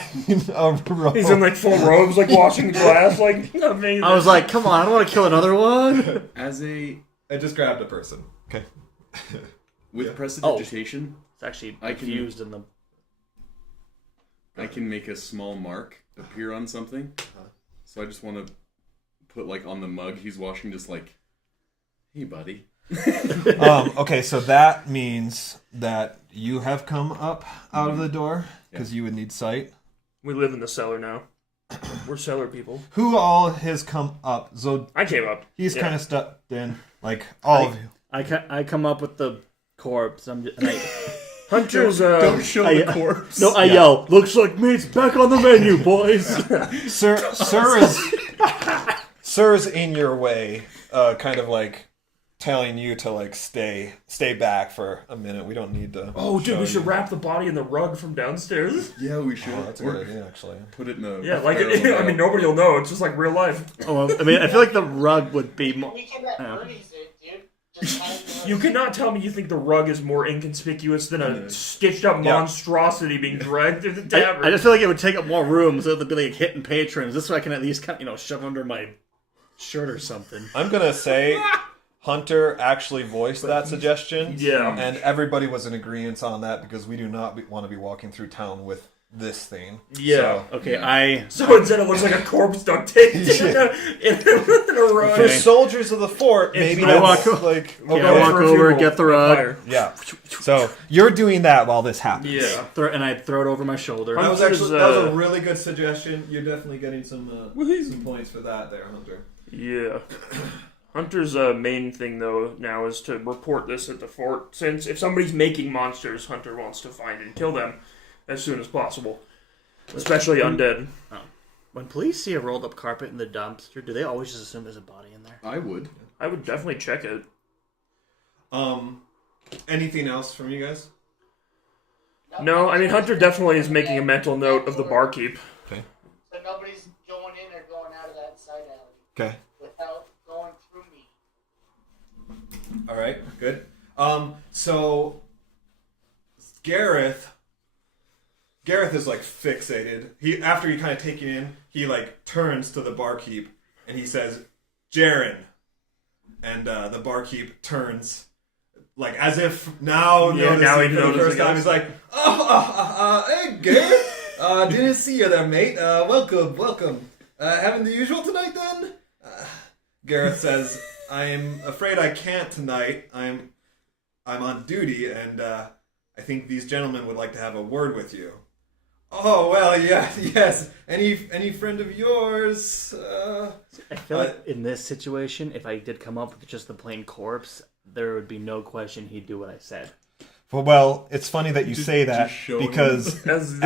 a robe. He's in like full robes, like washing the glass, like amazing. I was like, come on, I don't want to kill another one. I just grabbed a person. Okay. With prestidigitation, It's actually I can- confused in the... I can make a small mark appear on something. So I just want to put like on the mug he's washing, just like, hey, buddy. Okay, so that means that you have come up out of the door because you would need sight. We live in the cellar now. We're cellar people. Who all has come up? So I came up. he's Yeah. kind of stepped in, like all of you. I come up with the corpse. Hunter's Don't show I- the corpse. I yell, looks like meat's back on the menu, boys. Sir's in your way, kind of like telling you to like stay back for a minute. We don't need to. Oh, dude, show we should you. wrap the body in the rug from downstairs. Yeah, we should. Oh, that's a good idea, actually. Put it in the. Yeah, like barrel I mean, nobody will know. It's just like real life. Oh, I mean, I feel like the rug would be more. We can let Bernie's it, dude. Just hide the You cannot tell me you think the rug is more inconspicuous than a stitched up monstrosity being dragged through the tavern. I just feel like it would take up more room, so it'd be like hitting patrons. This way I can at least shove under my shirt or something. I'm gonna say Hunter actually voiced that suggestion. Yeah. And everybody was in agreement on that because we do not want to be walking through town with this thing. Yeah. Okay, So instead it looks like a corpse duct taped in a rug. For soldiers of the fort, maybe I that's walk- like I walk over, get the rug. Fire. yeah. So you're doing that while this happens. Yeah. and I throw it over my shoulder. That was Hunter's, a really good suggestion. You're definitely getting some points for that there, Hunter. Yeah. Hunter's main thing, though, now is to report this at the fort, since if somebody's making monsters, Hunter wants to find and kill them as soon as possible. Especially undead. When police see a rolled up carpet in the dumpster, do they always just assume there's a body in there? I would. I would definitely check it. Anything else from you guys? No, I mean, Hunter definitely is making a mental note of the barkeep. Okay. So nobody's going in or going out of that side alley Okay. without going through me. All right. Good. So Gareth is like fixated. After you kind of take it in, he like turns to the barkeep and he says, "Jaren," and the barkeep turns. Like, as if now now he for the notices first time, he's like, hey, Gareth. Didn't see you there, mate. Welcome. Having the usual tonight, then? Gareth says, I'm afraid I can't tonight. I'm on duty, and I think these gentlemen would like to have a word with you. Oh, well, yes. Any friend of yours? I feel like in this situation, if I did come up with just the plain corpse, there would be no question he'd do what I said. Well, it's funny that you say that because As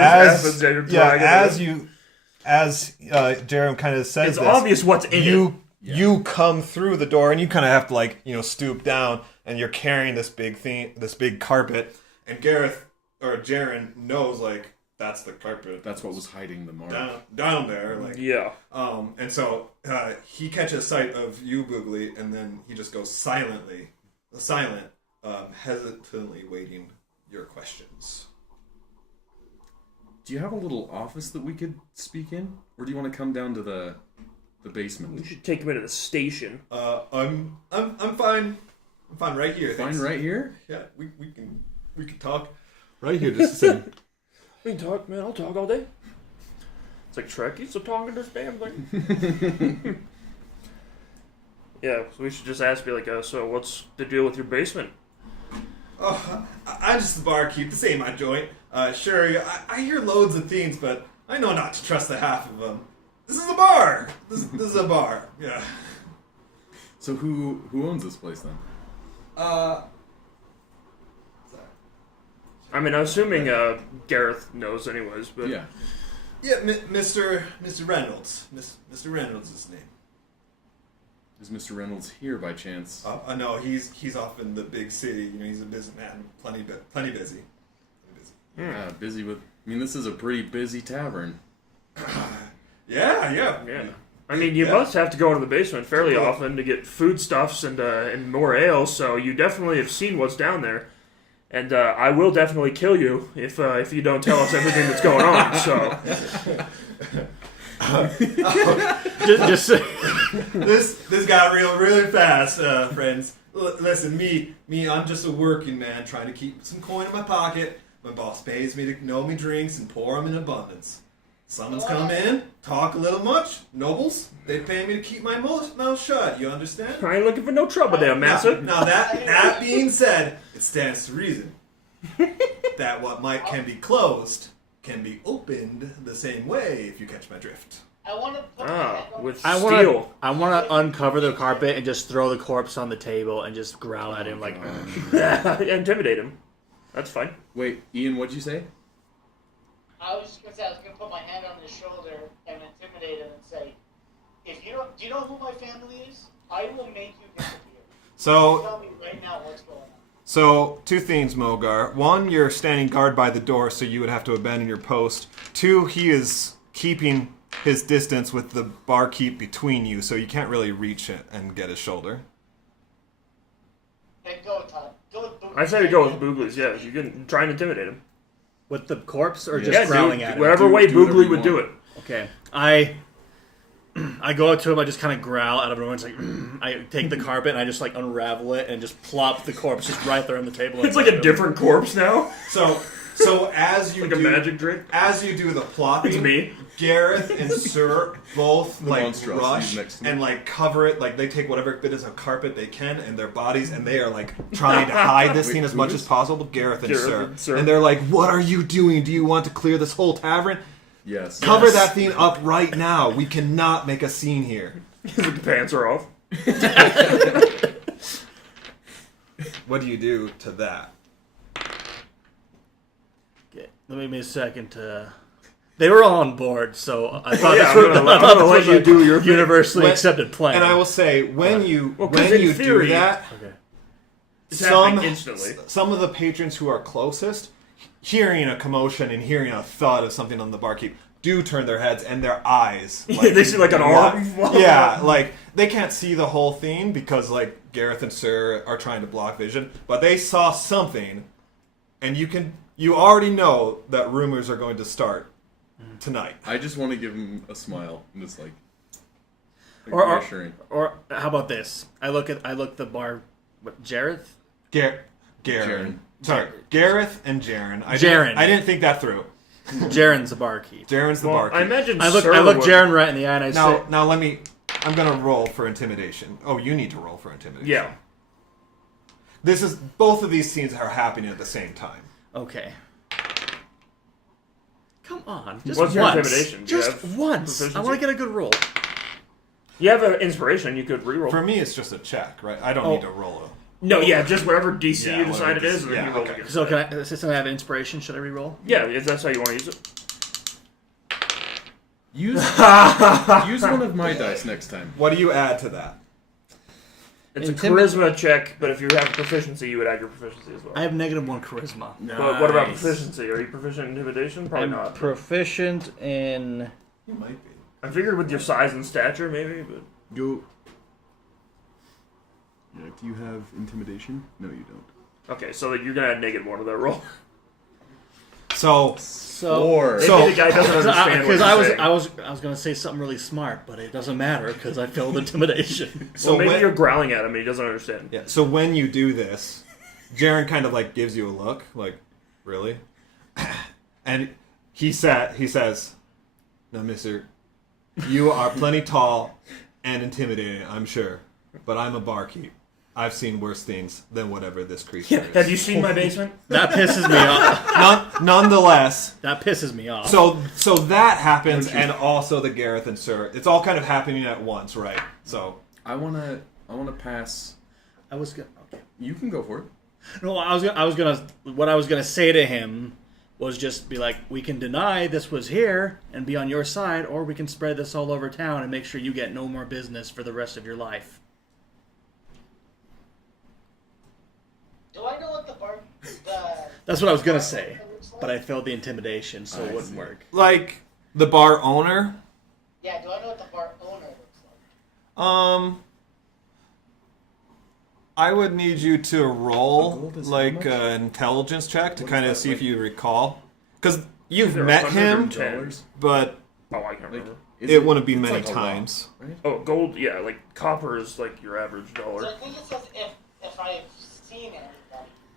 Jerem kind of says it's this, obvious what's in it. you come through the door and you kind of have to like stoop down and you're carrying this big carpet, and Gareth or Jaren knows like that's the carpet. That's what was hiding the mark. Down there, like Yeah. And so he catches sight of you, Boogly, and then he just goes silent, hesitantly waiting your questions. Do you have a little office that we could speak in, or do you want to come down to the basement? We should take him into the station. I'm fine. I'm fine right here. Fine thanks. right here? Yeah, we can talk right here. Just sit. We can talk, man. I'll talk all day. It's like Shrek. He's talking this damn thing. Yeah, so we should just ask, be like, so what's the deal with your basement? Oh, I'm just the barkeep. This ain't my joint. Sure, I hear loads of things, but I know not to trust the half of them. This is a bar. This is a bar. Yeah. So who owns this place then? I mean, I'm assuming Gareth knows anyways, but... Yeah. Yeah, Mr. Reynolds. Mr. Reynolds is his name. Is Mr. Reynolds here by chance? No, he's off in the big city. He's a businessman, plenty busy. Yeah, busy with... I mean, this is a pretty busy tavern. Yeah. I mean, you must have to go into the basement fairly often to get foodstuffs and more ale, so you definitely have seen what's down there. And I will definitely kill you if you don't tell us everything that's going on, so... This got really fast, friends. Listen, me, I'm just a working man trying to keep some coin in my pocket. My boss pays me to know me drinks and pour them in abundance. Someone's come in, talk a little much. Nobles, they pay me to keep my mouth shut. You understand? I ain't looking for no trouble there, massa. Now that being said, it stands to reason that what can be closed can be opened the same way, if you catch my drift. I want to put my hand on with I steel. want to uncover the carpet and just throw the corpse on the table and just growl at him like. Intimidate him. That's fine. Wait, Ian, what'd you say? I was just going to say, I was going to put my hand on his shoulder and intimidate him and say, do you know who my family is? I will make you disappear. So, Tell me right now what's going on. So, two things, Mogar. One, you're standing guard by the door, so you would have to abandon your post. Two, he is keeping his distance with the barkeep between you, so you can't really reach it and get his shoulder. Then go, Todd. Go with Boogly. I say we go with Boogly's, yeah. You can try and intimidate him. With the corpse or Yeah. just growling do at him? whatever way Do whatever Boogly you would do want. it. Okay. I go up to him, I just kind of growl out of nowhere. It's like, I take the carpet and I just like unravel it and just plop the corpse just right there on the table. It's like a different corpse now. So as you Like a magic trick. as you do the plopping, It's me. Gareth and Sir both The like monstrosities rush next to me. and like cover it, like they take whatever bit of carpet they can in their bodies, and they are like trying to hide this Wait, thing as who much is- as possible. Gareth and Sir, and they're like, "What are you doing? Do you want to clear this whole tavern? Yes. Cover that thing up right now. We cannot make a scene here." The pants are off. What do you do to that? Okay, let me give me a second to. They were all on board, so I thought Yeah, this I'm gonna was let you do your thing. universally When- accepted plan. And I will say, when you Well, 'cause in do theory- that, Okay. It's happening instantly. Some of the patrons who are closest, hearing a commotion and hearing a thud of something on the barkeep, do turn their heads and their eyes. They see like an arm. Yeah, like they can't see the whole thing because like Gareth and Sir are trying to block vision, but they saw something, and you already know that rumors are going to start tonight. I just want to give him a smile and just like reassuring. Or how about this? I look the bar. What, Jareth? Jaren. Sorry, Gareth and Jaren. I didn't think that through. Jaren's the barkeep. Jaren's the barkeep. I imagine I look Jaren right in the eye and I say, Now let me. I'm gonna roll for intimidation. Oh, you need to roll for intimidation. Yeah. Both of these scenes are happening at the same time. okay. Come on, just What's once. your intimidation? Do you Just have once. I proficiency? want to get a good roll. You have an inspiration. You could reroll. For me, it's just a check, right? I don't need to roll a. No, yeah, just whatever DC Yeah, you decide whatever it is, and then DC you roll okay. against So that. can I? Since I have inspiration, should I re-roll? Yeah, if that's how you want to use it. Use one of my dice next time. What do you add to that? It's a charisma check, but if you have proficiency, you would add your proficiency as well. I have -1 charisma. But what about proficiency? Are you proficient in intimidation? Probably I'm not. proficient in. You might be. I figured with your size and stature, maybe, but Go. Yeah, do you have intimidation? No, you don't. okay. So you're gonna add -1 to that roll. So So. Maybe So- the guy doesn't understand Because what I you're was saying. I was I was gonna say something really smart, but it doesn't matter because I failed intimidation. Well, maybe when, you're growling at him and he doesn't understand. yeah. So when you do this, Jaren kind of like gives you a look, like, really, and he says, "Now, Mister, you are plenty tall and intimidating, I'm sure, but I'm a barkeep. I've seen worse things than whatever this creature is." Have you seen my basement? That pisses me off. Nonetheless, That pisses me off. so that happens, and also the Gareth and Sir. It's all kind of happening at once, right? So I wanna pass. I was gonna. Okay. You can go for it. No, I was gonna. What I was gonna say to him was just be like, we can deny this was here and be on your side, or we can spread this all over town and make sure you get no more business for the rest of your life. Do I know what the bar? That's what I was gonna say, but I failed the intimidation, so it wouldn't work. like the bar owner. Yeah, do I know what the bar owner looks like? I would need you to roll gold is how like much? an intelligence check to What kind is of that, see if like- you recall, because you've Is there met him, 110? but Oh, I can't remember. it wouldn't be it's many like a lot, times. right? Oh, gold. Yeah, like copper is like your average So dollar. I think it says if I've seen anybody.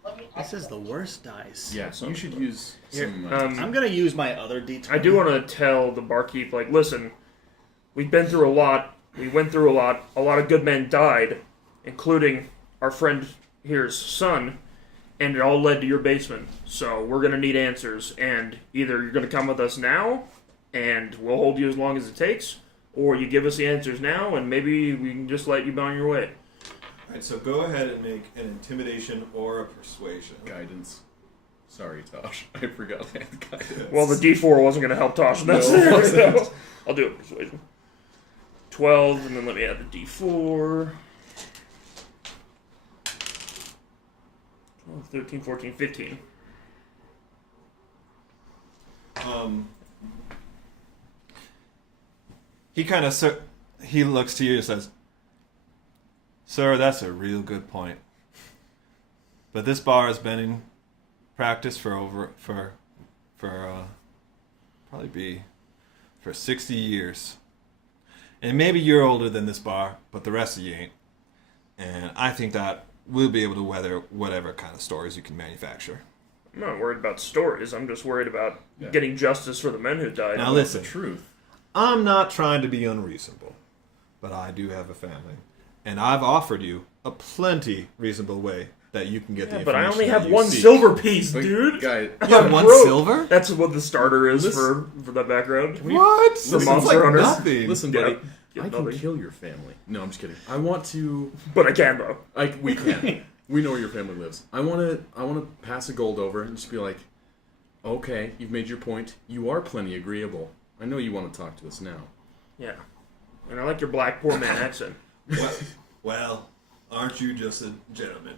Let me. This is the worst dice. Yeah, so you should use Here, some. I'm gonna use my other D20. I do want to tell the barkeep, like, listen, we've been through a lot. We went through a lot. A lot of good men died, including our friend here's son, and it all led to your basement. So we're gonna need answers, and either you're gonna come with us now, and we'll hold you as long as it takes, or you give us the answers now, and maybe we can just let you be on your way. Alright, so go ahead and make an intimidation or a persuasion. Guidance. Sorry, Tosh. I forgot I had guidance. Well, the D4 wasn't gonna help Tosh in that scenario, so I'll do it persuasion. 12, and then let me add the D4. 12, 13, 14, 15. He kind of he looks to you and says, "Sir, that's a real good point. But this bar has been in practice for probably be for 60 years. And maybe you're older than this bar, but the rest of you ain't. And I think that we'll be able to weather whatever kind of stories you can manufacture." I'm not worried about stories. I'm just worried about Yeah. getting justice for the men who died. Now That's the listen, truth. I'm not trying to be unreasonable, but I do have a family. And I've offered you a plenty reasonable way that you can get the Yeah, but I information only that have you one seek. silver piece, Like, dude. guy, You have one Broke. silver? That's what the starter is Listen. for that background. What? The This is Monster like Hunters. nothing. listen, Yeah. buddy. Yeah, I can nothing. kill your family. No, I'm just kidding. I want to. But I can, though. We can. We know where your family lives. I want to pass a gold over and just be like, okay, you've made your point. You are plenty agreeable. I know you want to talk to us now. Yeah. And I like your black poor man accent. Well, aren't you just a gentleman?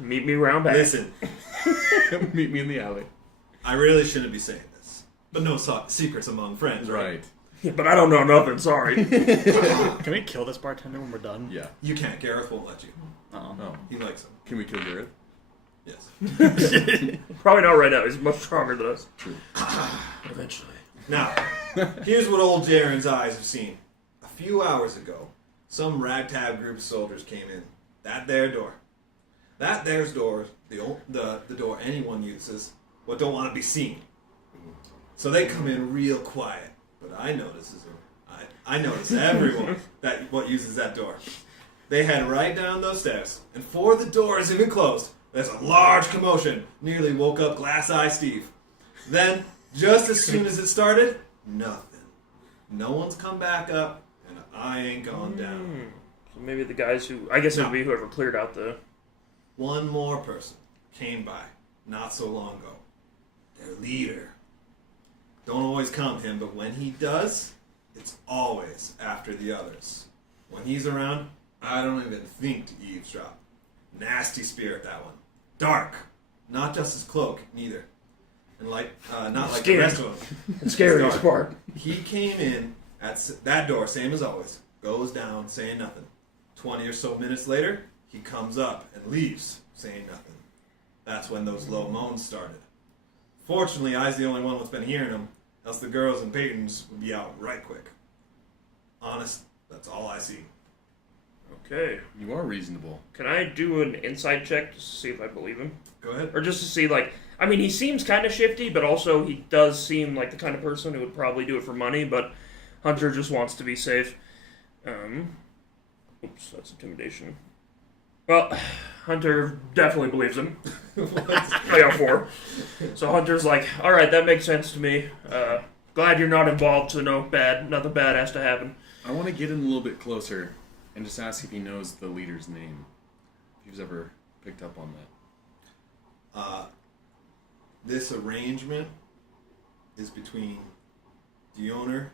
Meet me round back. Listen, Meet me in the alley. I really shouldn't be saying this, but no secrets among friends, right? Yeah, but I don't know nothing, sorry. Can we kill this bartender when we're done? Yeah. You can't. Gareth won't let you. Oh. No. He likes him. Can we kill Gareth? Yes. Probably not right now. He's much stronger than us. True. Eventually. Now, here's what old Jaren's eyes have seen. A few hours ago, some ragtag group of soldiers came in. That there door. That there's door, the door anyone uses, but don't want to be seen. So they come in real quiet. But I notice everyone what uses that door. They head right down those stairs, and before the door is even closed, there's a large commotion. Nearly woke up Glass Eye Steve. Then, just as soon as it started, nothing. No one's come back up, and I ain't gone down. So maybe the guys who... I guess it would be whoever cleared out the... One more person came by not so long ago. Their leader. Don't always come him, but when he does, it's always after the others. When he's around, I don't even think to eavesdrop. Nasty spirit, that one. Dark. Not just his cloak, neither. And not like the rest of them. The scariest part. He came in at that door, same as always. Goes down, saying nothing. 20 or so minutes later, he comes up and leaves, saying nothing. That's when those low moans started. Fortunately, I's the only one that's been hearing them, else the girls and Peytons would be out right quick. Honest, that's all I see. Okay. You are reasonable. Can I do an insight check just to see if I believe him? Go ahead. Or just to see, I mean, he seems kind of shifty, but also he does seem like the kind of person who would probably do it for money, but Hunter just wants to be safe. Oops, that's intimidation. Well, Hunter definitely believes him. I got 4. So Hunter's like, alright, that makes sense to me. Glad you're not involved, so nothing bad has to happen. I want to get in a little bit closer and just ask if he knows the leader's name. If he's ever picked up on that. This arrangement is between the owner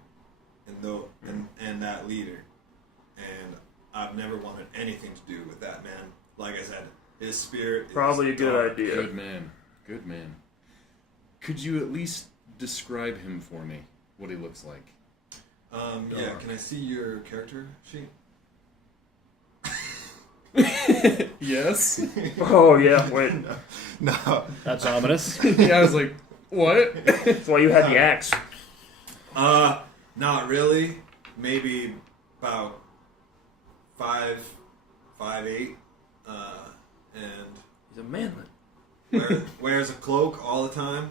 and that leader. And I've never wanted anything to do with that man. Like I said, his spirit Probably is a good dark. idea. Good man. Good man. Could you at least describe him for me? What he looks like? Yeah, can I see your character sheet? Yes. Oh, yeah, wait. No. That's ominous. Yeah, I was like, what? That's why you had the axe. Not really. Maybe about 5'8", and He's a manlet. wears a cloak all the time.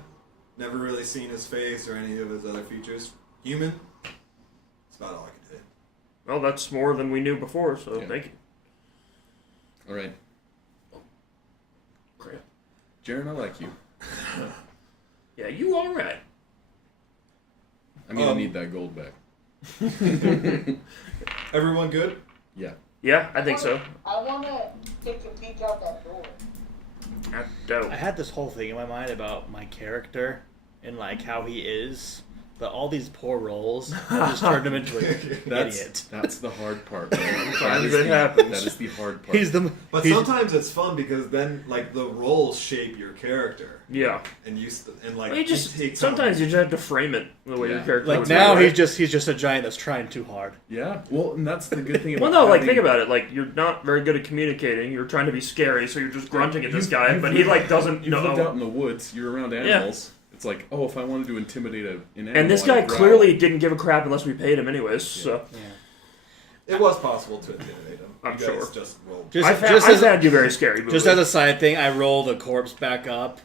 Never really seen his face or any of his other features. Human. That's about all I can say. Well, that's more than we knew before, so Yeah. thank you. All right. Crap. Jaren, I like you. Yeah, you alright. I'm going to need that gold back. Everyone good? Yeah. Yeah, I think so. I want to take a peek out that door. That's dope. I had this whole thing in my mind about my character and how he is, but all these poor rolls just turned him into an idiot. That's the hard part. Man. Sometimes it happens. That is the hard part. But sometimes it's fun because then the roles shape your character, Yeah. and Well, you just take sometimes you just have to frame it the way your character looks. now right? he's just a giant that's trying too hard. Yeah. Well, and that's the good thing about Well, no, having- think about it. You're not very good at communicating. You're trying to be scary, so you're just grunting at this guy, but he doesn't You've lived out know. in the woods. You're around animals. It's like, oh, if I wanted to intimidate an animal, And this guy I'd growl. clearly didn't give a crap unless we paid him anyways. So It was possible to intimidate him. I'm You guys sure. Just rolled. I found you very scary. Just as a side thing, I roll the corpse back up,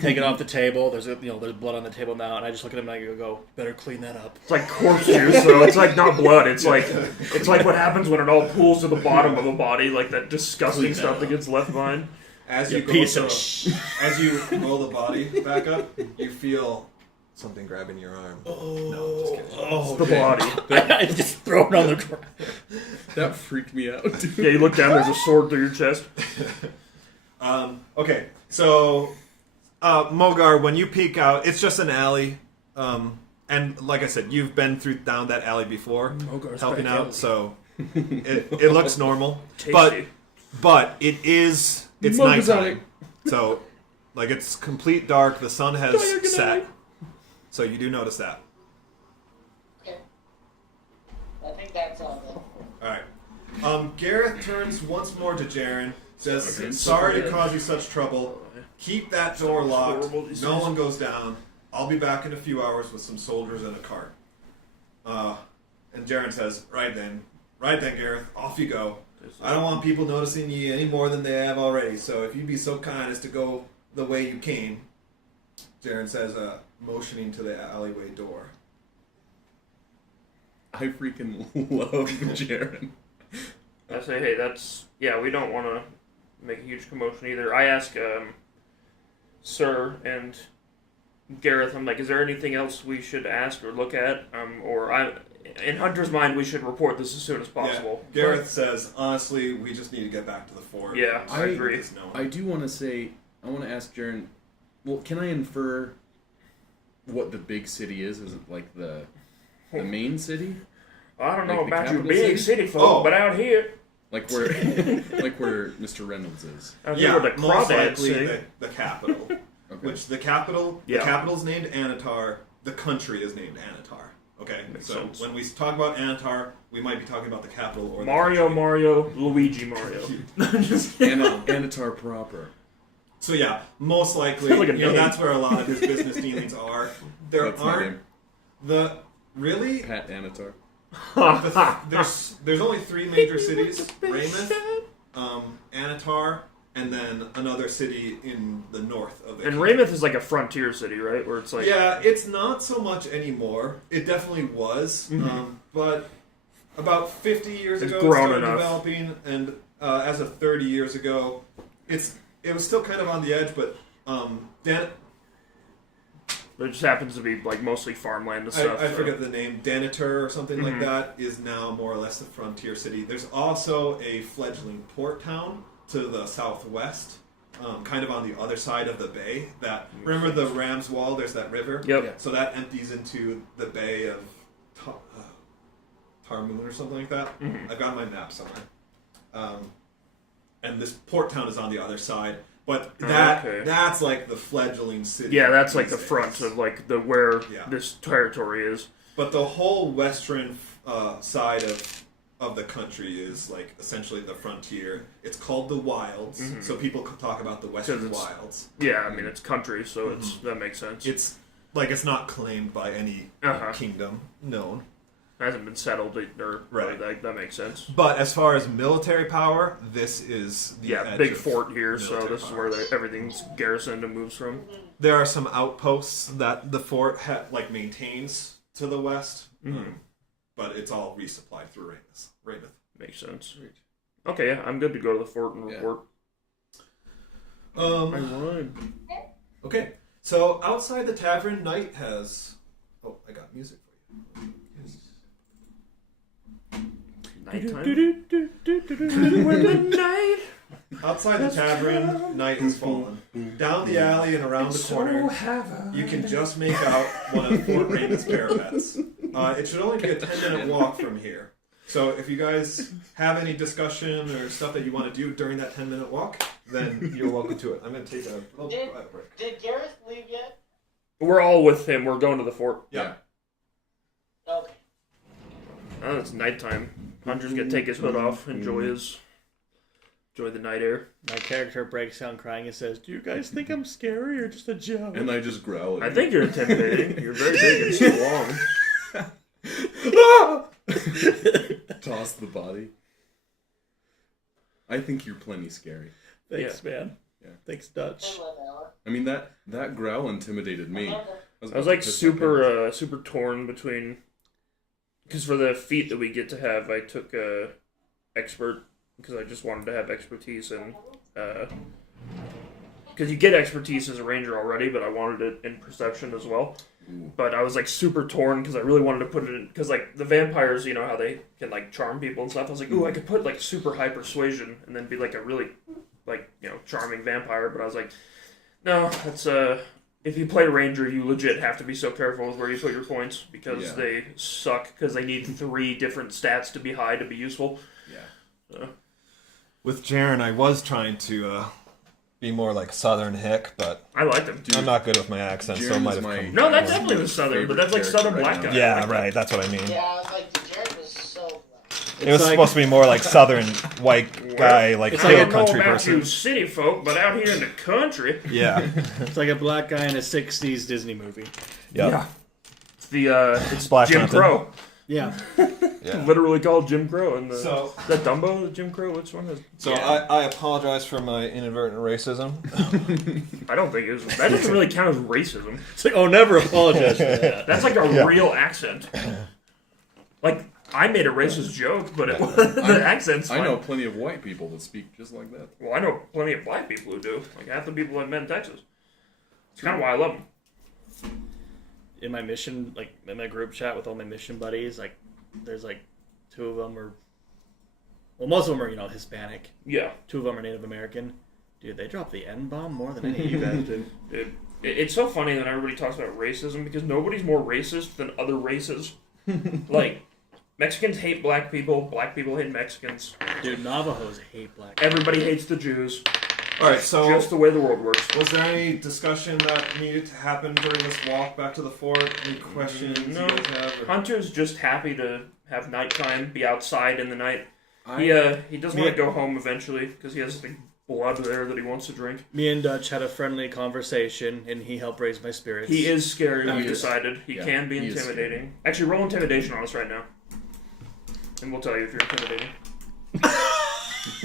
take it off the table. There's there's blood on the table now, and I just look at him and I go, better clean that up. It's like corpse juice, so it's not blood. It's like what happens when it all pools to the bottom of a body, that disgusting stuff that gets left behind. As you as you roll the body back up, you feel something grabbing your arm. No, just kidding. Oh, The body. I just throw it on the ground. That freaked me out. Dude. Yeah, you look down. There's a sword through your chest. Okay, so Mogar, when you peek out, it's just an alley. And like I said, you've been down that alley before, Mogar's helping back out, alley. so it looks normal. Tasty. But but it's nighttime. So, like, it's complete dark. The sun has set. So you do notice that. Okay. I think that's all then. Alright. Gareth turns once more to Jaren, says, sorry to cause you such trouble. Keep that door locked. No one goes down. I'll be back in a few hours with some soldiers and a cart. And Jaren says, Right then, Gareth, off you go. I don't want people noticing you any more than they have already, so if you'd be so kind as to go the way you came. Jaren says, motioning to the alleyway door. I freaking love Jaren. I say, hey, we don't want to make a huge commotion either. I ask Sir and Gareth, I'm like, is there anything else we should ask or look at? In Hunter's mind, we should report this as soon as possible. Yeah. Gareth says, honestly, we just need to get back to the fort. Yeah, I agree. I do want to say, I want to ask Jaren, well, can I infer what the big city is? Is it like the main city? I don't know Like the about you capital big city? city folk, but out here... Like where Mr. Reynolds is. Where the most crawdads likely sing. the capital. Okay. Which the capital's named Anatar, the country is named Anatar. Okay? Makes so sense. when we talk about Anatar, we might be talking about the capital or Mario, Luigi Mario. Anatar proper. So yeah, most likely, Sounds like a name. that's where a lot of his business dealings are. There That's my aren't name. the really Pat Anatar. there's only 3 major cities: Rameth, Anatar, and then another city in the north of the And kingdom. Rameth is like a frontier city, right? Where it's like... Yeah, it's not so much anymore. It definitely was, but about 50 years It's ago, grown it started enough. developing, and as of 30 years ago, it was still kind of on the edge, but It just happens to be like mostly farmland and stuff. I forget the name, Danator or something like that, is now more or less a frontier city. There's also a fledgling port town to the southwest, kind of on the other side of the bay. Remember the Ram's Wall? There's that river. Yep. Yeah. So that empties into the bay of Tarmoon or something like that. I've got my map somewhere. And this port town is on the other side. But that's like the fledgling city. Yeah, that's like the front of like where Yeah. this territory is. But the whole western side of the country is like essentially the frontier. It's called the Wilds, so people could talk about the Western Wilds. Yeah, I mean it's country, so that makes sense. It's not claimed by any kingdom known. Hasn't been settled, or Right. that makes sense. But as far as military power, this is the edge big of fort here, so military this power. is where everything's garrisoned and moves from. There are some outposts that the fort maintains to the west, but it's all resupplied through Rameth. Makes sense. Okay, yeah, I'm good to go to the fort and report. I run. Okay, so outside the tavern, night has. Oh, I got music for you. Nighttime. Outside the tavern, night has fallen. Down the alley and around the corner, you can just make out one of Fort Raymond's parapets. It should only be a 10-minute walk from here. So if you guys have any discussion or stuff that you want to do during that 10-minute walk, then you're welcome to it. I'm going to take a little break. Did Gareth leave yet? We're all with him. We're going to the fort. Yeah. Okay. Oh, it's nighttime. Hunter's gonna take his hood off, enjoy the night air. My character breaks down crying and says, "Do you guys think I'm scary or just a joke?" And I just growl. I think you're intimidating. You're very big and strong. Toss the body. I think you're plenty scary. Thanks, man. Yeah. Thanks, Dutch. I mean that growl intimidated me. I was like super torn between, because for the feat that we get to have, I took expert because I just wanted to have expertise in. Because you get expertise as a ranger already, but I wanted it in perception as well. Ooh. But I was like super torn because I really wanted to put it in, because like the vampires, you know how they can like charm people and stuff. I was like, ooh, I could put like super high persuasion and then be like a really like, you know, charming vampire. But I was like, no, that's if you play ranger, you legit have to be so careful with where you put your points because they suck, because they need 3 different stats to be high to be useful. Yeah. With Jaren, I was trying to be more like Southern hick, but I like them. I'm not good with my accent, so it Jaren's might have my- come. No, that's definitely the Southern, but that's like Southern black guy. Yeah, right. That's what I mean. Yeah, I was like, Jared was so black. It was like- supposed to be more like Southern white guy, like It's I like hill don't know country about person. you city folk, but out here in the country, Yeah. It's like a black guy in a '60s Disney movie. Yep. it's the it's Splash Jim Mountain. Crow. Yeah. Yeah. Literally called Jim Crow. And So- is that Dumbo, Jim Crow? Which one is? So I apologize for my inadvertent racism. I don't think it was. That doesn't really count as racism. It's like, oh, never apologize for that. That's like a real accent. Like I made a racist joke, but it, the accent's fine. I know plenty of white people that speak just like that. Well, I know plenty of black people who do. Like half the people I've met in Texas. It's kind of why I love them. In my mission, like in my group chat with all my mission buddies, like there's like 2 of them are, well, most of them are Hispanic. Yeah. 2 of them are Native American. Dude, they drop the N-bomb more than any of you guys did. It's so funny that everybody talks about racism because nobody's more racist than other races. Like Mexicans hate black people hate Mexicans. Dude, Navajos hate black. Everybody hates the Jews. All right, so Just the way the world works. was there any discussion that needed to happen during this walk back to the fort? Any questions No. you guys have? Or- Hunter's just happy to have nighttime, be outside in the night. He doesn't want to go home eventually because he has the blood there that he wants to drink. Me and Dutch had a friendly conversation, and he helped raise my spirits. He is scary. He We is. decided he Yeah, can be he is intimidating. Actually, roll intimidation on us right now, and we'll tell you if you're intimidating.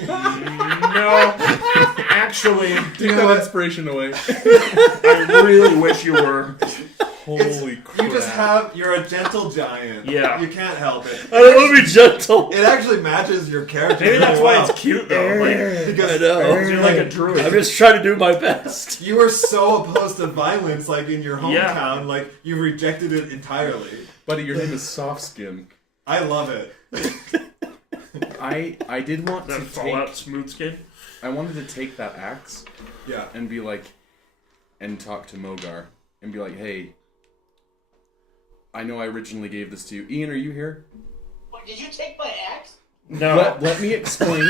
No, actually, Take that inspiration away. I really wish you were. Holy crap. You just you're a gentle giant. Yeah. You can't help it. I want to be gentle. It actually matches your character. Maybe that's really why well. it's cute though. Like, Because you're like a druid. I'm just trying to do my best. you were so opposed to violence, like in your hometown, Yeah. like you rejected it entirely. Buddy, your name is Soft Skin. I love it. I did want That to Fallout take... smooth skin. I wanted to take that axe Yeah. and be like... And talk to Mogar. And be like, hey... I know I originally gave this to you. Ian, are you here? Wait, did you take my axe? No. Let me explain.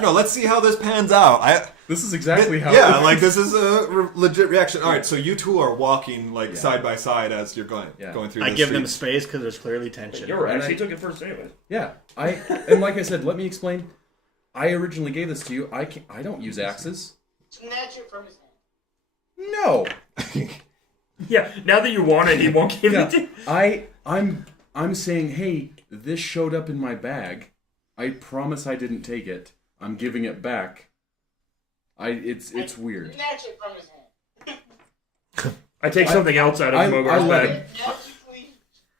No, let's see how this pans out. This is exactly how... Yeah, like this is a legit reaction. All right, so you two are walking like side by side as you're going through. I the give them streets. space because there's clearly tension. You're right. And He I- took it first anyway. Yeah, and like I said, let me explain. I originally gave this to you. I don't use axes. Snatch it from his hand. No. Yeah. Now that you want it, he won't give it to you. I'm saying, hey, this showed up in my bag. I promise I didn't take it. I'm giving it back. It's weird. Snatch it from his hand. I take something else out of I Mogar's let bag. him. Magically.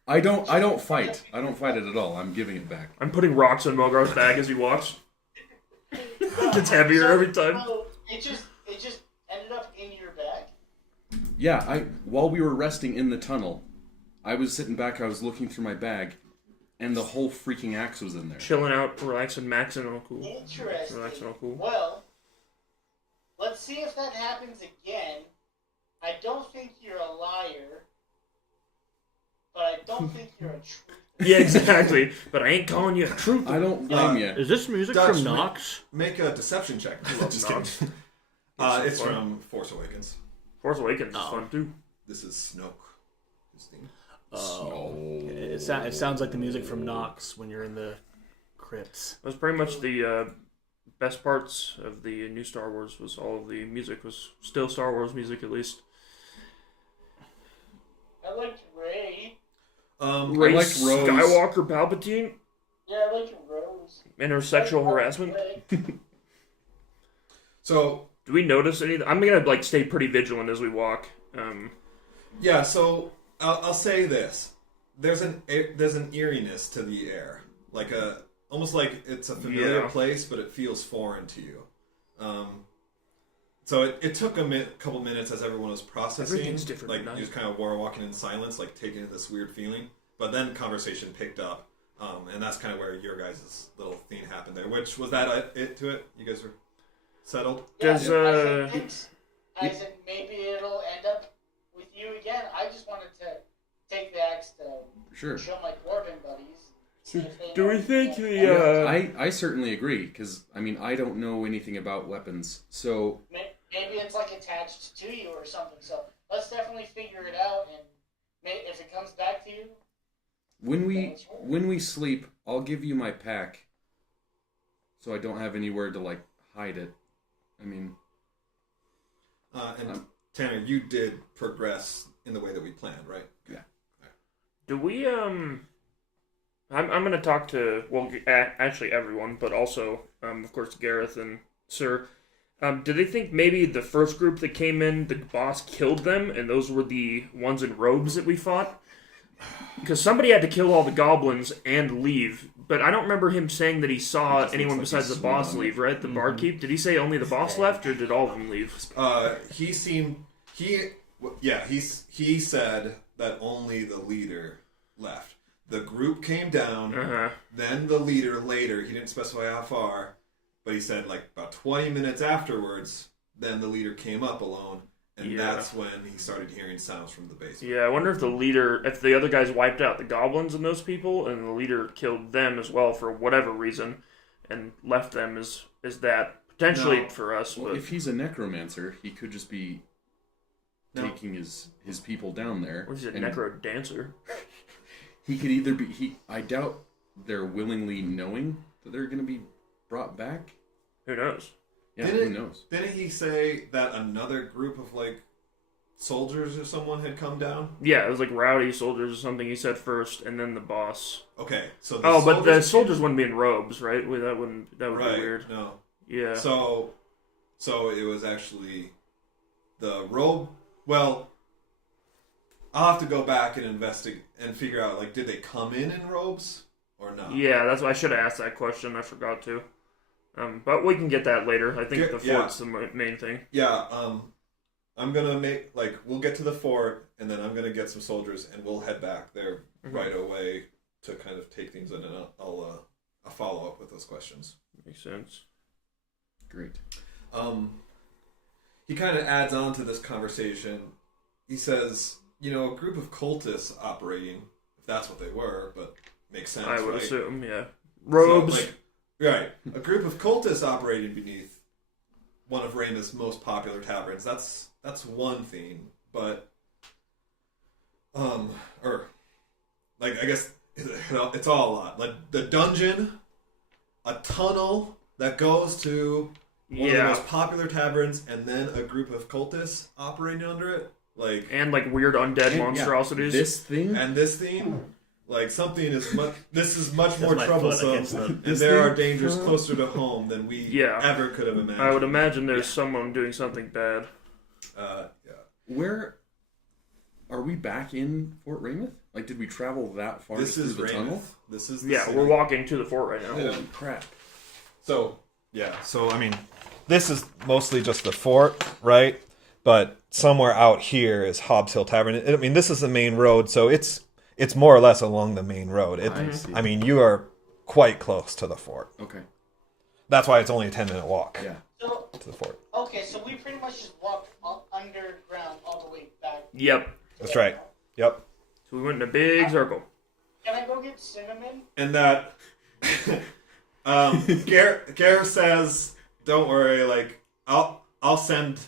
I don't fight. I don't fight it at all. I'm giving it back. I'm putting rocks in Mogar's bag as he walks. It gets heavier every time. So it just ended up in your bag. Yeah, while we were resting in the tunnel, I was sitting back, I was looking through my bag, and the whole freaking axe was in there. Chilling out, relaxing, maxing, all cool. Interesting. Relaxing, all cool. Well, let's see if that happens again. I don't think you're a liar, but I don't think you're a truth. Yeah, exactly. But I ain't calling you a truth. I don't blame you. Is this music Dutch, from Nox? Make a deception check. Just kidding. It's fun. from Force Awakens. Force Awakens is fun too. This is Snoke. His theme. Oh. It sounds like the music from Nox when you're in the crypts. That's pretty much the best parts of the new Star Wars. Was all of the music was still Star Wars music at least. I liked Ray. Rey liked Rose. Skywalker Palpatine Yeah, I liked Rose. and her sexual harassment. Ray. So Do we notice any? I'm gonna stay pretty vigilant as we walk. yeah, so I'll say this: there's an eeriness to the air, almost like it's a familiar Yeah. place, but it feels foreign to you. So it took a couple minutes as everyone was processing. Everything's different Like at night. you just kind of were walking in silence, like taking in this weird feeling. But then conversation picked up, and that's kind of where your guys' little thing happened there. Which was that it to it? You guys were settled. Does, I said maybe it'll end up with you again. I just wanted to take the axe to Sure. show my dwarven buddies. If they Do know we think that- the I certainly agree, because, I mean, I don't know anything about weapons, so... Maybe it's like attached to you or something. So let's definitely figure it out, and if it comes back to you, When we sleep, I'll give you my pack, so I don't have anywhere to, like, hide it. I mean... And Tanner, you did progress in the way that we planned, right? Yeah. Do we I'm going to talk to, well, actually everyone, but also, of course, Gareth and Sir. Do they think maybe the first group that came in, the boss killed them, and those were the ones in robes that we fought? Because somebody had to kill all the goblins and leave, but I don't remember him saying that he saw It just anyone looks like besides the he's boss sweet on leave, it. right? The barkeep. Did he say only the boss left, or did all of them leave? He said that only the leader left. The group came down, then the leader later, he didn't specify how far, but he said like about 20 minutes afterwards, then the leader came up alone, and that's when he started hearing sounds from the basement. Yeah, I wonder if if the other guys wiped out the goblins and those people, and the leader killed them as well for whatever reason, and left them as that potentially for us. Well, but if he's a necromancer, he could just be taking his people down there. Or he's a and necro dancer. He could either be... I doubt they're willingly knowing that they're going to be brought back. Who knows? Yeah, who knows? Didn't he say that another group of like soldiers or someone had come down? Yeah, it was like rowdy soldiers or something he said first, and then the boss. Okay, so but the soldiers wouldn't be in robes, right? Well, that would be weird. No. Yeah. So it was actually the robe. Well, I'll have to go back and investigate and figure out, like, did they come in robes or not? Yeah, that's why I should have asked that question. I forgot to. But we can get that later. I think the fort's the main thing. Yeah, I'm going to we'll get to the fort, and then I'm going to get some soldiers, and we'll head back there right away to kind of take things in, and I'll follow up with those questions. Makes sense. Great. He kind of adds on to this conversation. He says, a group of cultists operating, if that's what they were, but makes sense, I would right? assume, yeah. Robes. So, right. A group of cultists operating beneath one of Rameth's most popular taverns. That's one thing, but I guess it's all a lot. Like the dungeon, a tunnel that goes to one of the most popular taverns, and then a group of cultists operating under it. And weird undead monstrosities. This thing? And this thing, something is much. This is much more my foot troublesome, against and this there thing? are dangers closer to home than we ever could have imagined. I would imagine there's someone doing something bad. Yeah. Where... Are we back in Fort Rameth? Did we travel that far through the tunnel? This is the city. We're walking to the fort right now. Holy crap. So, this is mostly just the fort, right? But somewhere out here is Hobbs Hill Tavern. I mean, this is the main road, so it's more or less along the main road. I see. I mean, you are quite close to the fort. Okay. That's why it's only a 10-minute walk Yeah. So, to the fort. okay, so we pretty much just walked underground all the way back. Yep. That's right. Yep. So we went in a big circle. Can I go get cinnamon? And that Gareth says, "Don't worry. I'll send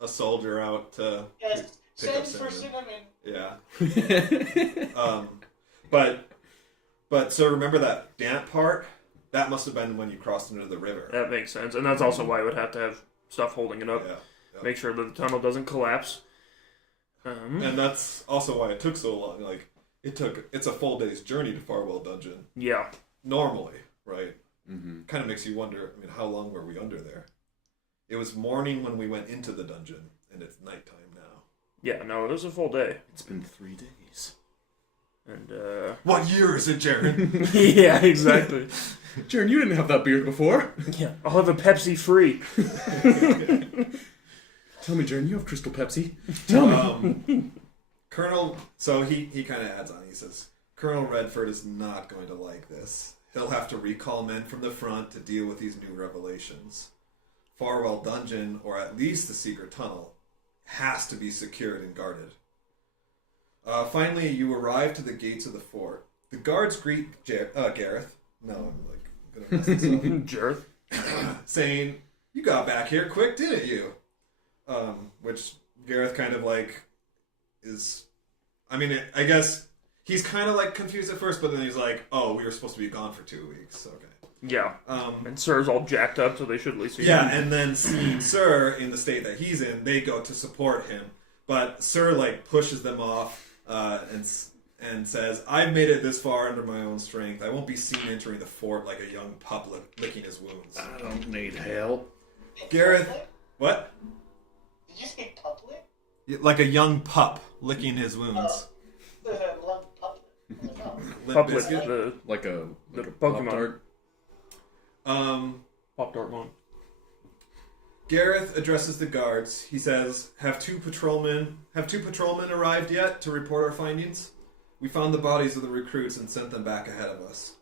a soldier out to Yes, pick up send for cinnamon." cinnamon. Yeah. But so remember that damp part? That must have been when you crossed into the river. That makes sense. And that's also why it would have to have stuff holding it up. Yeah. Make sure that the tunnel doesn't collapse. And that's also why it took so long. It's a full day's journey to Farwell Dungeon. Yeah. Normally, right? Mm-hmm. Kind of makes you wonder, how long were we under there? It was morning when we went into the dungeon, and it's nighttime now. Yeah, no, it was a full day. It's been 3 days. And, What year is it, Jared? yeah, exactly. Jaren, you didn't have that beard before. Yeah, I'll have a Pepsi free. Tell me, Jaren, you have Crystal Pepsi. Tell me. Colonel, so he kind of adds on, he says, Colonel Redford is not going to like this. He'll have to recall men from the front to deal with these new revelations. Farwell Dungeon, or at least the secret tunnel, has to be secured and guarded. Finally, you arrive to the gates of the fort. The guards greet Gareth. No, I'm like gonna mess this up. Jareth. Saying, "You got back here quick, didn't you?" Which Gareth kind of like is. I mean, I guess he's kind of like confused at first, but then he's like, "Oh, we were supposed to be gone for 2 weeks." Okay. Yeah. And Sir's all jacked up, so they should at least see Yeah, him. and then seeing Sir in the state that he's in, they go to support him, but Sir like pushes them off and says, "I've made it this far under my own strength. I won't be seen entering the fort like a young pup licking his wounds." I don't need help. Gareth, what? Did you say public? Like a young pup licking his wounds. Love public. No. Limp Public, Bizkit? the Like a Pokemon. Pop-Tart. Pop Dartmon. Gareth addresses the guards. He says, Have two patrolmen arrived yet to report our findings? We found the bodies of the recruits and sent them back ahead of us."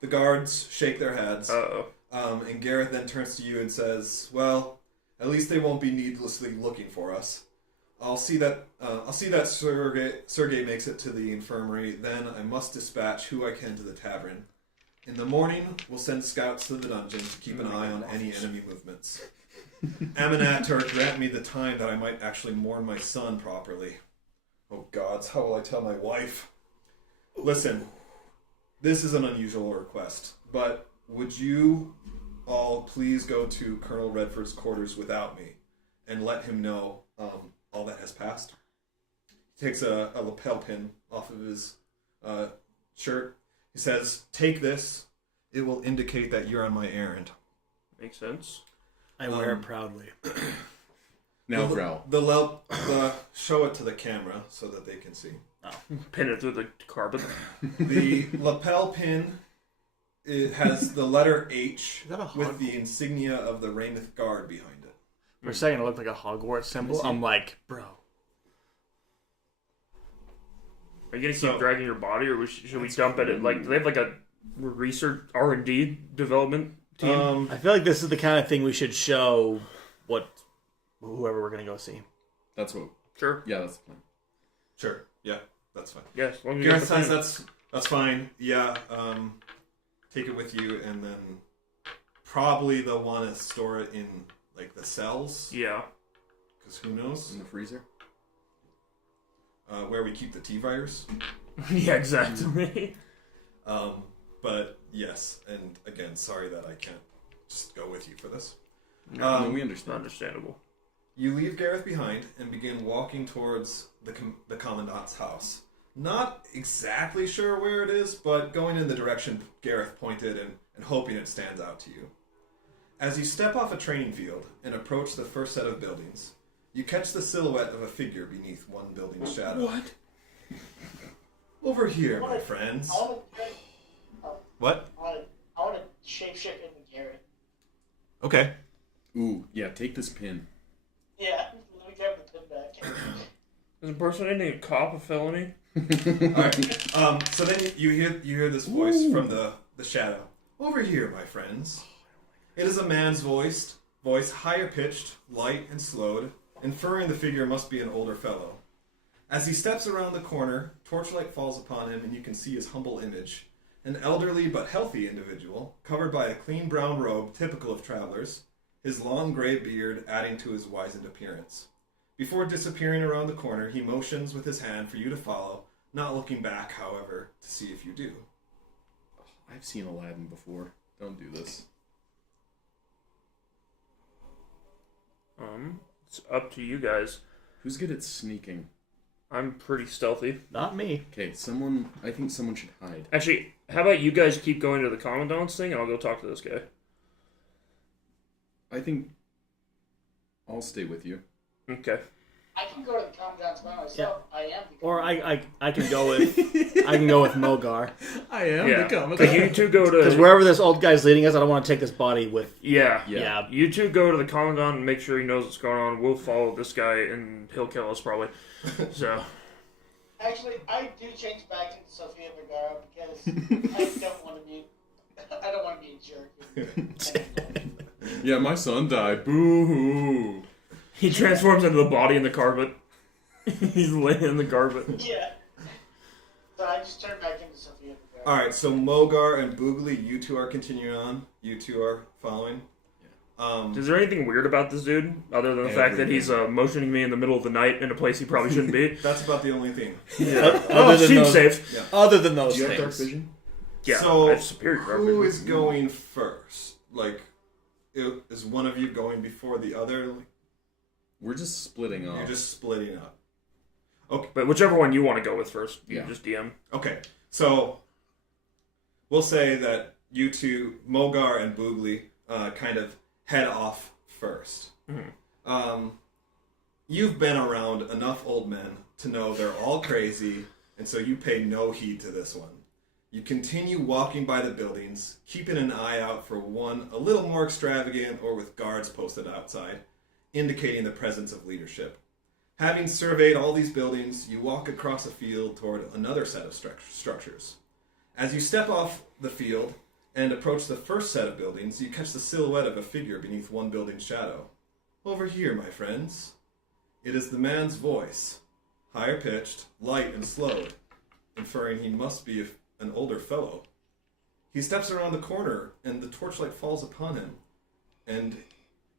The guards shake their heads. Uh-oh. And Gareth then turns to you and says, "Well, at least they won't be needlessly looking for us. I'll see that Sergei makes it to the infirmary. Then I must dispatch who I can to the tavern. In the morning, we'll send scouts to the dungeon to keep an eye on any enemy movements. Anatar, grant me the time that I might actually mourn my son properly. Oh gods, how will I tell my wife? Listen, this is an unusual request, but would you all please go to Colonel Redford's quarters without me and let him know all that has passed?" He takes a lapel pin off of his shirt. He says, "Take this. It will indicate that you're on my errand." Makes sense. I wear it proudly. Now growl. Show it to the camera so that they can see. Pin it through the carpet. The lapel pin, it has the letter H Is that a with the insignia of the Rameth guard behind it. For a second, it looked like a Hogwarts symbol. I'm like, bro. Are you gonna keep dragging your body, or should we dump it? Like, do they have like a research R&D development team? I feel like this is the kind of thing we should show whoever we're gonna go see. That's what. Sure. Yeah, that's the plan. Sure. Yeah, that's fine. Yes. Yeah, Gareth says that's fine. Yeah. Take it with you, and then probably they'll want to store it in like the cells. Yeah. Because who knows? In the freezer. Where we keep the T-virus. Yeah, exactly. But yes, and again, sorry that I can't just go with you for this. No, we understand. Understandable. You leave Gareth behind and begin walking towards the Commandant's house. Not exactly sure where it is, but going in the direction Gareth pointed and hoping it stands out to you. As you step off a training field and approach the first set of buildings, you catch the silhouette of a figure beneath one building's shadow. What? Over here, my friends. What? I want to shapeshift into Garrett. Okay. Ooh, yeah. Take this pin. Yeah, let me grab the pin back. Is impersonating a cop a felony? Alright. So then you hear this voice from the shadow. Over here, my friends. It is a man's voice higher pitched, light, and slowed, inferring the figure must be an older fellow. As he steps around the corner, torchlight falls upon him and you can see his humble image. An elderly but healthy individual, covered by a clean brown robe typical of travelers, his long gray beard adding to his wizened appearance. Before disappearing around the corner, he motions with his hand for you to follow, not looking back, however, to see if you do. I've seen Aladdin before. Don't do this. It's up to you guys. Who's good at sneaking? I'm pretty stealthy. Not me. Okay, I think someone should hide. Actually, how about you guys keep going to the Commandant's thing, and I'll go talk to this guy. I think I'll stay with you. Okay. I can go to the Commandant's by myself. I am the Or I can go with Mogar. I am Yeah. But you two go Because to... wherever this old guy's leading us, I don't want to take this body with. Yeah. Yeah. You two go to the Commandant and make sure he knows what's going on. We'll follow this guy, and he'll kill us, probably. So... Actually, I do change back into Sofia Vergara because I don't want to be a jerk. Yeah, my son died. Boo-hoo. He transforms into the body in the carpet. He's laying in the carpet. Yeah. So I just turned back into Sophia. Alright, so Mogar and Boogly, you two are continuing on. You two are following. Is there anything weird about this dude, other than the fact that he's motioning me in the middle of the night in a place he probably shouldn't be? That's about the only thing. Seems safe. Yeah. Other than those Do you have dark things. vision? Yeah, So, I have superior dark who vision. is going first? Like, is one of you going before the other? Like, We're just splitting off. you're just splitting up. But whichever one you want to go with first, you Yeah. just DM. Okay, so we'll say that you two, Mogar and Boogly, kind of head off first. You've been around enough old men to know they're all crazy, and so you pay no heed to this one. You continue walking by the buildings, keeping an eye out for one a little more extravagant or with guards posted outside, indicating the presence of leadership. Having surveyed all these buildings, you walk across a field toward another set of structures. As you step off the field and approach the first set of buildings, you catch the silhouette of a figure beneath one building's shadow. Over here, my friends. It is the man's voice, higher pitched, light and slowed, inferring he must be an older fellow. He steps around the corner, and the torchlight falls upon him, and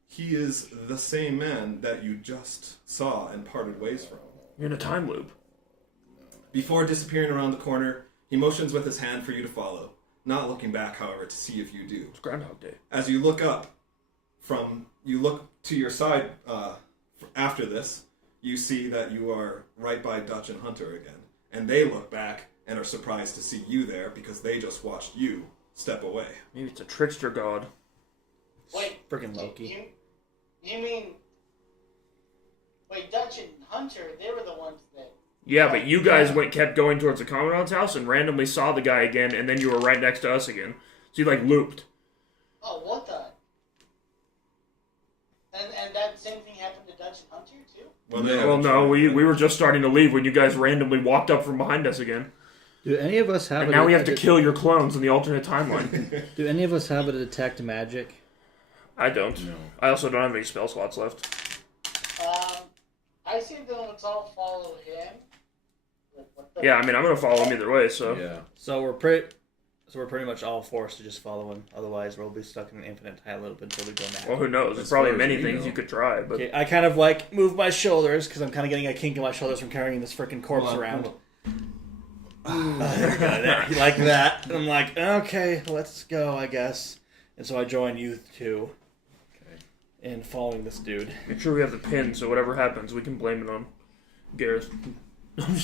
he is the same man that you just saw and parted ways from. You're in a time loop. Before disappearing around the corner, he motions with his hand for you to follow, not looking back, however, to see if you do. It's Groundhog Day. As you look you look to your side after this, you see that you are right by Dutch and Hunter again. And they look back and are surprised to see you there because they just watched you step away. Maybe it's a trickster god. Wait, Freaking Loki. You mean... Wait, Dutch and Hunter, they were the ones that... Yeah, but you guys kept going towards the Commandant's house and randomly saw the guy again, and then you were right next to us again. So you, looped. Oh, what the... And that same thing happened to Dutch and Hunter, too? Well, no, we were just starting to leave when you guys randomly walked up from behind us again. Do any of us have And now we have to kill your clones in the alternate timeline. Do any of us have a detect magic? I don't. No. I also don't have any spell slots left. I say that let's all follow him. Yeah, I mean, I'm going to follow him either way, so... Yeah. So we're pretty much all forced to just follow him. Otherwise, we'll be stuck in an infinite time loop until we go mad. Well, who knows? There's As probably far as many we things know. you could try, but... Okay, I kind of move my shoulders because I'm kind of getting a kink in my shoulders from carrying this freaking corpse around. Like that. And I'm like, okay, let's go, I guess. And so I join you two in following this dude. Make sure we have the pin, so whatever happens, we can blame it on Gareth. I want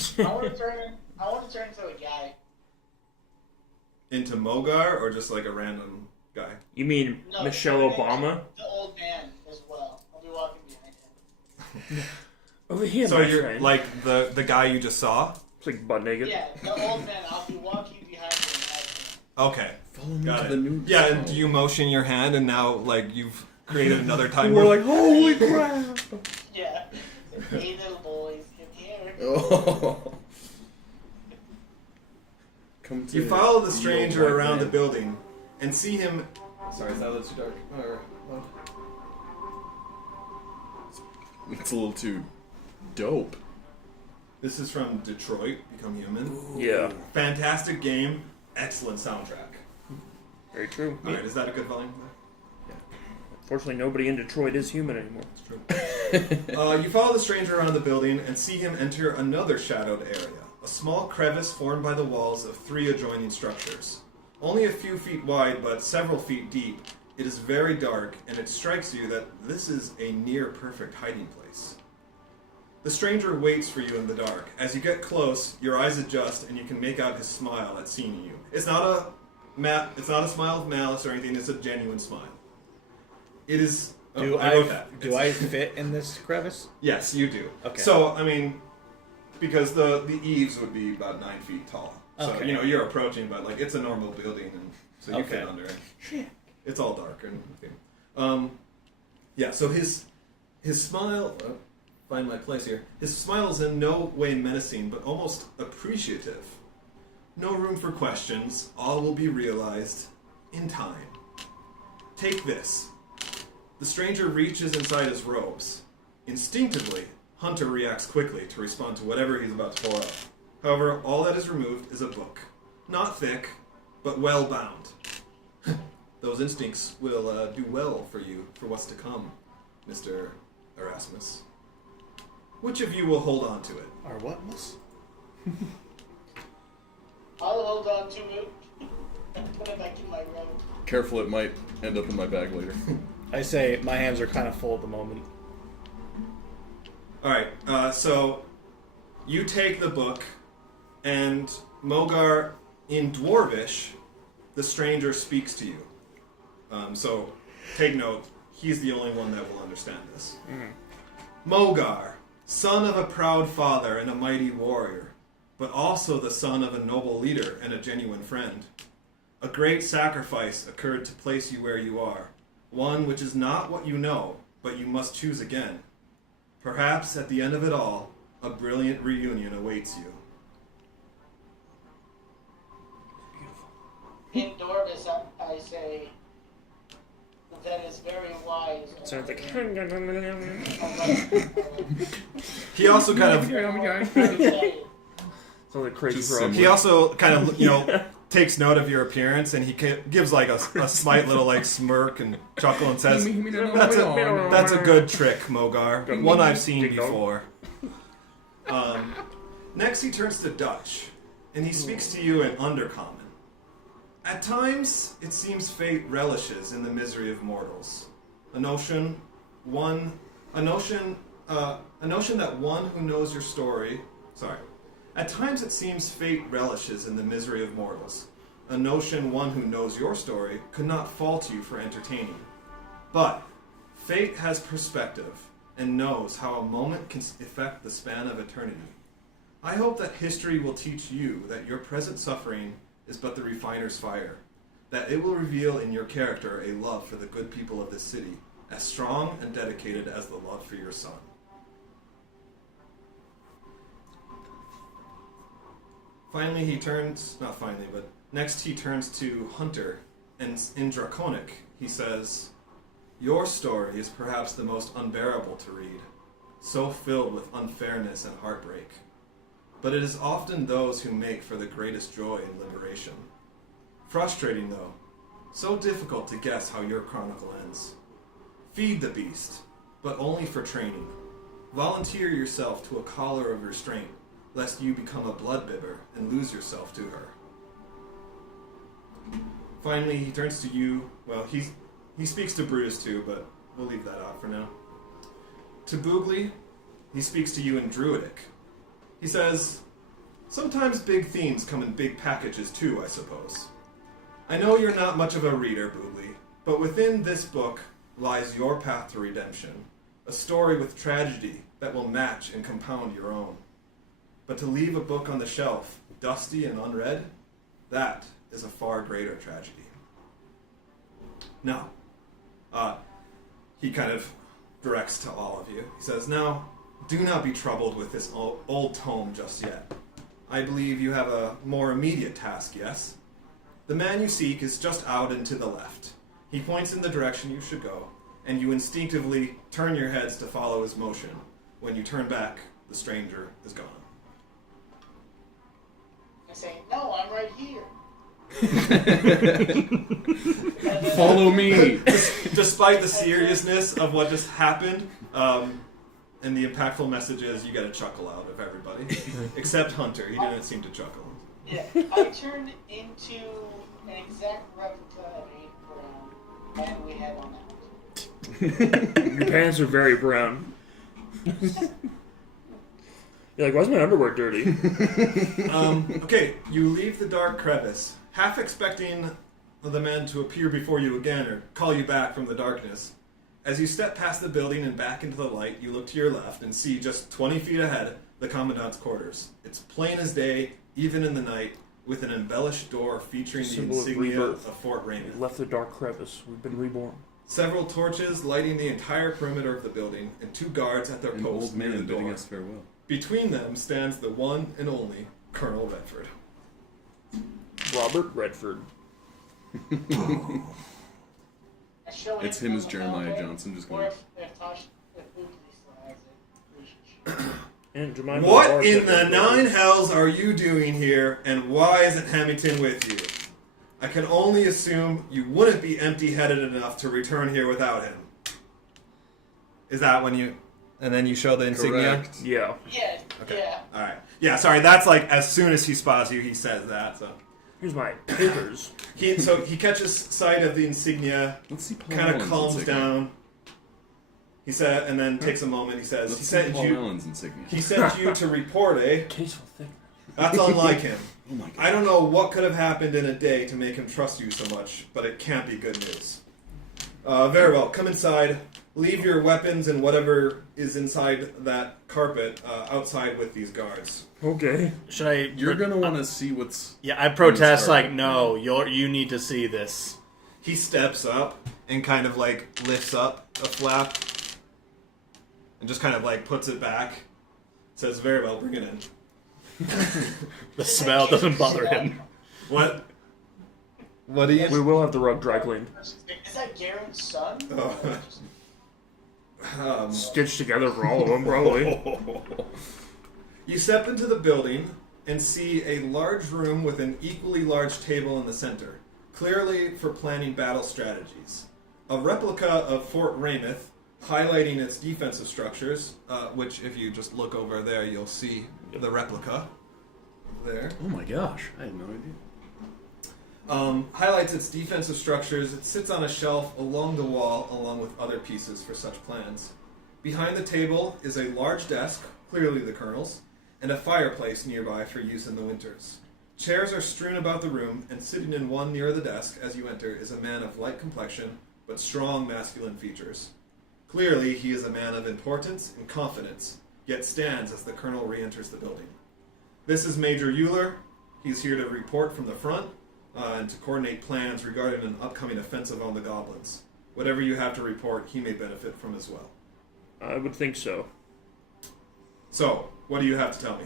to turn into a guy. Into Mogar or just like a random guy? You mean No, Michelle turn into Obama? The old man as well. I'll be walking behind him. Over here, So my you're friend. like the guy you just saw? It's like butt naked. Yeah, the old man. I'll be walking behind him. As him. Okay. Follow me Got to it. the new. Yeah, and do you motion your hand and now you've created another time We're loop? like, holy crap! Yeah. Hey, little boys, come here. Oh. Come to You follow the the stranger old around man. the building and see him. Sorry, is that a little too dark? It's a little too dope. This is from Detroit, Become Human. Yeah. Fantastic game, excellent soundtrack. Very true. Alright, is that a good volume? Fortunately, nobody in Detroit is human anymore. It's true. You follow the stranger around the building and see him enter another shadowed area. A small crevice formed by the walls of 3 adjoining structures. Only a few feet wide, but several feet deep, it is very dark, and it strikes you that this is a near-perfect hiding place. The stranger waits for you in the dark. As you get close, your eyes adjust, and you can make out his smile at seeing you. It's not a smile of malice or anything, it's a genuine smile. It is... Do I wrote that. Do I fit in this crevice? Yes, you do. Okay. So, I mean, because the eaves would be about 9 feet tall. So, Okay. you're approaching, but, it's a normal building, and so you fit Okay. under it. It's all dark and everything. Yeah, so his smile... find my place here. His smile is in no way menacing, but almost appreciative. No room for questions. All will be realized in time. Take this. The stranger reaches inside his robes. Instinctively, Hunter reacts quickly to respond to whatever he's about to pull out. However, all that is removed is a book. Not thick, but well bound. Those instincts will do well for you for what's to come, Mr. Erasmus. Which of you will hold on to it? Our what was? I'll hold on to it and put it back in my robe. Careful, it might end up in my bag later. I say my hands are kind of full at the moment. Alright, so you take the book, and Mogar, in Dwarvish, the stranger speaks to you. So take note, he's the only one that will understand this. Mogar, son of a proud father and a mighty warrior, but also the son of a noble leader and a genuine friend. A great sacrifice occurred to place you where you are, one which is not what you know, but you must choose again. Perhaps at the end of it all, a brilliant reunion awaits you. In Dorvis, I say, that is very wise. Sounds like. He also kind of Sounds like crazy Just frog. He also kind of, takes note of your appearance, and he gives like a slight little like smirk and chuckle and says, "That's a good trick, Mogar. One I've seen before." Next, he turns to Dutch, and he speaks to you in Undercommon. At times, it seems fate relishes in the misery of mortals. A notion that one who knows your story. At times it seems fate relishes in the misery of mortals. A notion one who knows your story could not fault you for entertaining. But fate has perspective and knows how a moment can affect the span of eternity. I hope that history will teach you that your present suffering is but the refiner's fire, that it will reveal in your character a love for the good people of this city, as strong and dedicated as the love for your son. Next he turns to Hunter, and in Draconic he says, "Your story is perhaps the most unbearable to read, so filled with unfairness and heartbreak. But it is often those who make for the greatest joy and liberation. Frustrating though, so difficult to guess how your chronicle ends. Feed the beast, but only for training. Volunteer yourself to a collar of restraint, lest you become a bloodbibber and lose yourself to her." Finally, he turns to you. Well, he speaks to Brutus too, but we'll leave that out for now. To Boogly, he speaks to you in Druidic. He says, "Sometimes big themes come in big packages too, I suppose. I know you're not much of a reader, Boogly, but within this book lies your path to redemption, a story with tragedy that will match and compound your own. But to leave a book on the shelf, dusty and unread, that is a far greater tragedy." Now, he kind of directs to all of you. He says, "Now, do not be troubled with this old tome just yet. I believe you have a more immediate task, yes? The man you seek is just out and to the left. He points in the direction you should go, and you instinctively turn your heads to follow his motion. When you turn back, the stranger is gone." I say, "No, I'm right here." Follow me. Despite the seriousness of what just happened, and the impactful messages, you get a chuckle out of everybody. Except Hunter, he didn't seem to chuckle. Yeah, I turned into an exact replica of Abe Brown, and we head on out. Your pants are very brown. You're like, why's my underwear dirty? Okay, you leave the dark crevice, half expecting the men to appear before you again or call you back from the darkness. As you step past the building and back into the light, you look to your left and see just 20 feet ahead the Commandant's quarters. It's plain as day, even in the night, with an embellished door featuring the Symbol of insignia rebirth. of Fort Rameth. We left the dark crevice. We've been reborn. Several torches lighting the entire perimeter of the building, and 2 guards at their An posts old near the man bidding door. us farewell. Between them stands the one and only Colonel Redford. Robert Redford. I show it It's him as from Jeremiah above, Johnson, just or going. if Bootley still has it, we should show it. Aunt Jemima What barked in at the me. nine hells are you doing here, and why isn't Hamilton with you? I can only assume you wouldn't be empty-headed enough to return here without him. Is that when you... And then you show the insignia? Correct. Yeah. Yeah, Okay. yeah. Alright. Yeah, sorry, that's like, as soon as he spots you, he says that, so... Here's my papers. He catches sight of the insignia, Let's see Paul kind of Allen's calms insignia. down. He said, and then takes a moment, he says, Let's he see sent Paul you... Allen's insignia. He sent you to report, eh? Tasteful thing. That's unlike him. Oh my god. I don't know what could have happened in a day to make him trust you so much, but it can't be good news. Very well. Come inside. Leave your weapons and whatever is inside that carpet outside with these guards. Okay. Should I? You're gonna want to see what's. Yeah, I protest. Start. Like, no, you need to see this. He steps up and kind of like lifts up a flap and just kind of like puts it back. Says, "Very well, bring it in." The smell doesn't bother him. What? What do you? We will have the rug dry cleaned. Is that Garen's son? Stitched together for all of them, probably. You step into the building and see a large room with an equally large table in the center, clearly for planning battle strategies. A replica of Fort Rameth, highlighting its defensive structures, which if you just look over there, you'll see the replica there. Oh my gosh, I had no idea. Highlights its defensive structures. It sits on a shelf along the wall, along with other pieces for such plans. Behind the table is a large desk, clearly the colonel's, and a fireplace nearby for use in the winters. Chairs are strewn about the room, and sitting in one near the desk as you enter is a man of light complexion, but strong masculine features. Clearly, he is a man of importance and confidence, yet stands as the colonel re-enters the building. This is Major Euler. He's here to report from the front, and to coordinate plans regarding an upcoming offensive on the goblins. Whatever you have to report, he may benefit from as well. I would think so. So, what do you have to tell me?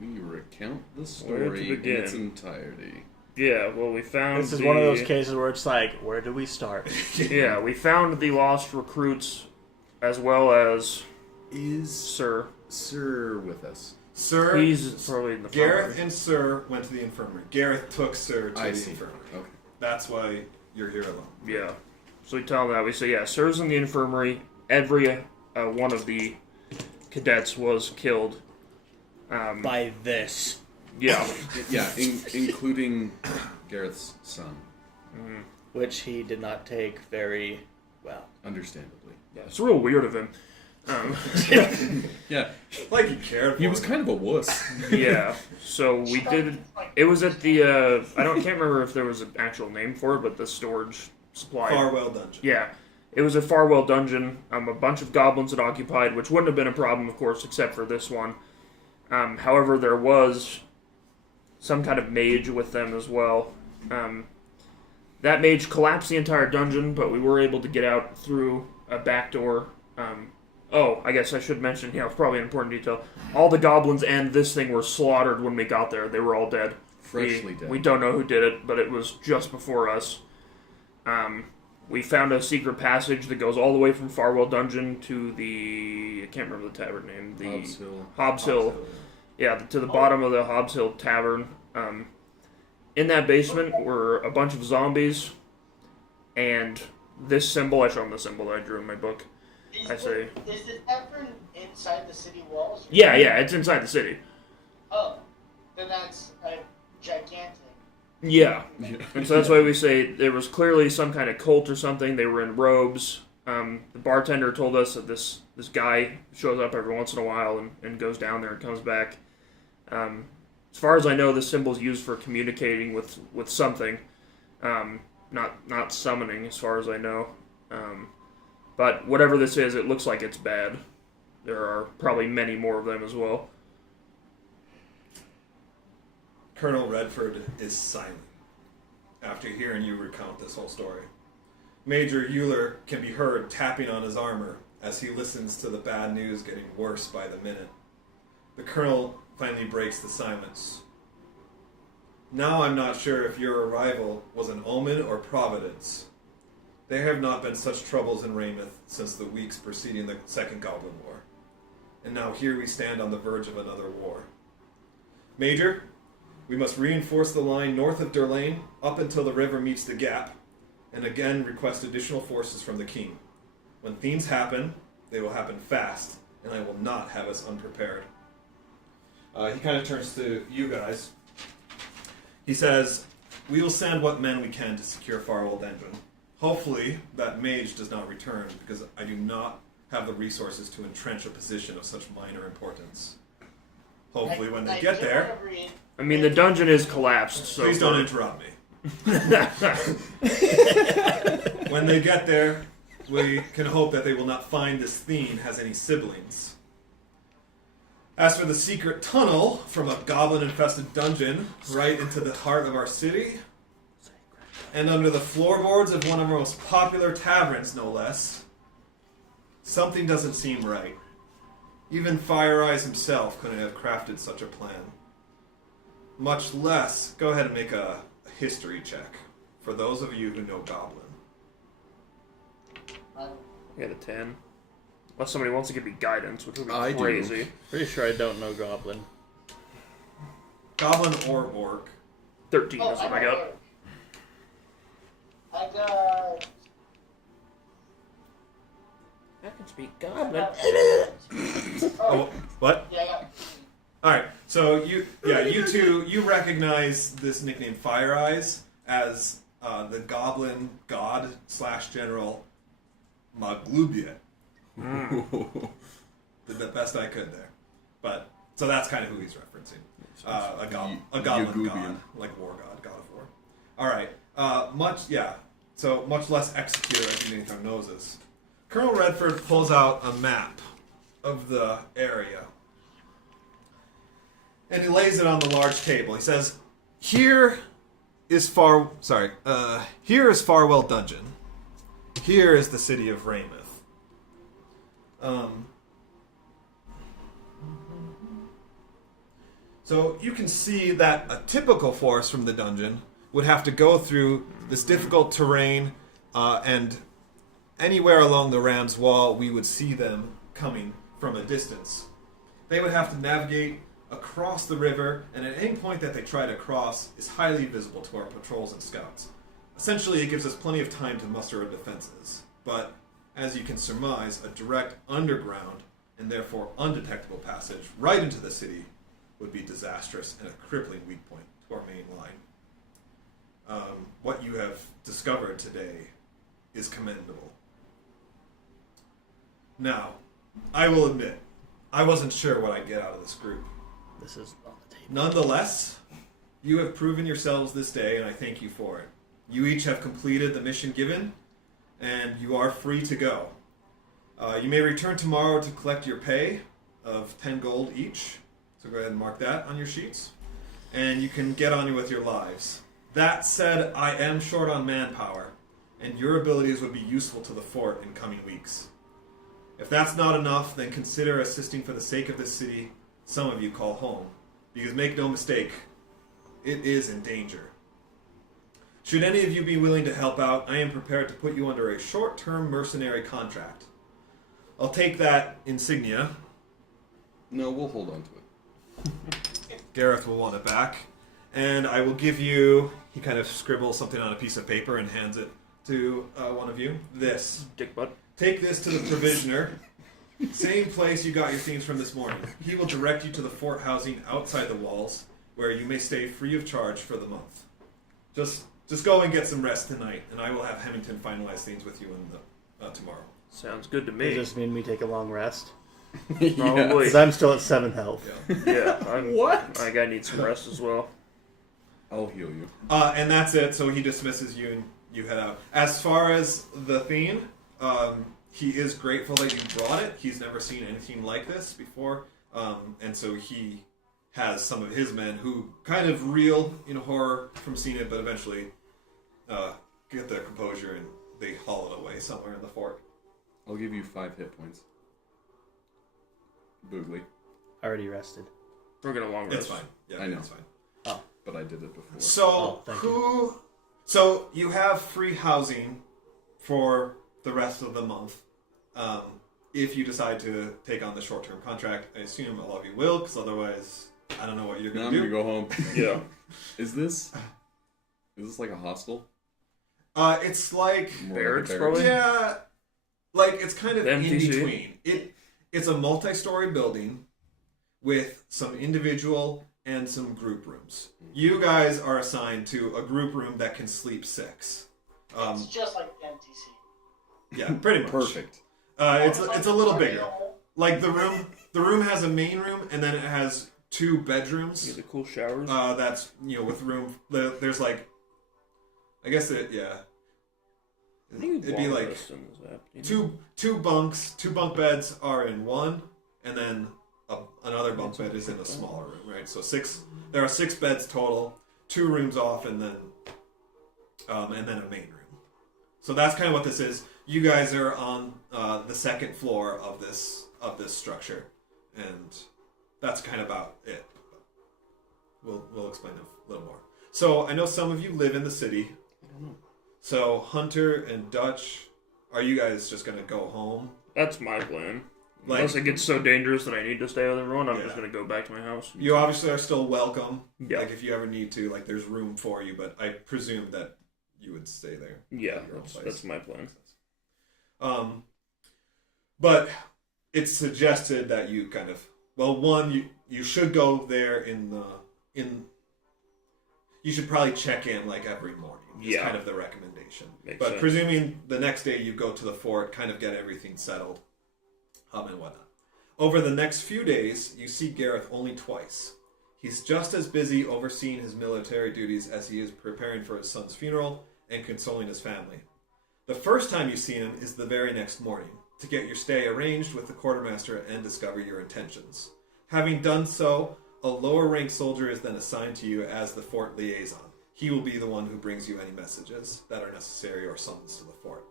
We recount the Where story to in begin? its entirety. Yeah, well, we found This is one of those cases where it's like, where do we start? Yeah, we found the lost recruits, as well as Is Sir. Sir with us? Sir, He's probably in the Gareth front. and Sir went to the infirmary. Gareth took Sir to I the see. infirmary. Okay. That's why you're here alone. Yeah. So we tell them that. We say, yeah, Sir's in the infirmary. Every one of the cadets was killed. By this. Yeah. Yeah, including Gareth's son, Which he did not take very well. understandably. Yeah, it's real weird of him. Yeah, Like he cared for he was him. kind of a wuss. Yeah. So we did. It was at the. can't remember if there was an actual name for it, but the storage supply. Farwell Dungeon. Yeah. It was a Farwell dungeon. A bunch of goblins had occupied, which wouldn't have been a problem, of course, except for this one. However, there was some kind of mage with them as well. That mage collapsed the entire dungeon, but we were able to get out through a back door. I guess I should mention, it's probably an important detail. All the goblins and this thing were slaughtered when we got there. They were all dead. Freshly dead. We don't know who did it, but it was just before us. We found a secret passage that goes all the way from Farwell Dungeon to I can't remember the tavern name. Hobbs Hill. Yeah, to the bottom of the Hobbs Hill Tavern. In that basement were a bunch of zombies, and this symbol, I show them the symbol that I drew in my book. I say, Is the tavern inside the city walls? yeah, it's inside the city. Oh, then that's gigantic. Yeah. And so that's why we say there was clearly some kind of cult or something. They were in robes. The bartender told us that this guy shows up every once in a while and goes down there and comes back. As far as I know, this symbol's used for communicating with something, not summoning, as far as I know. But whatever this is, it looks like it's bad. There are probably many more of them as well. Colonel Redford is silent after hearing you recount this whole story. Major Euler can be heard tapping on his armor as he listens to the bad news getting worse by the minute. The colonel finally breaks the silence. Now I'm not sure if your arrival was an omen or providence. There have not been such troubles in Rameth since the weeks preceding the Second Goblin War. and now here we stand on the verge of another war. Major, we must reinforce the line north of Durlane up until the river meets the gap, and again request additional forces from the king. When things happen, they will happen fast, and I will not have us unprepared. He kind of turns to you guys. He says, we will send what men we can to secure Farwell Dungeon. Hopefully that mage does not return, because I do not have the resources to entrench a position of such minor importance. Hopefully when they get there... I mean, the dungeon is collapsed, so... Please don't interrupt me. When they get there, we can hope that they will not find this Thien has any siblings. As for the secret tunnel from a goblin-infested dungeon right into the heart of our city, and under the floorboards of one of our most popular taverns, no less, something doesn't seem right. Even Fire Eyes himself couldn't have crafted such a plan. Much less, go ahead and make a history check for those of you who know Goblin. I got a 10. Unless somebody wants to give me guidance, which would be I crazy. do. Pretty sure I don't know Goblin. Goblin or Orc. 13 is what I got. I got... I can speak Goblin. Oh, what? Yeah. Alright, so you two, you recognize this nickname Fire Eyes as the Goblin God / General Maglubiet. Did the best I could there. But, so that's kind of who he's referencing. A goblin god, like war god of war. Alright, so much less executed underneath our noses. Colonel Redford pulls out a map of the area. And he lays it on the large table. He says, here is Farwell Dungeon. Here is the city of Rameth. So you can see that a typical force from the dungeon would have to go through this difficult terrain, and anywhere along the ram's wall we would see them coming from a distance. They would have to navigate across the river, and at any point that they try to cross is highly visible to our patrols and scouts. Essentially, it gives us plenty of time to muster our defenses, but as you can surmise, a direct underground and therefore undetectable passage right into the city would be disastrous and a crippling weak point to our main line. What you have discovered today is commendable. Now, I will admit, I wasn't sure what I'd get out of this group. This is on the table. Nonetheless, you have proven yourselves this day, and I thank you for it. You each have completed the mission given, and you are free to go. You may return tomorrow to collect your pay of 10 gold each, so go ahead and mark that on your sheets, and you can get on with your lives. That said, I am short on manpower, and your abilities would be useful to the fort in coming weeks. If that's not enough, then consider assisting for the sake of this city some of you call home, because make no mistake, it is in danger. Should any of you be willing to help out, I am prepared to put you under a short-term mercenary contract. I'll take that insignia. No, we'll hold on to it. Gareth will want it back. And I will give you... He kind of scribbles something on a piece of paper and hands it to one of you. This. Dick butt. Take this to the provisioner. Same place you got your things from this morning. He will direct you to the fort housing outside the walls, where you may stay free of charge for the month. Just go and get some rest tonight, and I will have Hemington finalize things with you tomorrow. Sounds good to Does me. this mean we take a long rest? Probably. Because I'm still at 7 health. Yeah. Yeah. What? I gotta need some rest as well. I'll heal you. And that's it, so he dismisses you and you head out. As far as the theme, he is grateful that you brought it. He's never seen anything like this before, and so he has some of his men who kind of reel in horror from seeing it, but eventually get their composure and they haul it away somewhere in the fort. I'll give you 5 hit points. Boogly. Already rested. We're gonna long rest. It's fine. Yeah, I know. It's fine. But I did it before. So thank So you have free housing for the rest of the month. if you decide to take on the short-term contract. I assume all of you will, because otherwise, I don't know what you're Now going I'm to do. gonna go home. Yeah. Is this like a hostel? It's like, More Barracks, like a probably? yeah, like it's kind of in MTC? between. It's a multi-story building with some individual and some group rooms. You guys are assigned to a group room that can sleep 6. It's just like MTC. Yeah, pretty much. Perfect. It's a little bigger. Like the room has a main room, and then it has 2 bedrooms. Get the cool showers. That's with room. There's like, I guess it'd be like two bunks. 2 bunk beds are in one, and then another bunk bed is in a smaller room, right? So 6. There are 6 beds total, 2 rooms off, and then a main room. So that's kind of what this is. You guys are on the 2nd floor of this structure, and that's kind of about it. We'll explain a little more. So I know some of you live in the city. I don't know. So Hunter and Dutch, are you guys just gonna go home? That's my plan. Like, Unless it gets so dangerous that I need to stay with everyone, I'm Yeah. just gonna go back to my house. You obviously are still welcome. Yeah. Like if you ever need to, like there's room for you. But I presume that you would stay there. Yeah, at your own place. that's my plan. But it's suggested that you kind of you should go there you should probably check in like every morning. Is Yeah. kind of the recommendation. Makes But sense. presuming the next day you go to the fort, kind of get everything settled, and whatnot. Over the next few days, you see Gareth only twice. He's just as busy overseeing his military duties as he is preparing for his son's funeral and consoling his family. The first time you see him is the very next morning, to get your stay arranged with the quartermaster and discover your intentions. Having done so, a lower-ranked soldier is then assigned to you as the fort liaison. He will be the one who brings you any messages that are necessary or summons to the fort.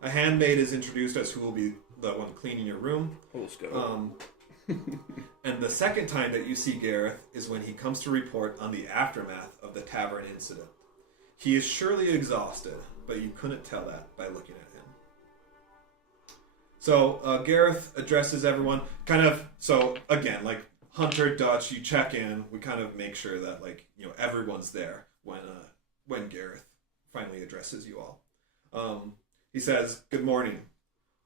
A handmaid is introduced as who will be the one cleaning your room. Let's go. And the second time that you see Gareth is when he comes to report on the aftermath of the tavern incident. He is surely exhausted, but you couldn't tell that by looking at him. So Gareth addresses everyone, kind of. So again, like Hunter, Dutch, you check in. We kind of make sure that everyone's there when Gareth finally addresses you all. He says, "Good morning.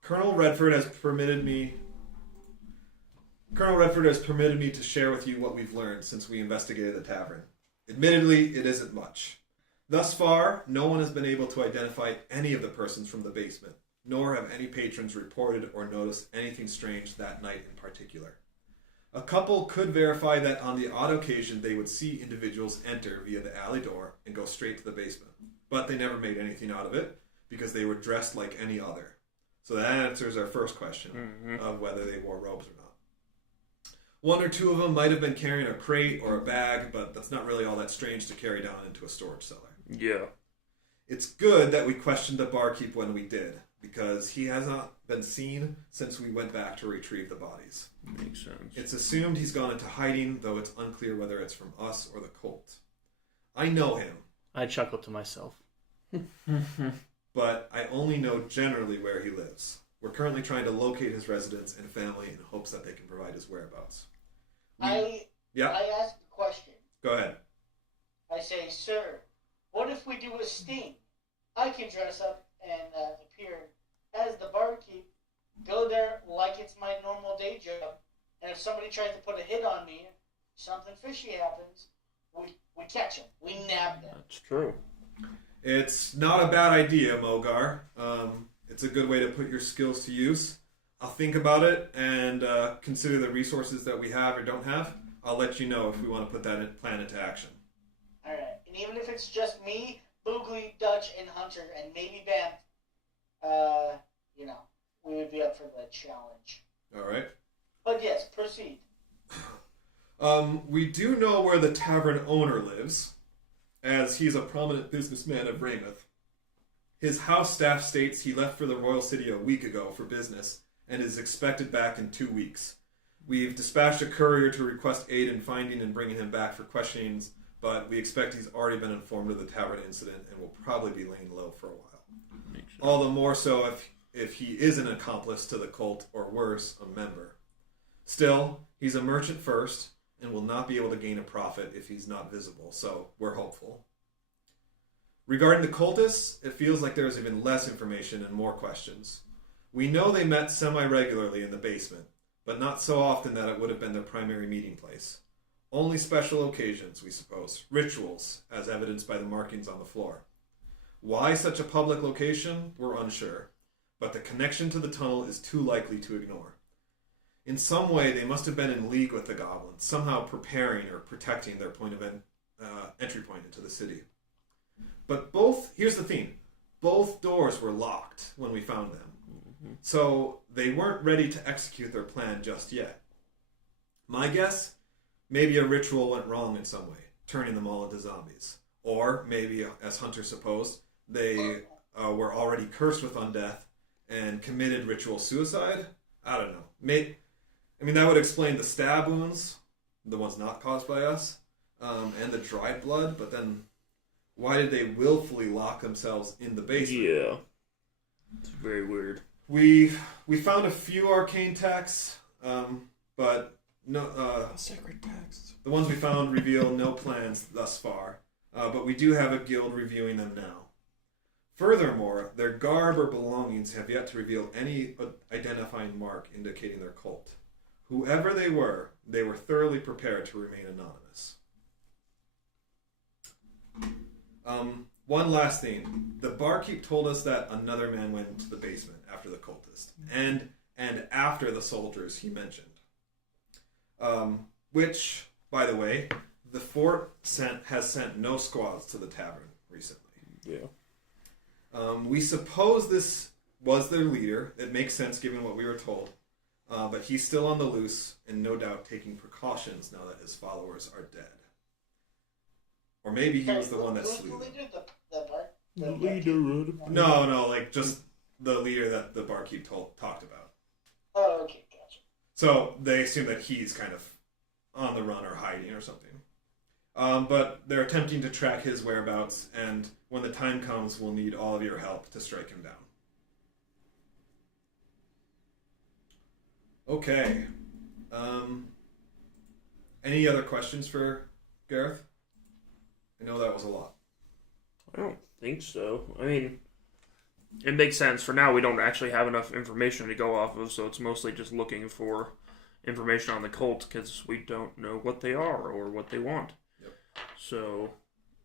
Colonel Redford has permitted me to share with you what we've learned since we investigated the tavern. Admittedly, it isn't much. Thus far, no one has been able to identify any of the persons from the basement, nor have any patrons reported or noticed anything strange that night in particular. A couple could verify that on the odd occasion they would see individuals enter via the alley door and go straight to the basement, but they never made anything out of it because they were dressed like any other. So that answers our first question of whether they wore robes or not. One or two of them might have been carrying a crate or a bag, but that's not really all that strange to carry down into a storage cellar. Yeah. It's good that we questioned the barkeep when we did, because he has not been seen since we went back to retrieve the bodies. Makes sense. It's assumed he's gone into hiding, though it's unclear whether it's from us or the cult. I know him, I chuckled to myself. but I only know generally where he lives. We're currently trying to locate his residence and family in hopes that they can provide his whereabouts." I asked a question. Go ahead. I say, "Sir, what if we do a sting? I can dress up and appear as the barkeep, go there like it's my normal day job, and if somebody tries to put a hit on me, something fishy happens, we catch them. We nab them." That's true. It's not a bad idea, Mogar. It's a good way to put your skills to use. I'll think about it and consider the resources that we have or don't have. I'll let you know if we want to put that plan into action. Alright, and even if it's just me, Boogly, Dutch, and Hunter, and maybe Bam, we would be up for the challenge. All right. But yes, proceed. We do know where the tavern owner lives, as he's a prominent businessman of Rameth. His house staff states he left for the royal city a week ago for business and is expected back in 2 weeks. We've dispatched a courier to request aid in finding and bringing him back for questionings, but we expect he's already been informed of the tavern incident and will probably be laying low for a while. Makes sense. All the more so if if he is an accomplice to the cult, or worse, a member. Still, he's a merchant first, and will not be able to gain a profit if he's not visible, so we're hopeful. Regarding the cultists, it feels like there's even less information and more questions. We know they met semi-regularly in the basement, but not so often that it would have been their primary meeting place. Only special occasions, we suppose. Rituals, as evidenced by the markings on the floor. Why such a public location, we're unsure, but the connection to the tunnel is too likely to ignore. In some way, they must have been in league with the goblins, somehow preparing or protecting their point of entry point into the city. But here's the thing, both doors were locked when we found them. So they weren't ready to execute their plan just yet. My guess, maybe a ritual went wrong in some way, turning them all into zombies. Or maybe, as Hunter supposed, they were already cursed with undeath and committed ritual suicide. I don't know. That would explain the stab wounds, the ones not caused by us, and the dried blood, but then why did they willfully lock themselves in the basement? Yeah. It's very weird. We found a few arcane texts, but no. Sacred texts. The ones we found reveal no plans thus far, but we do have a guild reviewing them now. Furthermore, their garb or belongings have yet to reveal any identifying mark indicating their cult. Whoever they were thoroughly prepared to remain anonymous. One last thing. The barkeep told us that another man went into the basement after the cultist, and after the soldiers he mentioned. Which, by the way, the fort has sent no squads to the tavern recently. Yeah. We suppose this was their leader. It makes sense given what we were told. But he's still on the loose and no doubt taking precautions now that his followers are dead. Or maybe he was the one that slew them. No, like just the leader that the barkeep talked about. Oh, okay, gotcha. So they assume that he's kind of on the run or hiding or something. But they're attempting to track his whereabouts, and when the time comes, we'll need all of your help to strike him down. Okay. Any other questions for Gareth? I know that was a lot. I don't think so. I mean, it makes sense. For now, we don't actually have enough information to go off of, so it's mostly just looking for information on the cult, because we don't know what they are or what they want. Yep. So,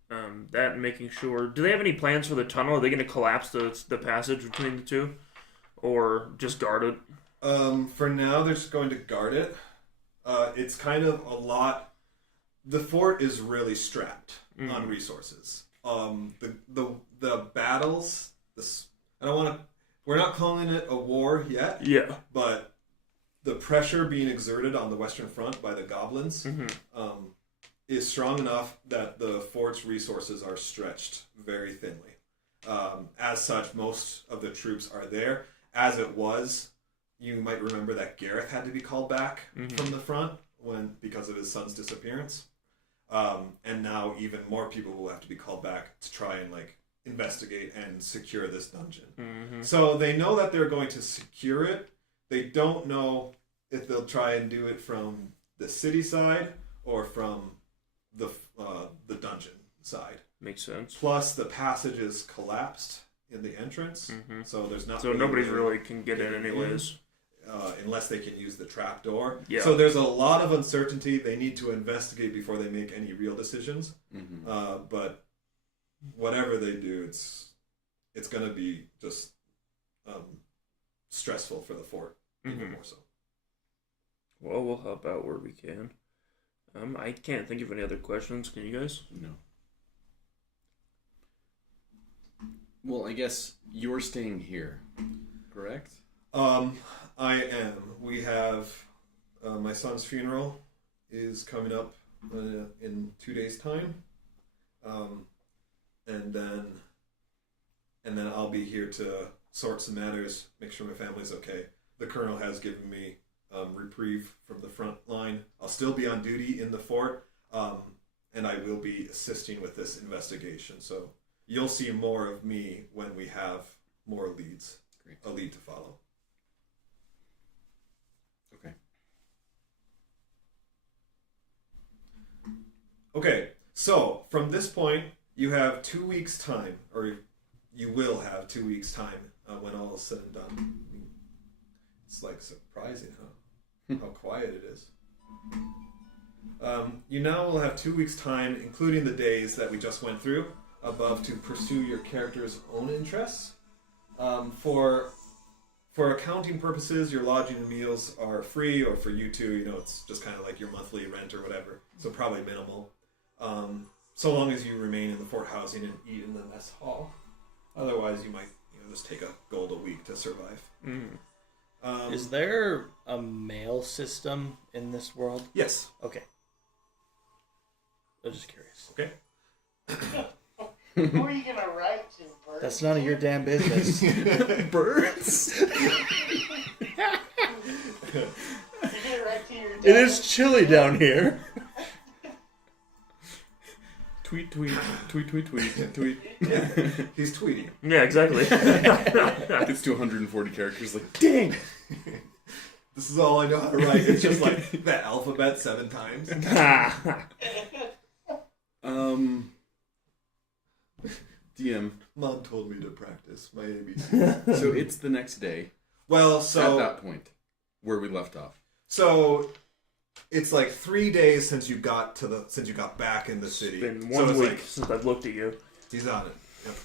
that and making sure... Do they have any plans for the tunnel? Are they going to collapse the passage between the two? Or just guard it? For now, they're just going to guard it. It's kind of a lot... The fort is really strapped on resources. The battles... We're not calling it a war yet. Yeah. But the pressure being exerted on the Western Front by the goblins is strong enough that the fort's resources are stretched very thinly. As such, most of the troops are there. As it was, you might remember that Gareth had to be called back from the front because of his son's disappearance. And now even more people will have to be called back to try and investigate and secure this dungeon. So they know that they're going to secure it. They don't know if they'll try and do it from the city side or from the dungeon side. Makes sense. Plus, the passage is collapsed in the entrance, so there's not. So nobody's really can get in anyways, unless they can use the trap door. Yeah. So there's a lot of uncertainty. They need to investigate before they make any real decisions. But whatever they do, it's going to be just stressful for the fort, even more so. Well, we'll help out where we can. I can't think of any other questions. Can you guys? No. Well, I guess you're staying here, correct? I am. We have my son's funeral is coming up in 2 days' time, and then I'll be here to sort some matters, make sure my family's okay. The colonel has given me reprieve from the front line. I'll still be on duty in the fort, and I will be assisting with this investigation. So you'll see more of me when we have more leads. Great. a lead to follow. Okay. Okay, so from this point, you have 2 weeks' time, or you will have 2 weeks' time when all is said and done. It's like surprising how quiet it is. You now will have 2 weeks' time, including the days that we just went through above, to pursue your character's own interests. For accounting purposes, your lodging and meals are free, or for you two, it's just kind of like your monthly rent or whatever. So probably minimal. So long as you remain in the fort housing and eat in the mess hall. Otherwise, you might just take a gold a week to survive. Is there a mail system in this world? Yes. Okay. I'm just curious. Okay. Who are you gonna write to, Bert? That's none of your damn business. Birds. You're gonna write to your dad? It is chilly down here. Tweet, tweet, tweet, tweet, tweet, tweet. Yeah, he's tweeting. Yeah, exactly. It's to 140 characters. Like, Dang. This is all I know how to write. It's just like that alphabet 7 times. DM. Mom told me to practice my ABC. So it's the next day. Well, At that point, where we left off. So it's like 3 days since you got back in the city. It's been So 1 it's week like, since I've looked at you. he's on it. Yep.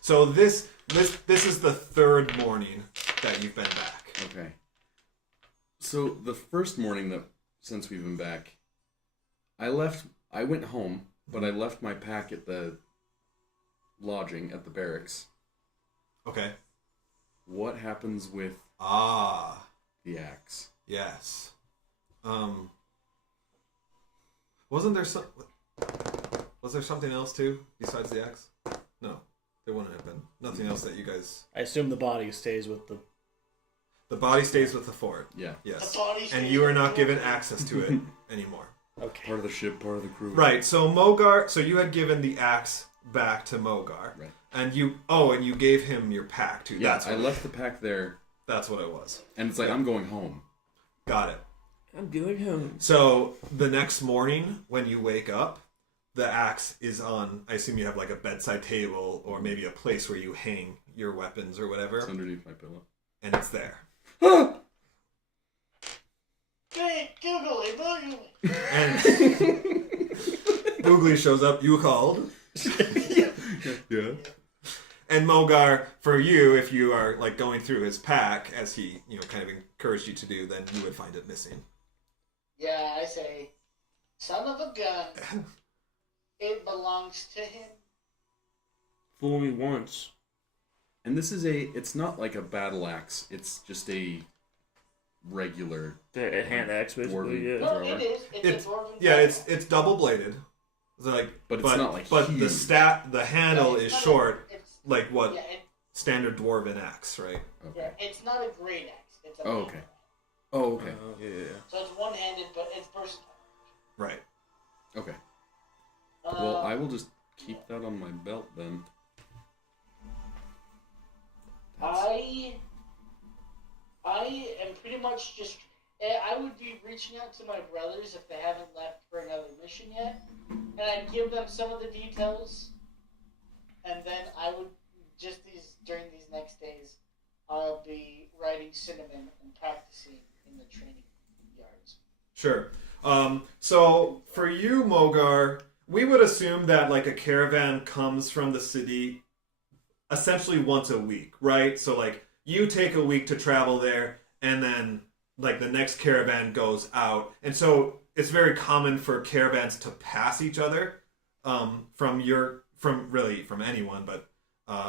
So this is the 3rd morning that you've been back. Okay. So the first morning since we've been back, I went home, but I left my pack at the lodging at the barracks. Okay. What happens with the axe? Yes. Was there something else too besides the axe? No, there wouldn't have been. Nothing else that you guys. I assume the body stays with the... The body stays with the fort. Yeah. Yes. The body And stays you are with not the given fort. access to it anymore. Okay. Part of the ship, part of the crew. Right. So Mogar. So you had given the axe back to Mogar. Right. And you gave him your pack too. Yeah, I left the pack there. That's what it was. And it's like, I'm going home. Got it. I'm going home. So the next morning when you wake up, the axe is on, I assume you have like a bedside table or maybe a place where you hang your weapons or whatever. It's underneath my pillow. And it's there. Hey, Google it. And Boogly shows up, you called. Yeah. And Mogar, for you, if you are like going through his pack, as he kind of encouraged you to do, then you would find it missing. Yeah, I say, son of a gun. It belongs to him. Fool me once. And this is it's not like a battle axe. It's just a regular A hand axe, basically, Dwarven. yeah. No, Thrower. it is. It's a dwarven. Yeah, battle. it's double bladed. But it's not like But huge. the handle Yeah, is it's not short, it's, like what Yeah, standard dwarven axe, right? yeah, Okay. it's not a great axe. It's a Oh, battle okay. axe. Oh, okay. Yeah. So it's one-handed, but it's versatile. Right. Okay. Well, I will just keep that on my belt then. I am pretty much just. I would be reaching out to my brothers if they haven't left for another mission yet, and I'd give them some of the details, and then I would during these next days, I'll be writing cinnamon and practicing in the training yards. Sure. So for you, Mogar, we would assume that like a caravan comes from the city essentially once a week, right? So like you take a week to travel there, and then like the next caravan goes out, and so it's very common for caravans to pass each other from anyone, but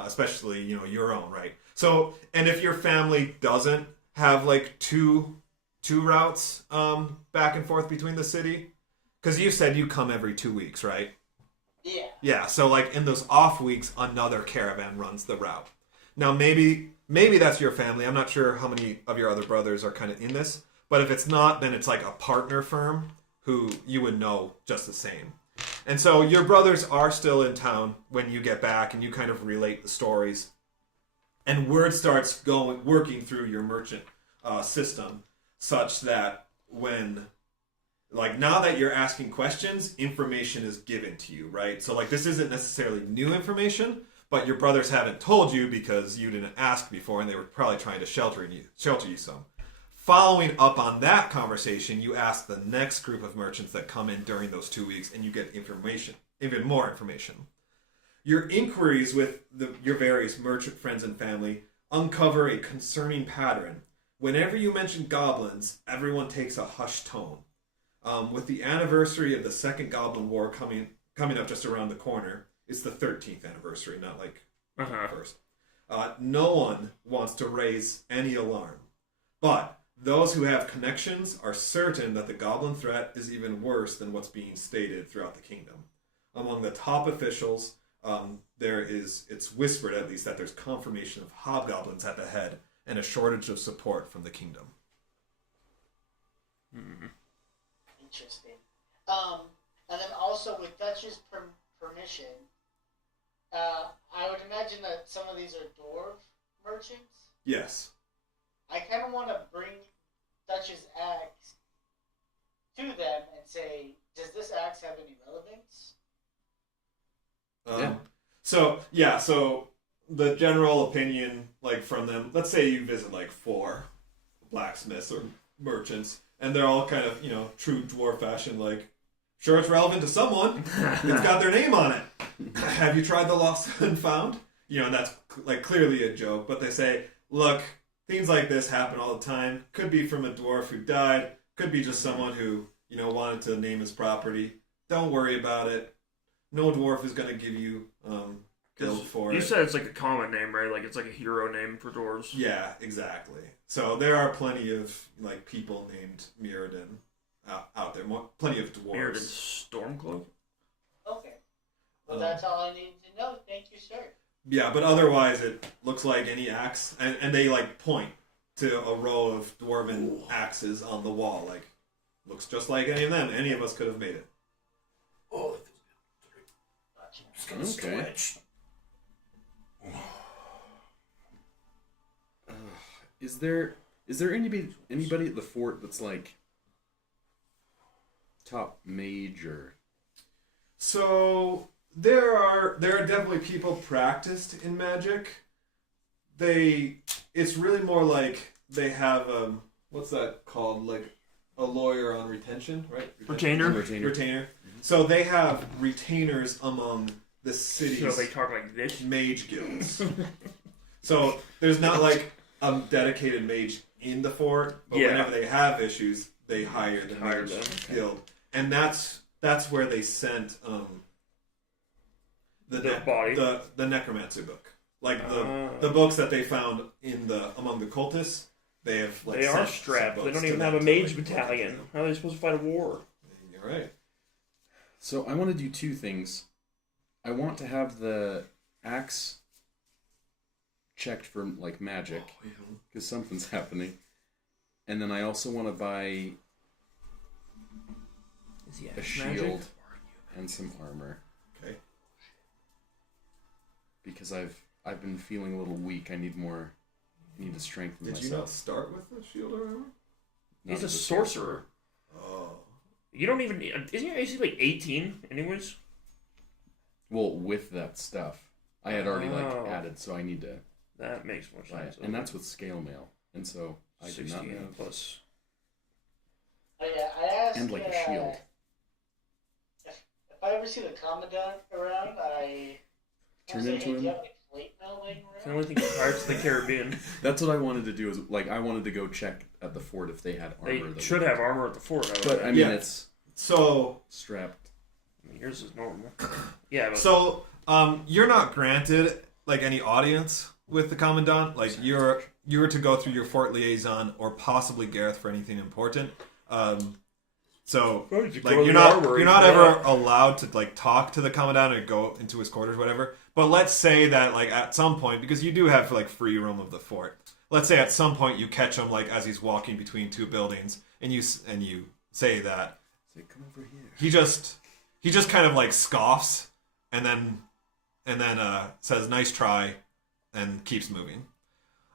especially your own, right? So, and if your family doesn't have like two routes back and forth between the city, because you said you come every 2 weeks, right? Yeah. Yeah, so like in those off weeks, another caravan runs the route. Now maybe that's your family. I'm not sure how many of your other brothers are kind of in this, but if it's not, then it's like a partner firm who you would know just the same. And so your brothers are still in town when you get back, and you kind of relate the stories. And word starts working through your merchant system, such that when, like, now that you're asking questions, information is given to you, right? So, like, this isn't necessarily new information, but your brothers haven't told you because you didn't ask before, and they were probably trying to shelter you some. Following up on that conversation, you ask the next group of merchants that come in during those 2 weeks, and you get information, even more information. Your inquiries with your various merchant friends and family uncover a concerning pattern. Whenever you mention goblins, everyone takes a hushed tone. With the anniversary of the Second Goblin War coming up just around the corner, it's the 13th anniversary, not like first. No one wants to raise any alarm. But those who have connections are certain that the goblin threat is even worse than what's being stated throughout the kingdom. Among the top officials, it's whispered at least that there's confirmation of hobgoblins at the head and a shortage of support from the kingdom. Interesting. And then also with Dutch's permission, I would imagine that some of these are dwarf merchants. Yes. I kind of want to bring Dutch's axe to them and say, does this axe have any relevance? So the general opinion, like, from them, let's say you visit like 4 blacksmiths or merchants, and they're all kind of, true dwarf fashion, like, sure, it's relevant to someone. It's got their name on it. Have you tried the lost and found? And that's like clearly a joke, but they say, look, things like this happen all the time. Could be from a dwarf who died. Could be just someone who, wanted to name his property. Don't worry about it. No dwarf is going to give you guild for it. You said it's like a common name, right? Like it's like a hero name for dwarves. Yeah, exactly. So there are plenty of like people named Mirrodin out there. Plenty of dwarves. Mirrodin Stormcloak? Okay. Well, that's all I need to know. Thank you, sir. Yeah, but otherwise it looks like any axe, and they like point to a row of dwarven axes on the wall. Like, looks just like any of them. Any of us could have made it. Oh, Okay. stretch. Is there anybody at the fort that's like top mage or? So there are definitely people practiced in magic. It's really more like they have what's that called, like a lawyer on retention, right? Retainer. Retainer. So they have retainers among the city's So they talk like this. mage guilds. So there's not like a dedicated mage in the fort, but whenever they have issues, they hire the mage guild, and that's where they sent the necromancer book, like the books that they found among the cultists. They have like they are strapped. They don't even have a mage battalion. How are they supposed to fight a war? You're right. So I want to do 2 things. I want to have the axe checked for like magic, because something's happening, and then I also want to buy a shield and some armor. Okay. Because I've been feeling a little weak. I need to strengthen myself. Did you not start with the shield or armor? He's a sorcerer. Oh. You don't even... Isn't your AC like 18 anyways? Well, with that stuff. I had already added, so I need to That makes more buy sense. it. And that's with scale mail. And so I do not 16 have... plus. Oh, yeah, I asked, And like a shield. If I ever see the Commandant around, I Turn say, into hey, him? do you have like plate mail laying It's the around? only thing Pirates of the Caribbean. That's what I wanted to do. Is like I wanted to go check at the fort if they had They armor. should have armor at the fort. But I mean, Yeah. it's So strapped. I mean, yours is normal. Yeah, but So, you're not granted like any audience with the commandant. Like you were to go through your fort liaison or possibly Gareth for anything important. So like you're not ever allowed to like talk to the commandant or go into his quarters, whatever. But let's say that like at some point, because you do have like free roam of the fort. Let's say at some point you catch him like as he's walking between 2 buildings, and you say that Say, come over here. he just kind of like scoffs and then says nice try and keeps moving.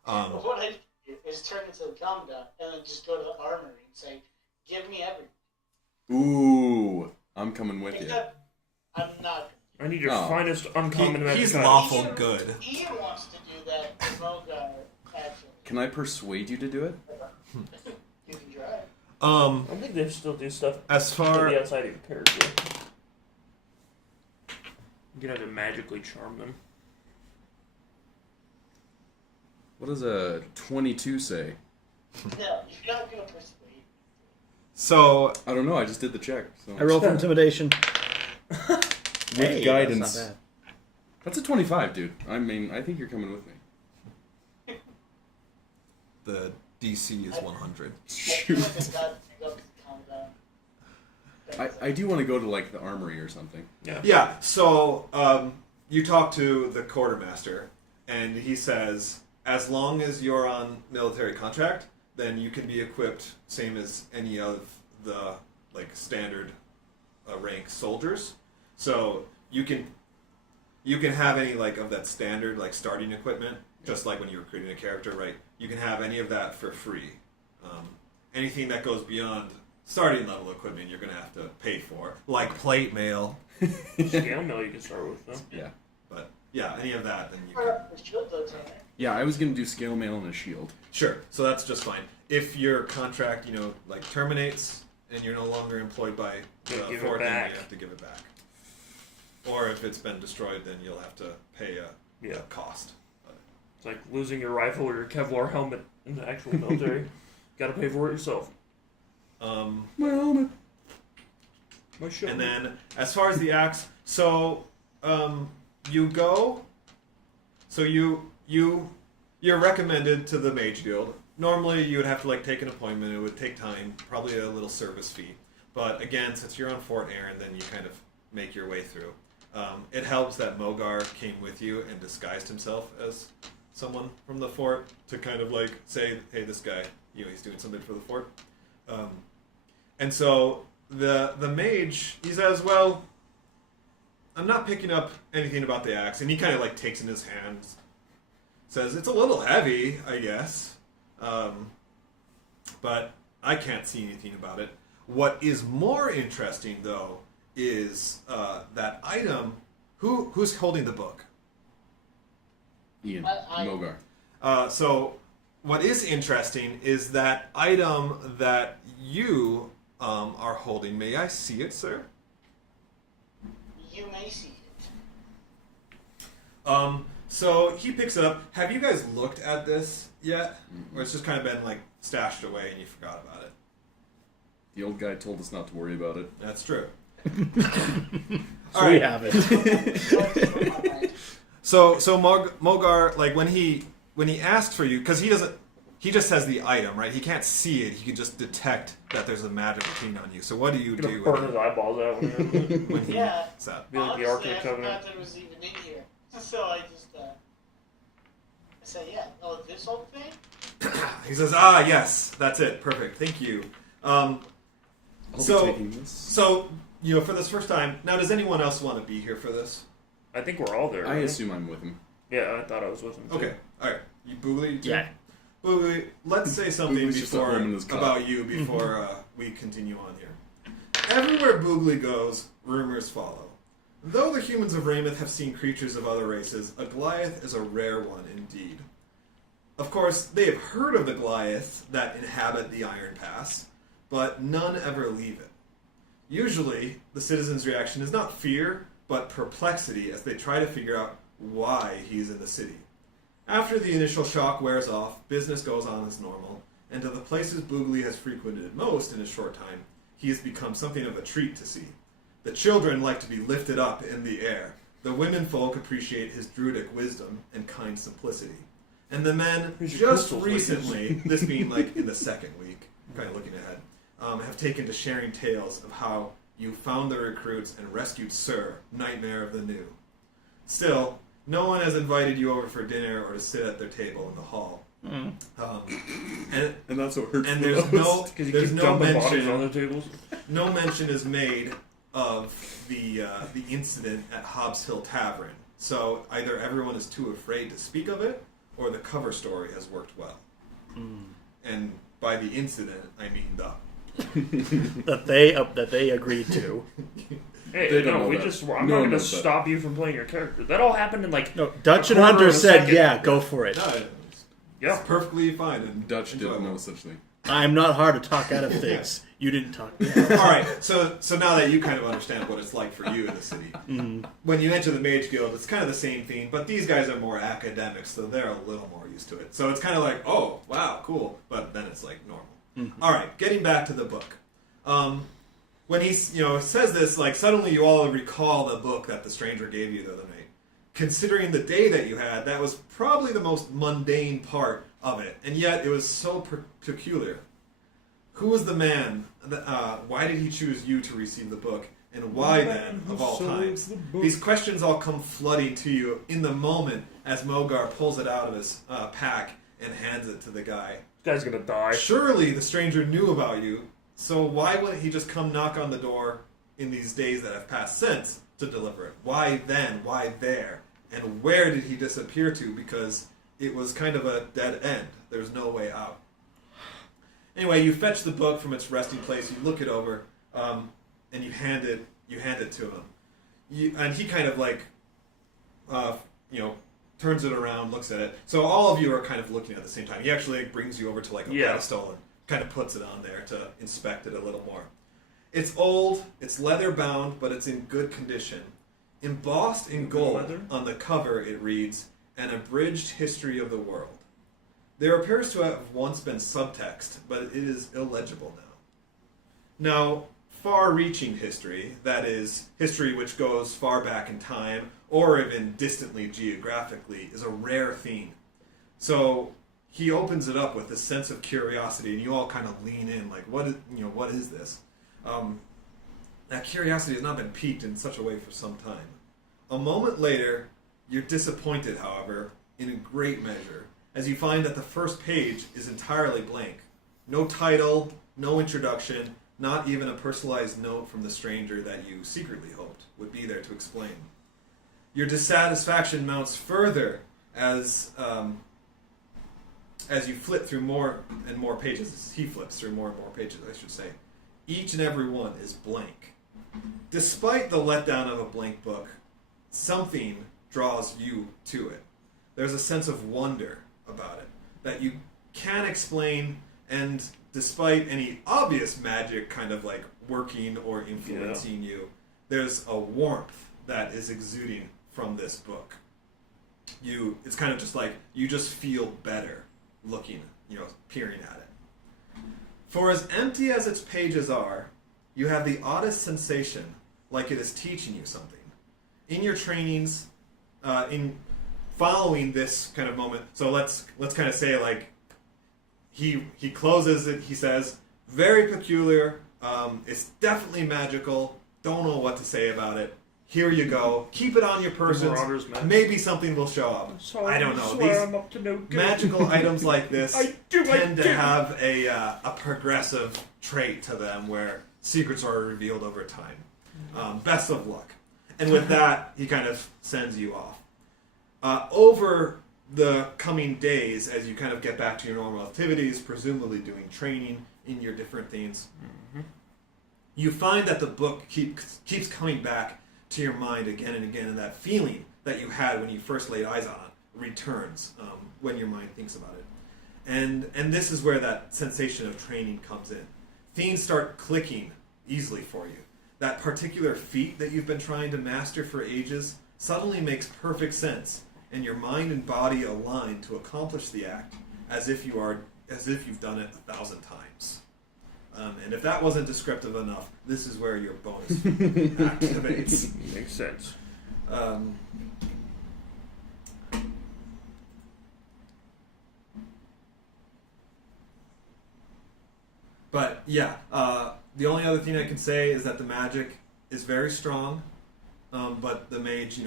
What I do is turn into the commandant and then just go to the armory and say, "Give me everything." Ooh, I'm coming with you. Except, I'm not. I need your finest uncommon magic. He's item. lawful good. Ian wants to do that to Mogar, actually. Can I persuade you to do it? You can try. I think they still do stuff As to far the outside of your character. You can have to magically charm them. What does a 22 say? No, you're not going to persuade. so I don't know. I just did the check. So. I roll for intimidation. with Hey, guidance. That's not That's a 25, dude. I mean, I think you're coming with me. the DC is 100. Shoot. I do want to go to like the armory or something. Yeah. Yeah, so you talk to the quartermaster, and he says, as long as you're on military contract, then you can be equipped same as any of the like standard rank soldiers. So you can have any like of that standard like starting equipment, just like when you were creating a character, right? You can have any of that for free. Anything that goes beyond starting level equipment, you're going to have to pay for, like plate mail. Scale mail you can start with, though. Yeah. But yeah, any of that, then you can. Yeah, I was going to do scale mail and a shield. Sure, so that's just fine. If your contract, like terminates and you're no longer employed by the Give it fort, then back. you have to give it back. Or if it's been destroyed, then you'll have to pay a cost. It's like losing your rifle or your Kevlar helmet in the actual military. Gotta pay for it yourself. My helmet. My shield. And then, as far as the axe, so you go. So you're recommended to the Mage Guild. Normally, you would have to like take an appointment. It would take time, probably a little service fee. But again, since you're on Fort Aaron, then you kind of make your way through. It helps that Mogar came with you and disguised himself as someone from the fort to kind of like say, "Hey, this guy, he's doing something for the fort." And so the mage, he says, "Well, I'm not picking up anything about the axe," and he kind of like takes in his hands, says, "It's a little heavy, I guess, but I can't see anything about it." What is more interesting, though, is that item. Who's holding the book? Ian. Mogar. So what is interesting is that item that you are holding. May I see it, sir? You may see it. So he picks it up. Have you guys looked at this yet? Or it's just kind of been like stashed away and you forgot about it? The old guy told us not to worry about it. That's true. So we have it. So Mogar, like when he asked for you, because he just has the item, right? He can't see it. He can just detect that there's a magical thing on you. So what do you Gonna do burn his eyeballs out. when he Yeah. said? Be like the Honestly, Arctic I Covenant. forgot that it was even in here. So I just, I said, yeah, oh, this whole thing? He says, "Ah, yes, that's it. Perfect. Thank you." I'll be taking this. So for this first time, now does anyone else want to be here for this? I think we're all there. I right? assume I'm with him. Yeah, I thought I was with him. Too. Okay, all right. You Boogly? too? Yeah. Boogly, let's say something Boogly's just at home in his cot. about you before we continue on here. Everywhere Boogly goes, rumors follow. Though the humans of Rameth have seen creatures of other races, a Goliath is a rare one indeed. Of course, they have heard of the Goliaths that inhabit the Iron Pass, but none ever leave it. Usually, the citizens' reaction is not fear, but perplexity as they try to figure out why he's in the city. After the initial shock wears off, business goes on as normal, and to the places Boogly has frequented most in a short time, he has become something of a treat to see. The children like to be lifted up in the air. The women folk appreciate his druidic wisdom and kind simplicity. And the men, Here's your just crystals, recently, this being like in the second week, kind of looking ahead, have taken to sharing tales of how you found the recruits and rescued Sir, Nightmare of the New. Still, no one has invited you over for dinner or to sit at their table in the hall. And that's what hurts And the there's most. Because you there's keep no dumping bodies on mention. the tables. No mention is made of the incident at Hobbs Hill Tavern. So either everyone is too afraid to speak of it, or the cover story has worked well. And by the incident, I mean the that they agreed to. Hey, They don't no, know we that. just. I'm No not one going to knows that. stop you from playing your character. That all happened in like. No, Dutch and A quarter Hunter of a said, second. "Yeah, go for it." No, it's Yeah. perfectly fine. And Dutch didn't enjoyable. know such thing. I'm not hard to talk out of things. You didn't talk. All right, so now that you kind of understand what it's like for you in the city, when you enter the Mage Guild, it's kind of the same thing, but these guys are more academics, so they're a little more used to it. So it's kind of like, oh, wow, cool, but then it's like normal. All right, getting back to the book. When he says this, like suddenly you all recall the book that the stranger gave you the other night. Considering the day that you had, that was probably the most mundane part of it, and yet it was so peculiar. Who was the man? Why did he choose you to receive the book? And why then, of all times? These questions all come flooding to you in the moment as Mogar pulls it out of his pack and hands it to the guy. This guy's going to die. Surely the stranger knew about you, so why wouldn't he just come knock on the door in these days that have passed since to deliver it? Why then? Why there? And where did he disappear to? Because it was kind of a dead end. There's no way out. Anyway, you fetch the book from its resting place. You look it over, and you hand it to him. And he kind of like, turns it around, looks at it. So all of you are kind of looking at the same time. He actually brings you over to like a pedestal and kind of puts it on there to inspect it a little more. It's old. It's leather bound, but it's in good condition. Embossed in gold on the cover, it reads, "An abridged history of the world." There appears to have once been subtext, but it is illegible now. Now, far-reaching history, that is, history which goes far back in time, or even distantly geographically, is a rare theme. So he opens it up with this sense of curiosity, and you all kind of lean in, like, what is this? That curiosity has not been piqued in such a way for some time. A moment later, you're disappointed, however, in a great measure, as you find that the first page is entirely blank. No title, no introduction, not even a personalized note from the stranger that you secretly hoped would be there to explain. Your dissatisfaction mounts further as you flip through more and more pages. As he flips through more and more pages, I should say. Each and every one is blank. Despite the letdown of a blank book, something draws you to it. There's a sense of wonder about it that you can't explain, and despite any obvious magic kind of like working or influencing you, there's a warmth that is exuding from this book. It's kind of just like you just feel better looking, peering at it. For as empty as its pages are, you have the oddest sensation like it is teaching you something. In your trainings, in following this kind of moment, so let's kind of say like he closes it. He says, "Very peculiar. It's definitely magical. Don't know what to say about it. Here you go. Keep it on your person. Maybe something will show up. I don't know. These magical items like this tend to have a progressive trait to them where secrets are revealed over time. Best of luck." And with that, he kind of sends you off. Over the coming days, as you kind of get back to your normal activities, presumably doing training in your different things, you find that the book keeps coming back to your mind again and again, and that feeling that you had when you first laid eyes on it returns when your mind thinks about it. And this is where that sensation of training comes in. Things start clicking easily for you. That particular feat that you've been trying to master for ages suddenly makes perfect sense, and your mind and body align to accomplish the act as if you've done it 1,000 times. And if that wasn't descriptive enough, this is where your bonus activates. Makes sense. But yeah, the only other thing I can say is that the magic is very strong, but the mage,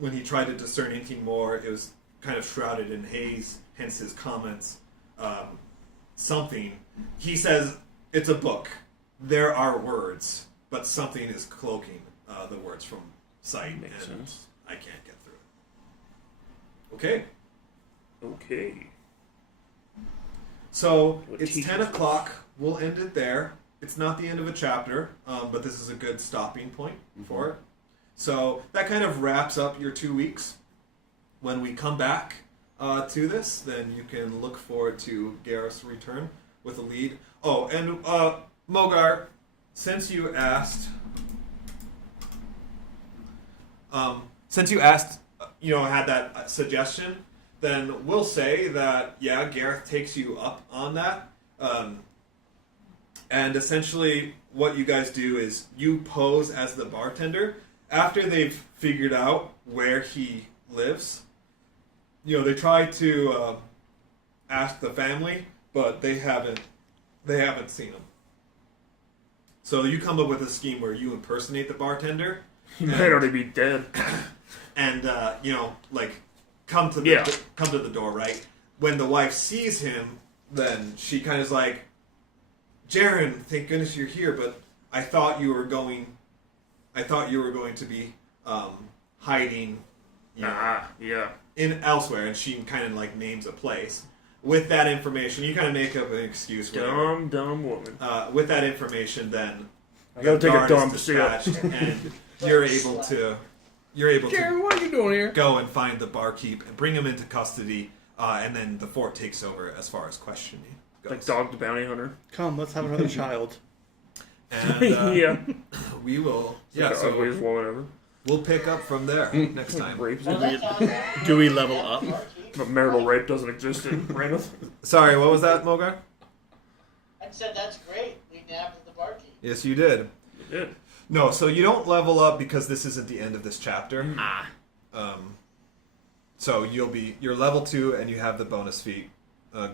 when he tried to discern anything more, it was kind of shrouded in haze, hence his comments. Something. He says, it's a book. There are words, but something is cloaking the words from sight, Makes sense. I can't get through it. Okay. Okay. So What it's teaches 10 us? o'clock. We'll end it there. It's not the end of a chapter, but this is a good stopping point for it. So that kind of wraps up your 2 weeks. When we come back to this, then you can look forward to Gareth's return with a lead. Oh, and Mogar, since you asked, had that suggestion, then we'll say that, yeah, Gareth takes you up on that. And essentially what you guys do is you pose as the bartender. After they've figured out where he lives, they try to ask the family, but they haven't seen him. So you come up with a scheme where you impersonate the bartender. He might already be dead. And come to the door, right? When the wife sees him, then she kind of is like, "Jaren, thank goodness you're here, but I thought you were going to be hiding, Yeah. in elsewhere." And she kind of like names a place. With that information, you kind of make up an excuse. Whatever. Dumb woman. With that information, then I gotta take a guard is dump. See ya. dispatched, and you're able to Jaren, what are you doing here? go and find the barkeep and bring him into custody, and then the fort takes over as far as questioning goes. Like Dog the Bounty Hunter. Come, let's have another child. And Yeah. we will. Yeah, Yeah, ugly as so well, whatever. we'll pick up from there next time. Rapes. Well, that sounds Do we level up? But marital rape doesn't exist in Rameth. Sorry, what was that, Mogar? I said that's great. We nabbed the barkeep. Yes, you did. You did. No, so you don't level up because this isn't the end of this chapter. So you're level 2 and you have the bonus feat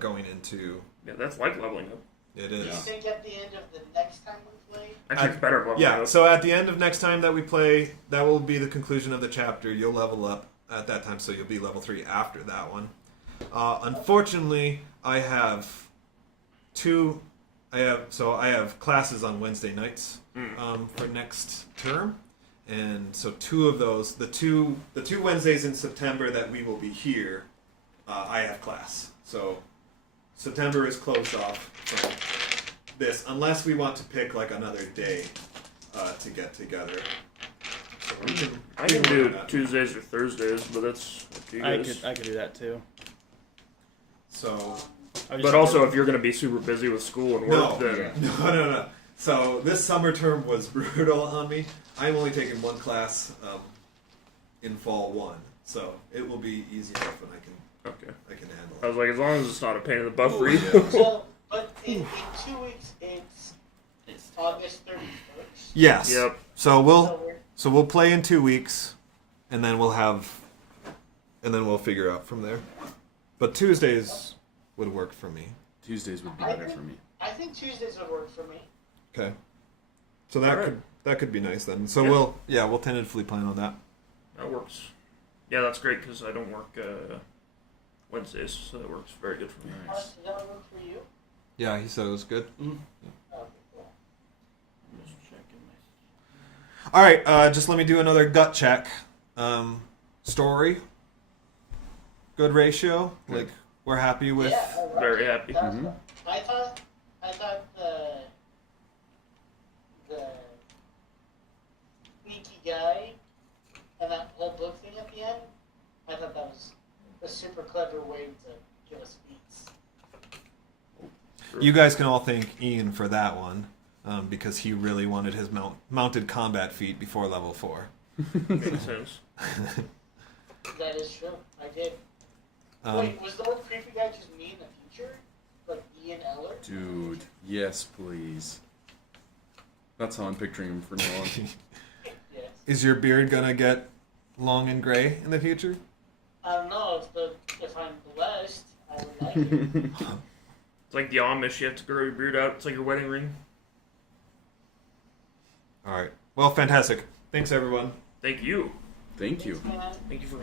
going into. Yeah, that's like leveling up. It Do you is. think at the end of the next time we play? Actually, it's better leveling Yeah, up. so at the end of next time that we play, that will be the conclusion of the chapter. You'll level up at that time, so you'll be level 3 after that one. Unfortunately, I have classes on Wednesday nights for next term, and so 2 of those, the two Wednesdays in September that we will be here, I have class. So September is closed off from this, unless we want to pick like another day to get together. So I can do Tuesdays or Thursdays, but that's up to you guys. I could do that too. So But also, if you're going to be super busy with school and work, then no. So this summer term was brutal on me. I'm only taking 1 class in fall 1, so it will be easy enough when I can handle I it. was like, as long as it's not a pain in the butt for you. So, but in 2 weeks, it's August 31st. Yes. Yep. So we're- we'll play in 2 weeks, and then we'll figure out from there. But Tuesdays would work for me. Tuesdays would be better for me. I think Tuesdays would work for me. Okay. So that Alright. that could be nice then. So Yeah. we'll tentatively plan on that. That works. Yeah, that's great because I don't work Wednesdays, so that works very good for me. Mark, does that work for you? Yeah, he said it was good. Okay, cool. I'm just checking my... All right, just let me do another gut check. Story. Good ratio. Like we're happy with. Yeah, all right. Very happy. That's fine. I thought the sneaky guy and that whole book thing at the end, I thought that was a super clever way to give us beats. You guys can all thank Ian for that one, because he really wanted his mounted combat feat before level 4. Makes sense. That is true. I did. Um, Wait, was the old creepy guy just me in the future? Like Ian Eller? Dude, yes, please. That's how I'm picturing him from now on. Yes. Is your beard gonna get long and gray in the future? I don't know if I'm blessed, I would like it. It's like the Amish, you have to grow your beard out. It's like your wedding ring. All right. Well, fantastic. Thanks, everyone. Thank you. Thank you. Thanks, man. Thank you for